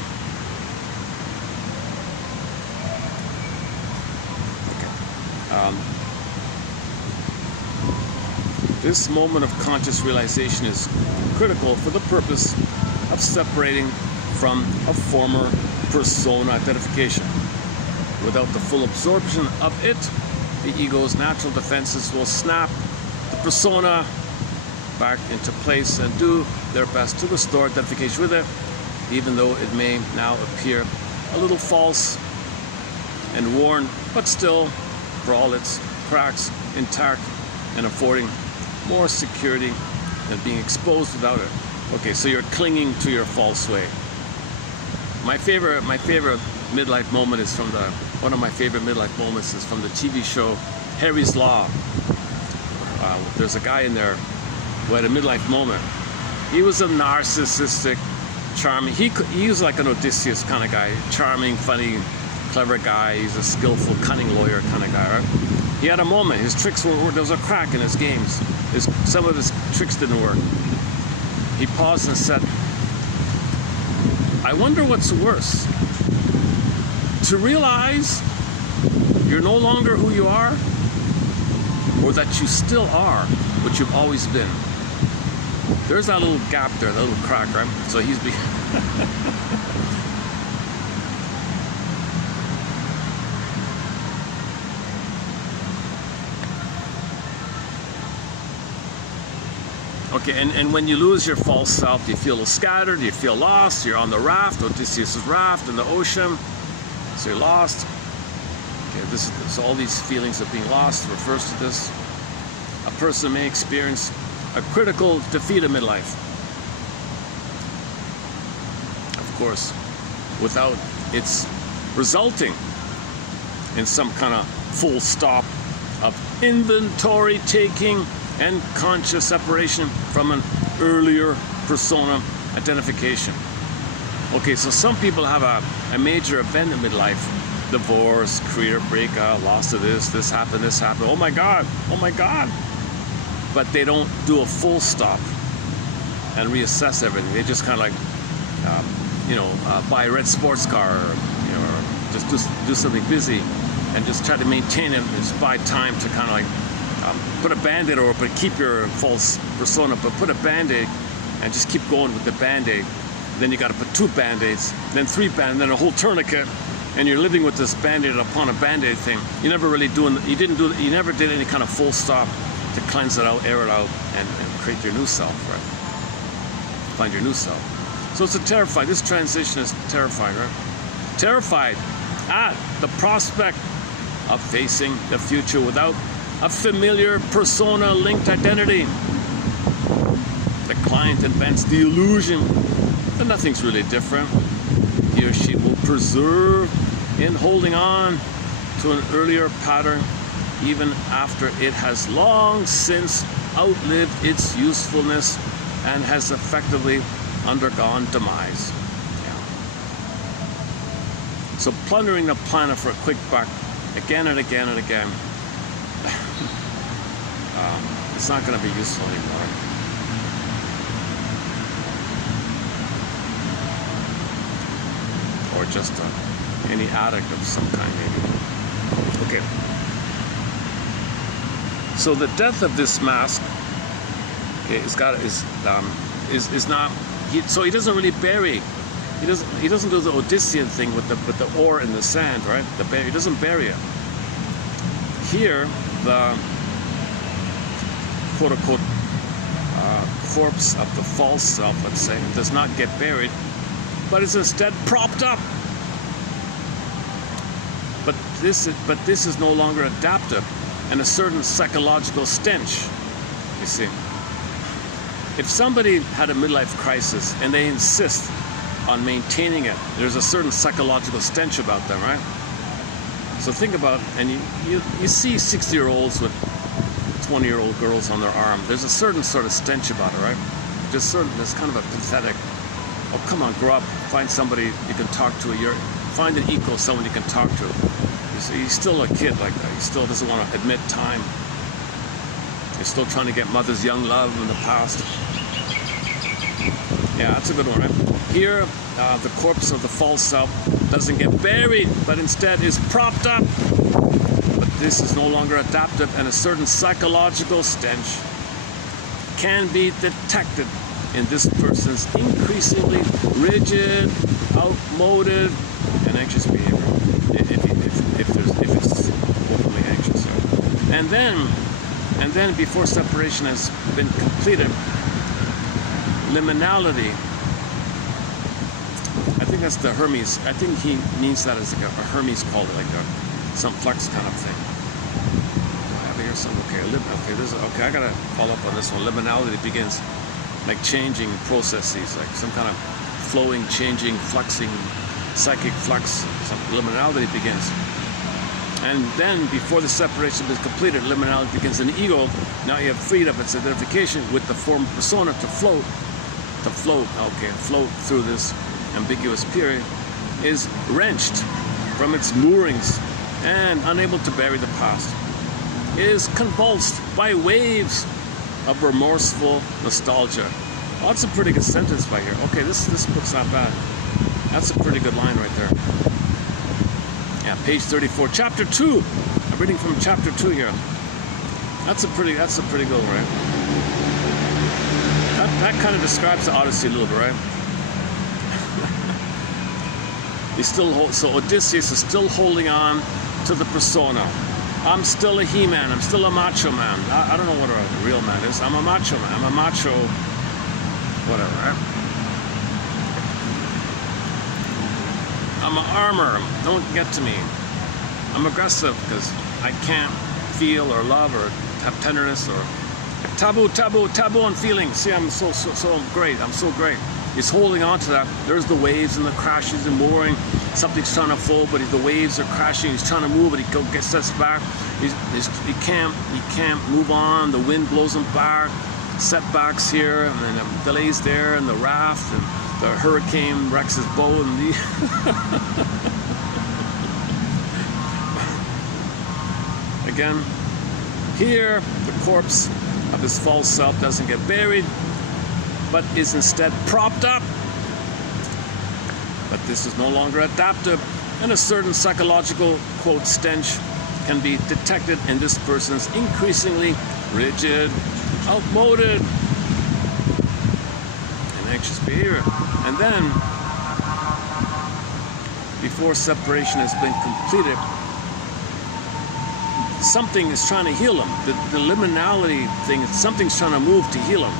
this moment of conscious realization is critical for the purpose of separating from a former persona identification. Without the full absorption of it, the ego's natural defenses will snap the persona back into place and do their best to restore identification with it, even though it may now appear a little false and worn, but still, for all its cracks, intact and affording more security than being exposed without it. Okay, so you're clinging to your false way. My favorite midlife moment is from one of my favorite midlife moments is from the TV show Harry's Law. There's a guy in there who had a midlife moment. He was a narcissistic, charming, he was like an Odysseus kind of guy, charming, funny, clever guy. He's a skillful, cunning lawyer kind of guy, right? He had a moment. His tricks were, there was a crack in his games. Some of his tricks didn't work. He paused and said, I wonder what's worse, to realize you're no longer who you are, or that you still are what you've always been. There's that little gap there, that little crack, right? So he's okay, and when you lose your false self, you feel scattered, you feel lost, you're on the raft, Odysseus' raft in the ocean, so you're lost. Okay, so all these feelings of being lost refers to this. A person may experience a critical defeat in midlife. Of course, without its resulting in some kind of full stop of inventory taking and conscious separation from an earlier persona identification. Okay, so some people have a major event in midlife, divorce, career breakup, loss of this happened, oh my God. But they don't do a full stop and reassess everything. They just kind of like, buy a red sports car, or just do something busy and just try to maintain it, just buy time to kind of like put a band-aid over, but keep your false persona, but put a band-aid and just keep going with the band-aid. Then you got to put 2 band-aids, then 3 band-aids, then a whole tourniquet, and you're living with this band-aid upon a band-aid thing. You never really you never did any kind of full stop to cleanse it out, air it out, and create your new self, right? Find your new self. So it's this transition is terrifying, right? Terrified at the prospect of facing the future without a familiar persona-linked identity. The client invents the illusion that nothing's really different. He or she will persevere in holding on to an earlier pattern even after it has long since outlived its usefulness and has effectively undergone demise. Yeah. So plundering the planet for a quick buck again and again and again, it's not going to be useful anymore. Or just any addict of some kind, maybe. Okay. So the death of this mask is not. So he doesn't really bury. He doesn't do the Odyssean thing with the ore in the sand, right? He doesn't bury it. Here, the quote unquote corpse of the false self, let's say, does not get buried, but is instead propped up. But this is no longer adaptive and a certain psychological stench, you see. If somebody had a midlife crisis and they insist on maintaining it, there's a certain psychological stench about them, right? So think about, and you see 60-year-olds with 20-year-old girls on their arm. There's a certain sort of stench about it, right? There's kind of a pathetic, oh, come on, grow up, find somebody you can talk to. Find an equal, someone you can talk to. He's still a kid like that. He still doesn't want to admit time. He's still trying to get mother's young love in the past. Yeah, that's a good one, right? Here, the corpse of the false self doesn't get buried, but instead is propped up. But this is no longer adaptive, and a certain psychological stench can be detected in this person's increasingly rigid, outmoded, and anxious behavior. If it's openly anxious, right? And then before separation has been completed, liminality. I think that's the Hermes. I think he means that as like a Hermes called it, like some flex kind of thing. Do I have here some? Okay, I gotta follow up on this one. Liminality begins like changing processes, like some kind of flowing, changing, fluxing, psychic flux. Some liminality begins. And then, before the separation is completed, liminality begins in the ego. Now you have freed up its identification with the form persona to float through this ambiguous period, is wrenched from its moorings and unable to bury the past, is convulsed by waves of remorseful nostalgia. Oh, that's a pretty good sentence by here. Okay, this book's not bad. That's a pretty good line right there. Yeah, page 34, chapter 2. I'm reading from chapter 2 here. That's a pretty good one, right? That kind of describes the Odyssey a little bit, right? So Odysseus is still holding on to the persona. I'm still a he-man. I'm still a macho man. I don't know what a real man is. I'm a macho man. I'm a macho, whatever, right? I'm an armor. Don't get to me. I'm aggressive because I can't feel or love or have tenderness or taboo on feelings. See, I'm so great. I'm so great. He's holding on to that. There's the waves and the crashes and mooring. Something's trying to fold, but the waves are crashing. He's trying to move, but he gets sets back. He can't move on. The wind blows him back. Setbacks here, and then delays there, and the raft, and the hurricane wrecks his boat, and again, here the corpse of his false self doesn't get buried, but is instead propped up. But this is no longer adaptive, and a certain psychological, quote, stench can be detected in this person's increasingly rigid, outmoded, and anxious behavior. And then, before separation has been completed, something is trying to heal him. The liminality thing, something's trying to move to heal him.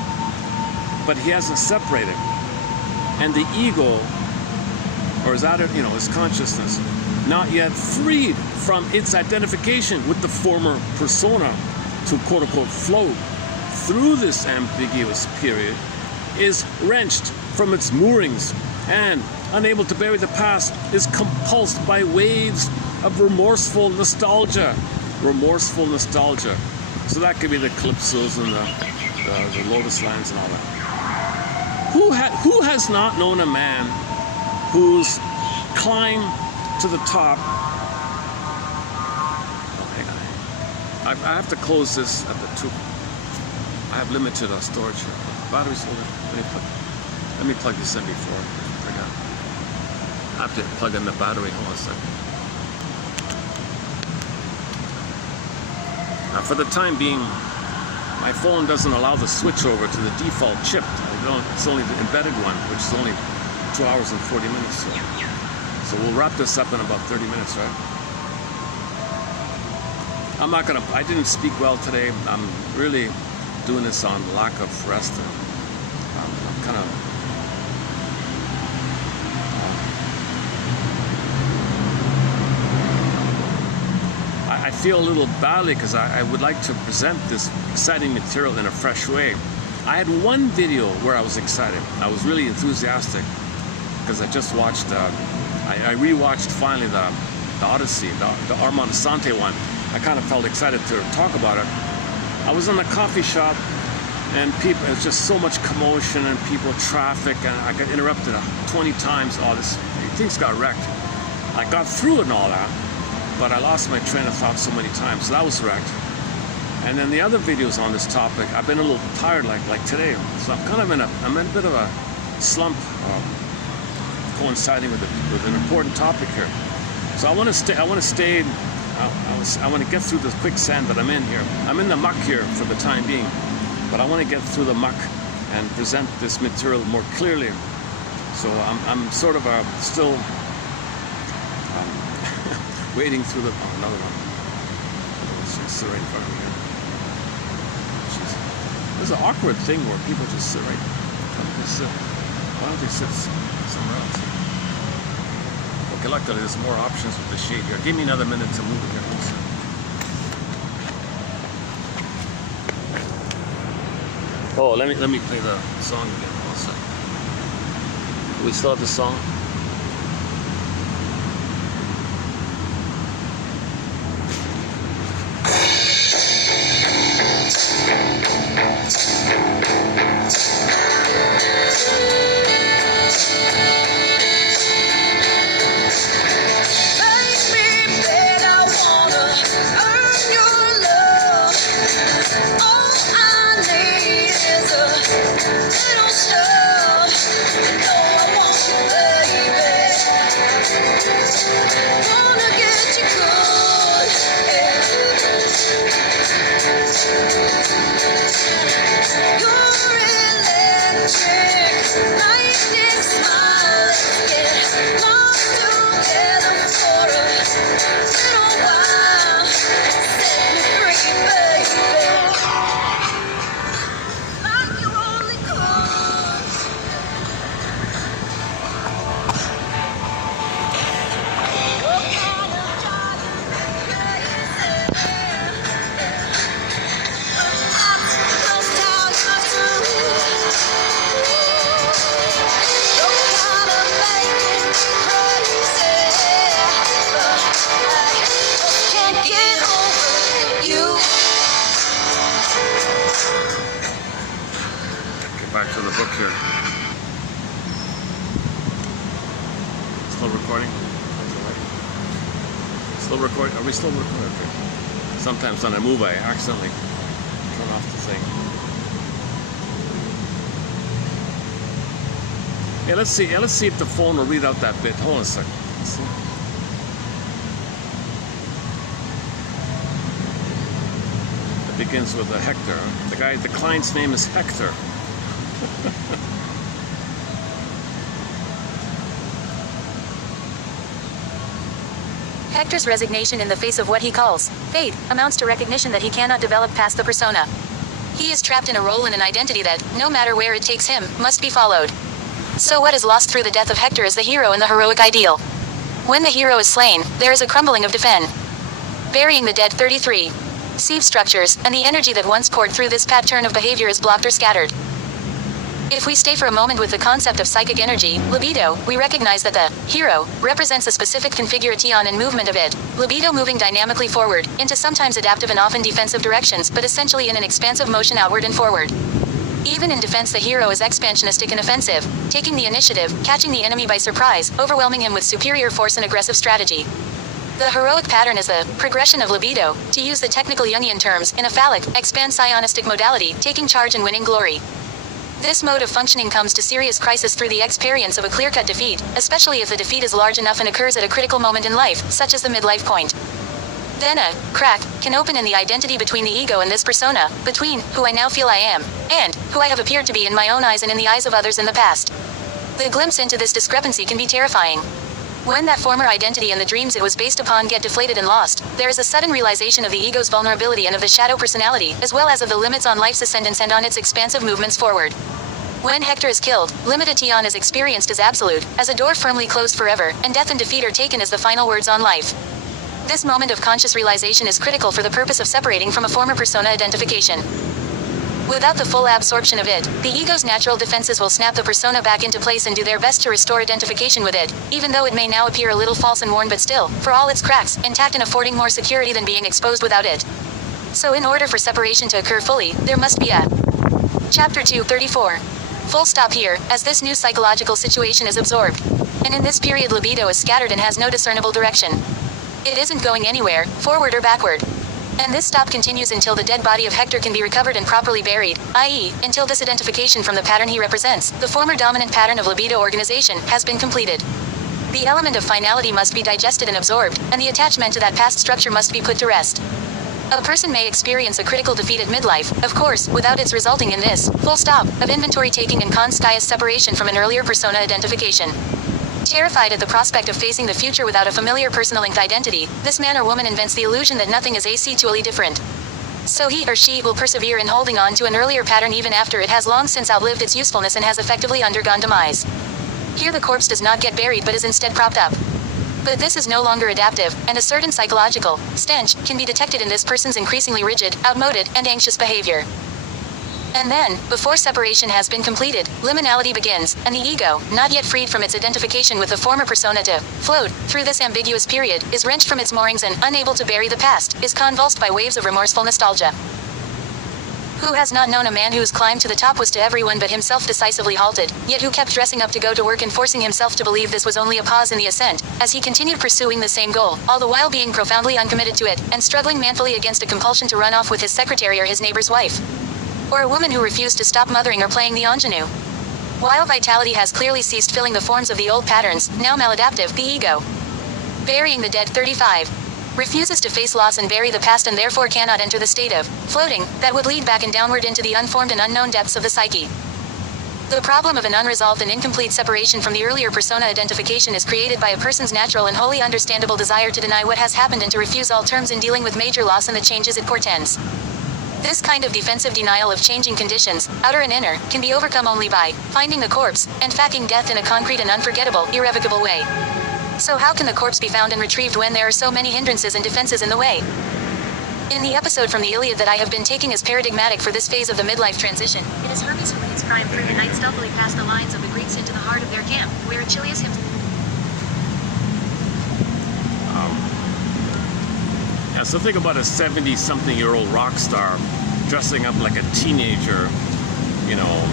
But he hasn't separated. And the ego, or his consciousness, not yet freed from its identification with the former persona to quote-unquote float through this ambiguous period, is wrenched from its moorings and, unable to bury the past, is compulsed by waves of remorseful nostalgia. Remorseful nostalgia. So that could be the calypsos and the lotus lands and all that. Who has not known a man who's climbed to the top? Oh, hang on. I have to close this at the 2. I have limited storage here. Battery's holding. Let me plug this in before I forget. I have to plug in the battery. Hold on a second. Now, for the time being, my phone doesn't allow the switch over to the default chip. It's only the embedded one, which is only 2 hours and 40 minutes. So we'll wrap this up in about 30 minutes, right? I didn't speak well today. I'm really doing this on lack of rest. I'm kind of I feel a little badly because I would like to present this exciting material in a fresh way. I had one video where I was excited. I was really enthusiastic because I just watched, I rewatched finally the Odyssey, the Armand Asante one, I kind of felt excited to talk about it. I was in a coffee shop, and people, it's just so much commotion and people, traffic, and I got interrupted 20 times. All this, things got wrecked. I got through it and all that, but I lost my train of thought so many times, so that was wrecked. And then the other videos on this topic, I've been a little tired, like today. So I'm kind of in a bit of a slump, coinciding with an important topic here. So I want to get through the quicksand that I'm in here. I'm in the muck here for the time being, but I want to get through the muck and present this material more clearly. So I'm sort of still wading through the, another one. It's right in front of me here. There's an awkward thing where people just sit right. Why don't they sit somewhere else? Okay, luckily there's more options with the shade here. Give me another minute to move it here. Oh, let me play the song again. One second. We still have the song. Back to the book here. Still recording? Still recording? Are we still recording? Okay. Sometimes when I move, I accidentally turn off the thing. Yeah, let's see. Yeah, let's see if the phone will read out that bit. Hold on a second. Let's see. It begins with a Hector. The client's name is Hector. Hector's resignation in the face of what he calls fate amounts to recognition that he cannot develop past the persona. He is trapped in a role and an identity that, no matter where it takes him, must be followed. So what is lost through the death of Hector is the hero and the heroic ideal. When the hero is slain, there is a crumbling of defend. Burying the dead 33. Sieve structures, and the energy that once poured through this pattern of behavior is blocked or scattered. If we stay for a moment with the concept of psychic energy, libido, we recognize that the hero represents a specific configuration and movement of it. Libido moving dynamically forward, into sometimes adaptive and often defensive directions, but essentially in an expansive motion outward and forward. Even in defense, the hero is expansionistic and offensive, taking the initiative, catching the enemy by surprise, overwhelming him with superior force and aggressive strategy. The heroic pattern is the progression of libido, to use the technical Jungian terms, in a phallic, expansionistic modality, taking charge and winning glory. This mode of functioning comes to serious crisis through the experience of a clear-cut defeat, especially if the defeat is large enough and occurs at a critical moment in life, such as the midlife point. Then a crack can open in the identity between the ego and this persona, between who I now feel I am, and who I have appeared to be in my own eyes and in the eyes of others in the past. The glimpse into this discrepancy can be terrifying. When that former identity and the dreams it was based upon get deflated and lost, there is a sudden realization of the ego's vulnerability and of the shadow personality, as well as of the limits on life's ascendance and on its expansive movements forward. When Hector is killed, limitation is experienced as absolute, as a door firmly closed forever, and death and defeat are taken as the final words on life. This moment of conscious realization is critical for the purpose of separating from a former persona identification. Without the full absorption of it, the ego's natural defenses will snap the persona back into place and do their best to restore identification with it, even though it may now appear a little false and worn, but still, for all its cracks, intact and affording more security than being exposed without it. So in order for separation to occur fully, there must be a Chapter 234. Full stop here, as this new psychological situation is absorbed. And in this period libido is scattered and has no discernible direction. It isn't going anywhere, forward or backward. And this stop continues until the dead body of Hector can be recovered and properly buried, i.e., until disidentification from the pattern he represents, the former dominant pattern of libido organization, has been completed. The element of finality must be digested and absorbed, and the attachment to that past structure must be put to rest. A person may experience a critical defeat at midlife, of course, without its resulting in this, full stop, of inventory taking and conscious separation from an earlier persona identification. Terrified at the prospect of facing the future without a familiar personal linked identity, this man or woman invents the illusion that nothing is actually different. So he or she will persevere in holding on to an earlier pattern even after it has long since outlived its usefulness and has effectively undergone demise. Here the corpse does not get buried but is instead propped up. But this is no longer adaptive, and a certain psychological stench can be detected in this person's increasingly rigid, outmoded, and anxious behavior. And then, before separation has been completed, liminality begins, and the ego, not yet freed from its identification with the former persona to float through this ambiguous period, is wrenched from its moorings and, unable to bury the past, is convulsed by waves of remorseful nostalgia. Who has not known a man whose climb to the top was to everyone but himself decisively halted, yet who kept dressing up to go to work and forcing himself to believe this was only a pause in the ascent, as he continued pursuing the same goal, all the while being profoundly uncommitted to it, and struggling manfully against a compulsion to run off with his secretary or his neighbor's wife? Or a woman who refused to stop mothering or playing the ingenue? While vitality has clearly ceased filling the forms of the old patterns, now maladaptive, the ego, burying the dead 35, refuses to face loss and bury the past and therefore cannot enter the state of floating that would lead back and downward into the unformed and unknown depths of the psyche. The problem of an unresolved and incomplete separation from the earlier persona identification is created by a person's natural and wholly understandable desire to deny what has happened and to refuse all terms in dealing with major loss and the changes it portends. This kind of defensive denial of changing conditions, outer and inner, can be overcome only by finding the corpse and facking death in a concrete and unforgettable, irrevocable way. So how can the corpse be found and retrieved when there are so many hindrances and defenses in the way? In the episode from the Iliad that I have been taking as paradigmatic for this phase of the midlife transition, it is Hermes who leads Priam through the night stealthily past the lines of the Greeks into the heart of their camp, where Achilles himself... Yeah, so think about a 70-something-year-old rock star dressing up like a teenager, you know,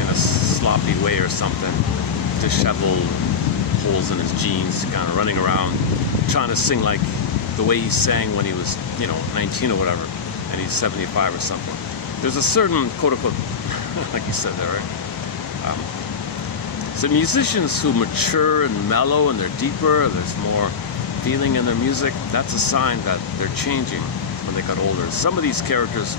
in a sloppy way or something, disheveled, holes in his jeans, kind of running around, trying to sing like the way he sang when he was, 19 or whatever, and he's 75 or something. There's a certain, quote-unquote, like you said there, right? So musicians who mature and mellow and they're deeper, there's more feeling in their music, that's a sign that they're changing when they got older. Some of these characters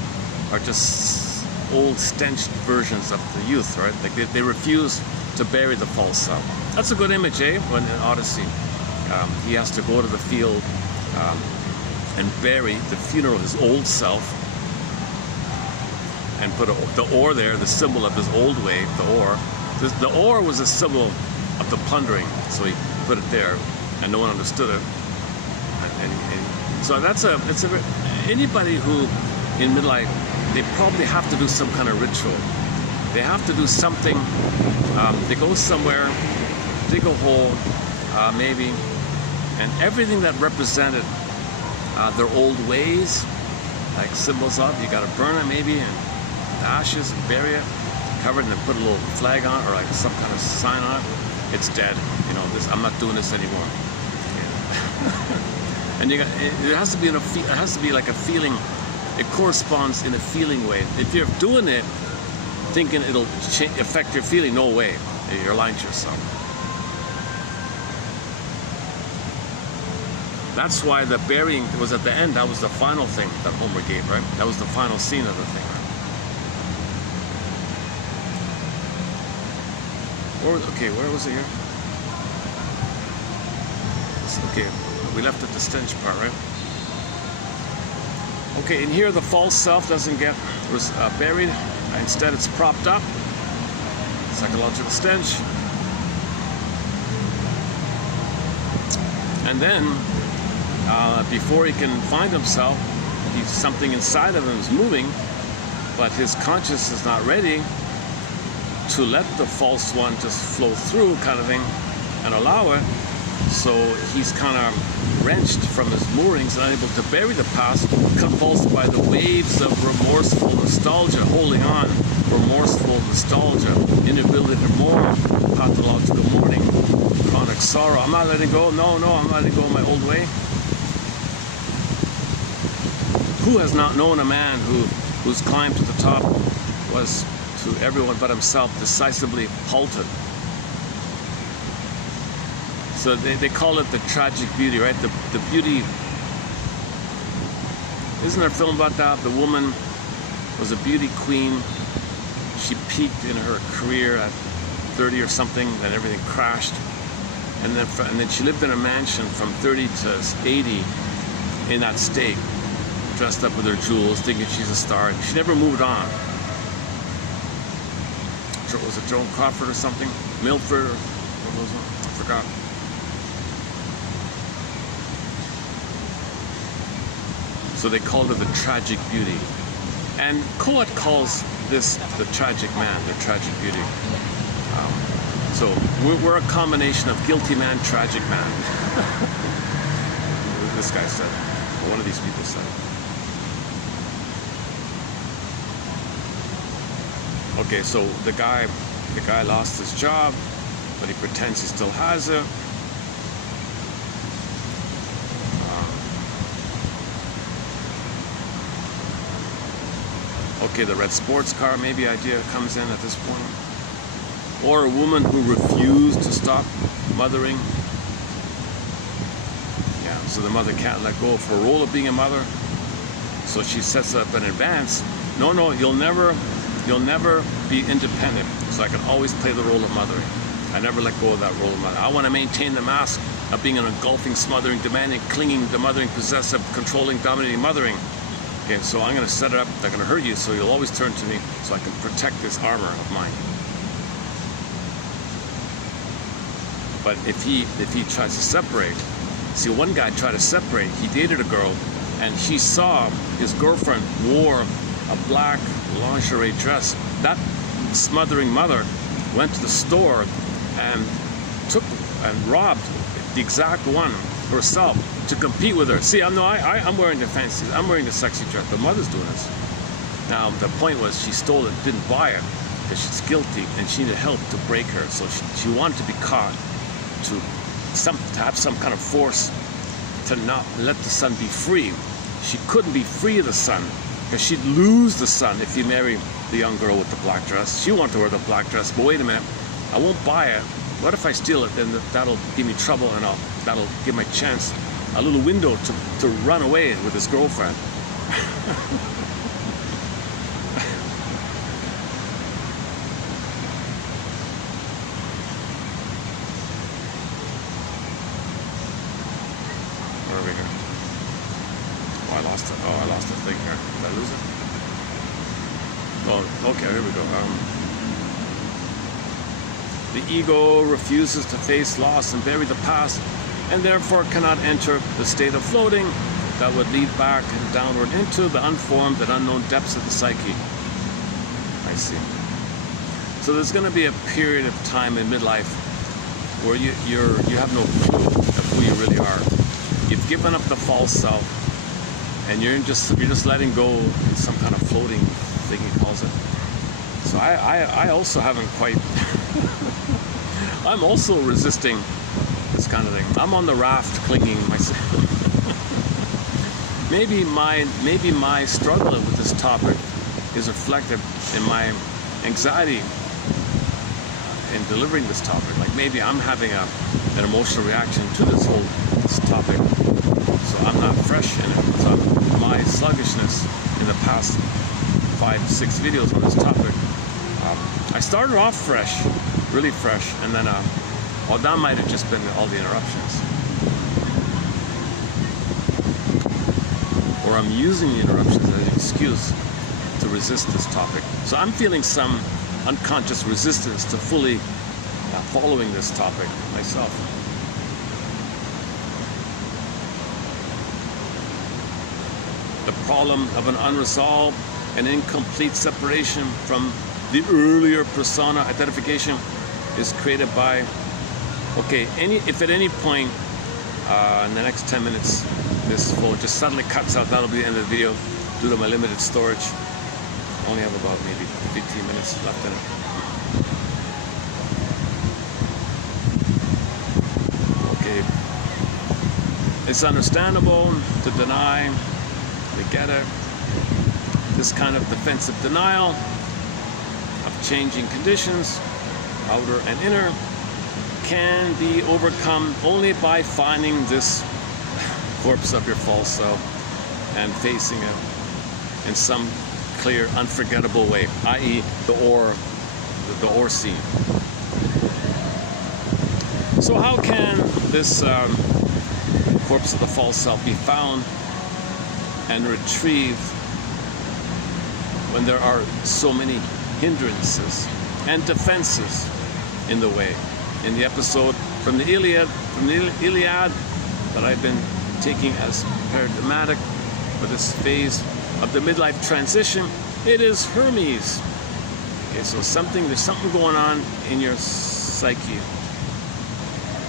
are just old, stenched versions of the youth, right? Like they refuse to bury the false self. That's a good image, eh? When in Odyssey, he has to go to the field and bury the funeral of his old self and put the oar there, the symbol of his old way, the oar. The oar was a symbol of the plundering, so he put it there, and no one understood it. And so anybody who in midlife, they probably have to do some kind of ritual. They have to do something. They go somewhere, dig a hole, maybe, and everything that represented their old ways, like symbols of, you got to burn it maybe, and ashes and bury it, cover it, and then put a little flag on it, or like some kind of sign on it. It's dead. I'm not doing this anymore. Yeah. And it has to be it has to be like a feeling. It corresponds in a feeling way. If you're doing it thinking it'll affect your feeling, no way. You're lying to yourself. That's why the burying was at the end. That was the final thing that Homer gave, right? That was the final scene of the thing, right? Where was it here? Okay, we left at the stench part, right? Okay, in here the false self doesn't get buried. Instead, it's propped up. Psychological stench. And then, before he can find himself, something inside of him is moving, but his conscience is not ready to let the false one just flow through, kind of thing, and allow it. So he's kind of wrenched from his moorings and unable to bury the past, convulsed by the waves of remorseful nostalgia, holding on, remorseful nostalgia, inability to mourn, pathological mourning, chronic sorrow. I'm not letting go. No, I'm not letting go of my old way. Who has not known a man whose climb to the top was, to everyone but himself, decisively halted? So they call it the tragic beauty, right? The beauty. Isn't there a film about that? The woman was a beauty queen. She peaked in her career at 30 or something, then everything crashed. And then she lived in a mansion from 30 to 80 in that state, dressed up with her jewels, thinking she's a star. She never moved on. Was it Joan Crawford or something? Milford or what was it? I forgot. So they called it the tragic beauty. And Coet calls this the tragic man, the tragic beauty. So we're a combination of guilty man, tragic man. This guy said, or one of these people said. Okay, so the guy lost his job, but he pretends he still has it. Okay, the red sports car maybe idea comes in at this point. Or a woman who refused to stop mothering. Yeah, so the mother can't let go of her role of being a mother. So she sets up in advance. No, you'll never be independent. So I can always play the role of mothering. I never let go of that role of mother. I want to maintain the mask of being an engulfing, smothering, demanding, clinging, demothering, possessive, controlling, dominating, mothering. Okay, so I'm going to set it up. They're going to hurt you, so you'll always turn to me so I can protect this armor of mine. But if he tries to separate, see, one guy tried to separate. He dated a girl, and she saw his girlfriend wore a black lingerie dress. That smothering mother went to the store and took and robbed the exact one herself to compete with her. See, I'm wearing the fancy, I'm wearing the sexy dress. The mother's doing this. Now, the point was she stole it, didn't buy it, because she's guilty and she needed help to break her. So she wanted to be caught, to have some kind of force to not let the son be free. She couldn't be free of the son, because she'd lose the son if you marry the young girl with the black dress. She wanted to wear the black dress, but wait a minute, I won't buy it. What if I steal it? Then that'll give me trouble, and that'll give my chance a little window to run away with his girlfriend. Where are we here? Oh, I lost it. Oh, I lost the thing here. Did I lose it? Oh, okay, here we go. The ego refuses to face loss and bury the past, and therefore cannot enter the state of floating that would lead back and downward into the unformed and unknown depths of the psyche. I see. So there's going to be a period of time in midlife where you have no clue of who you really are. You've given up the false self, and you're just letting go in some kind of floating thing, he calls it. So I also haven't quite. I'm also resisting this kind of thing. I'm on the raft clinging myself. maybe my struggle with this topic is reflected in my anxiety in delivering this topic. Like maybe I'm having an emotional reaction to this topic, so I'm not fresh in it. So my sluggishness in the past 5-6 videos on this topic, I started off fresh, really fresh, and then well, that might have just been all the interruptions. Or I'm using the interruptions as an excuse to resist this topic. So I'm feeling some unconscious resistance to fully following this topic myself. The problem of an unresolved an incomplete separation from the earlier persona identification is created by, okay, if at any point in the next 10 minutes this flow just suddenly cuts out, that'll be the end of the video due to my limited storage. I only have about maybe 15 minutes left in it. Okay, it's understandable to deny, they get it. This kind of defensive denial of changing conditions, outer and inner, can be overcome only by finding this corpse of your false self and facing it in some clear, unforgettable way, i.e. the ore scene. So how can this corpse of the false self be found and retrieved when there are so many hindrances and defenses in the way? In the episode from the Iliad that I've been taking as paradigmatic for this phase of the midlife transition, it is Hermes. Okay, so there's something going on in your psyche,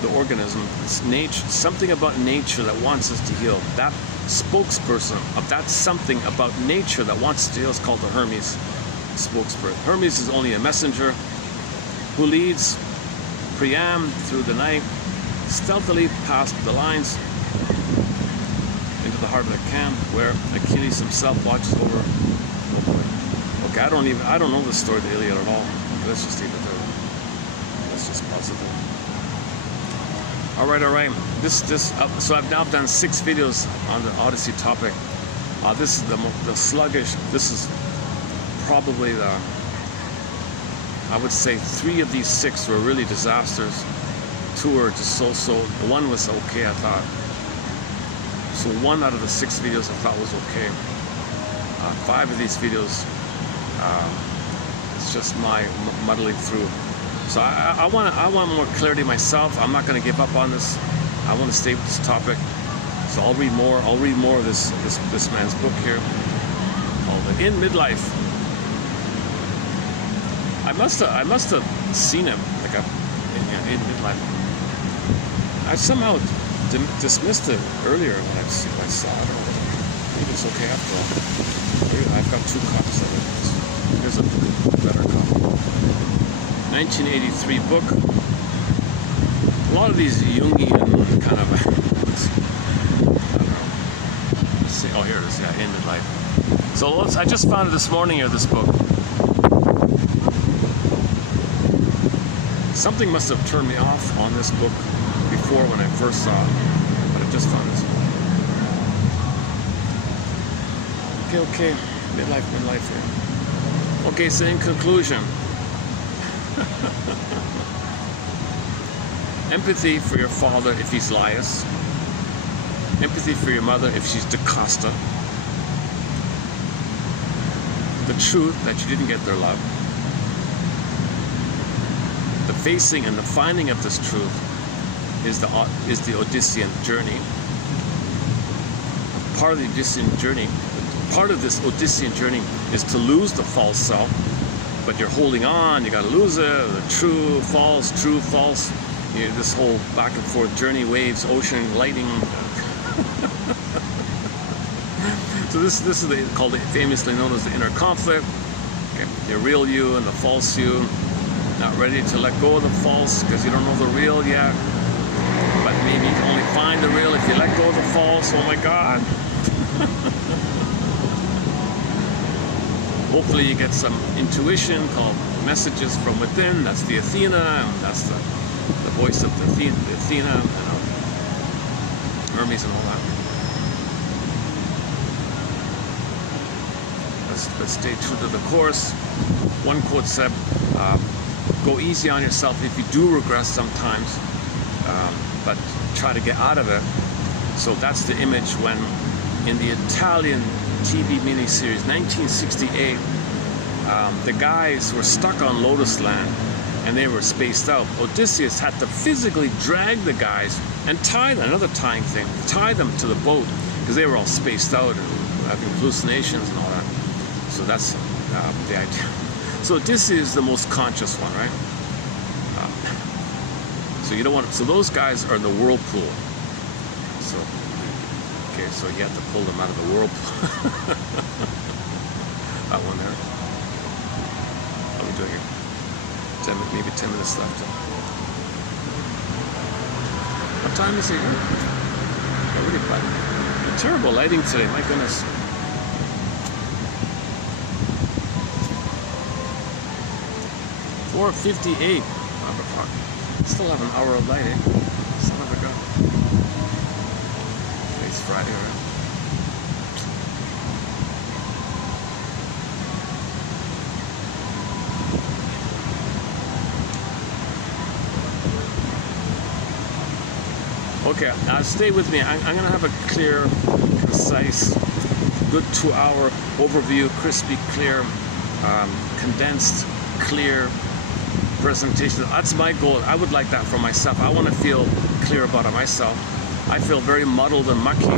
the organism, it's nature, something about nature that wants us to heal. That spokesperson of that something about nature that wants us to heal is called the Hermes spokesperson. Hermes is only a messenger who leads Priam through the night, stealthily past the lines into the heart of the camp where Achilles himself watches over. Okay, I don't know the story of the Iliad at all. Let's just leave it there. Let's just pause it there. All right. So I've now done 6 videos on the Odyssey topic. This is the sluggish. This is probably the, I would say 3 of these 6 were really disasters. 2 were just so. One was okay, I thought. So 1 out of the 6 videos I thought was okay. 5 of these videos, it's just my muddling through. So I want more clarity myself. I'm not going to give up on this. I want to stay with this topic. So I'll read more. I'll read more of this man's book here called In Midlife. I must have seen him like in midlife. I somehow dismissed it earlier when I saw it. I don't know. Maybe it's okay after all. I've got 2 copies of it. Here's a better copy. 1983 book. A lot of these Jungian kind of, I don't know. Let's see. Oh, here it is. Yeah, In Midlife. So I just found it this morning here. This book. Something must have turned me off on this book before when I first saw it, but I just found this book. Okay, midlife here. Okay, so in conclusion, empathy for your father if he's Laius, empathy for your mother if she's Jocasta, the truth that you didn't get their love, the facing and the finding of this truth is the Odyssean journey. Part of the Odyssean journey, part of this Odyssean journey is to lose the false self, but you're holding on, you gotta lose it, the true, false, you know, this whole back and forth journey, waves, ocean, lightning. So this is called famously known as the inner conflict. Okay, the real you and the false you. Not ready to let go of the false because you don't know the real yet. But maybe you can only find the real if you let go of the false. Oh my God. Hopefully you get some intuition called messages from within. That's the Athena, and that's the voice of the Athena, and Hermes and all that. Let's stay true to the course. One quote said, go easy on yourself if you do regress sometimes, but try to get out of it. So that's the image when in the Italian TV miniseries 1968, the guys were stuck on Lotus Land and they were spaced out. Odysseus had to physically drag the guys and tie them, another tying thing, tie them to the boat because they were all spaced out and having hallucinations and all that. So that's the idea. So this is the most conscious one, right? So you don't want. So those guys are in the whirlpool. So okay, so you have to pull them out of the whirlpool. That one there. How are we doing here? Maybe 10 minutes left. What time is it here? Already bad. Terrible lighting today. My goodness. $4:58. Still have an hour of light, eh? Son of a gun. Today's Friday, right? Okay, stay with me. I'm going to have a clear, concise, good 2-hour overview, crispy, clear, condensed, clear presentation. That's my goal. I would like that for myself. I want to feel clear about it myself. I feel very muddled and mucky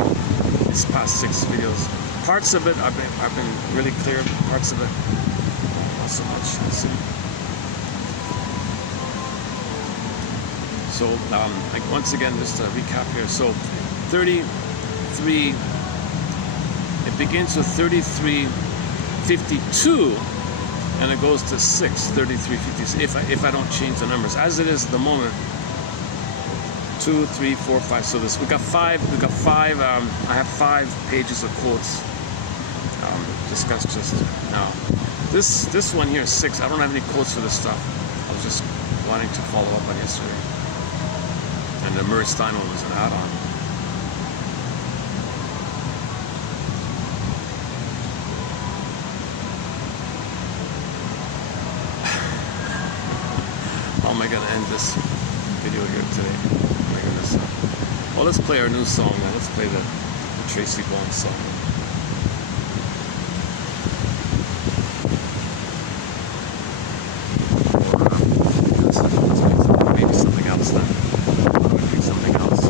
these past 6 videos. Parts of it I've been really clear. Parts of it not so much. Let's see. So once again, just to recap here. So 33. It begins with 33:52. And it goes to 6:33:50 if I don't change the numbers as it is at the moment. 2, 3, 4, 5. So we got five. I have 5 pages of quotes discussed just now. This one here is 6. I don't have any quotes for this stuff. I was just wanting to follow up on yesterday. And the Murray Stein one was an add-on. How am I going to end this video here today? Oh my goodness. Well, let's play our new song now. Let's play the Tracy Bond song. Or maybe something else then. Why don't we do something else?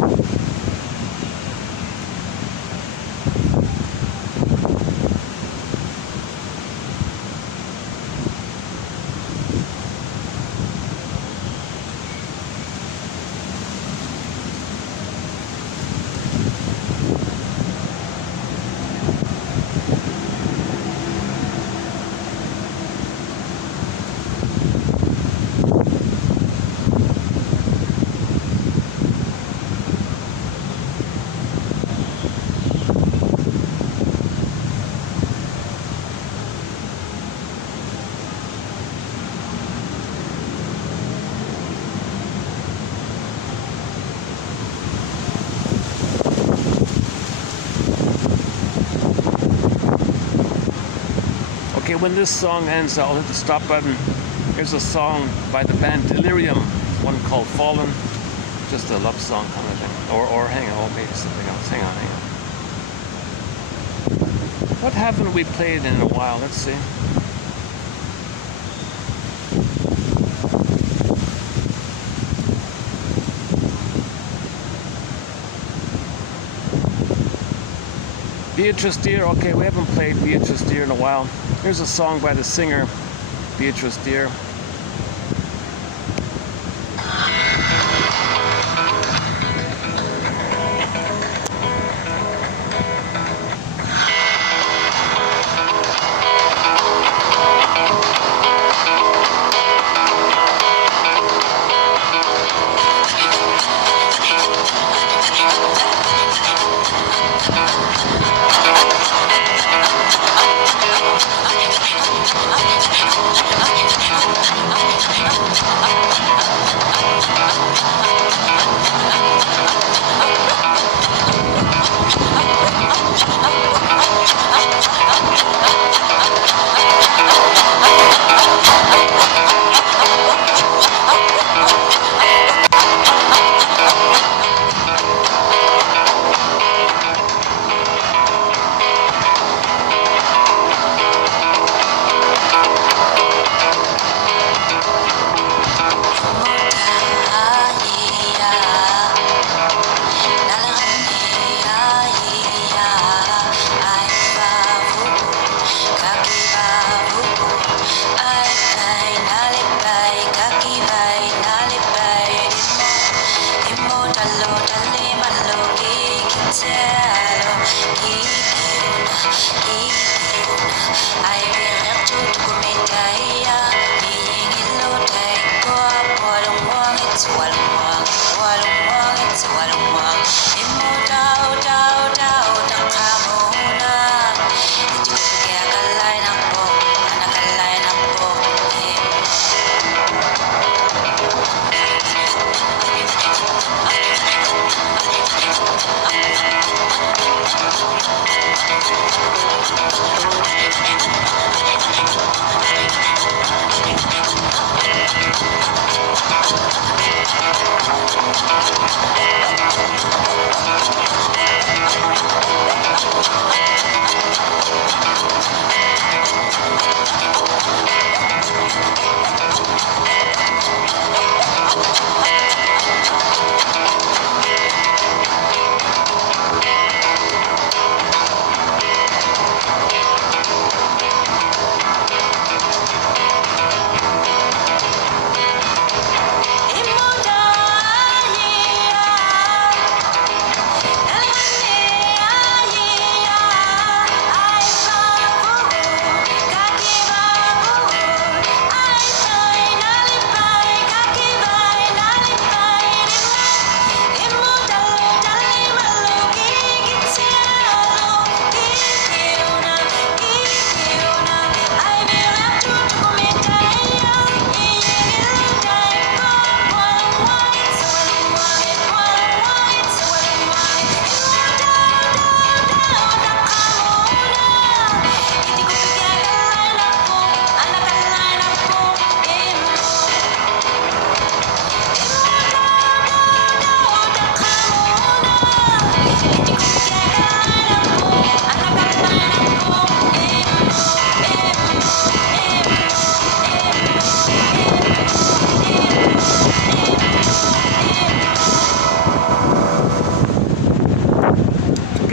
Okay, when this song ends, I'll hit the stop button. Here's a song by the band Delirium, one called Fallen. Just a love song kind of thing. Or hang on, maybe something else. Hang on. What haven't we played in a while? Let's see. Beatrice Deer. Okay, we haven't played Beatrice Deer in a while. Here's a song by the singer Beatrice Deer.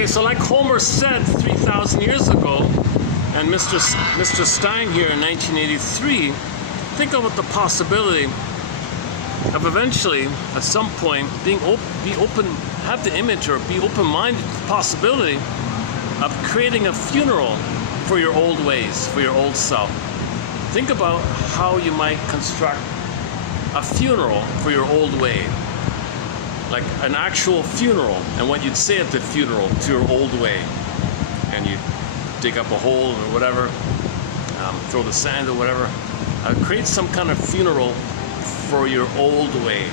Okay, so like Homer said 3,000 years ago, and Mr. Stein here in 1983, think about the possibility of eventually, at some point, be open, have the image or be open-minded to the possibility of creating a funeral for your old ways, for your old self. Think about how you might construct a funeral for your old way, like an actual funeral, and what you'd say at the funeral to your old way. And you dig up a hole or whatever, throw the sand or whatever, create some kind of funeral for your old way.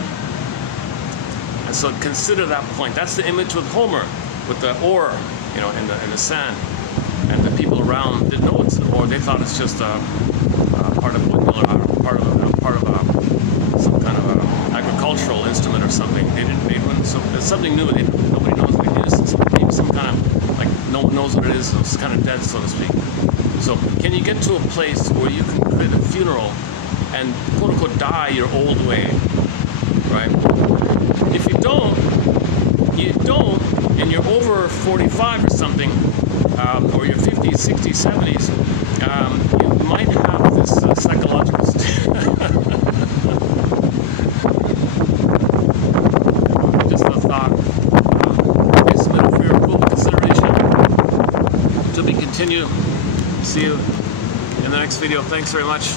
And so consider that point. That's the image with Homer, with the oar, you know, in the sand. And the people around didn't know it's an oar. They thought it's just a part of a windmill or part of some kind of agricultural instrument or something. So it's something new. Nobody knows what it is. Maybe some kind of, like, no one knows what it is. So it's kind of dead, so to speak. So can you get to a place where you can create a funeral and quote unquote die your old way, right? If you don't, and you're over 45 or something, or you're 50s, 60s, 70s, you might have this psychological just a thought. Okay, submit for your approval consideration. To be continued. See you in the next video. Thanks very much.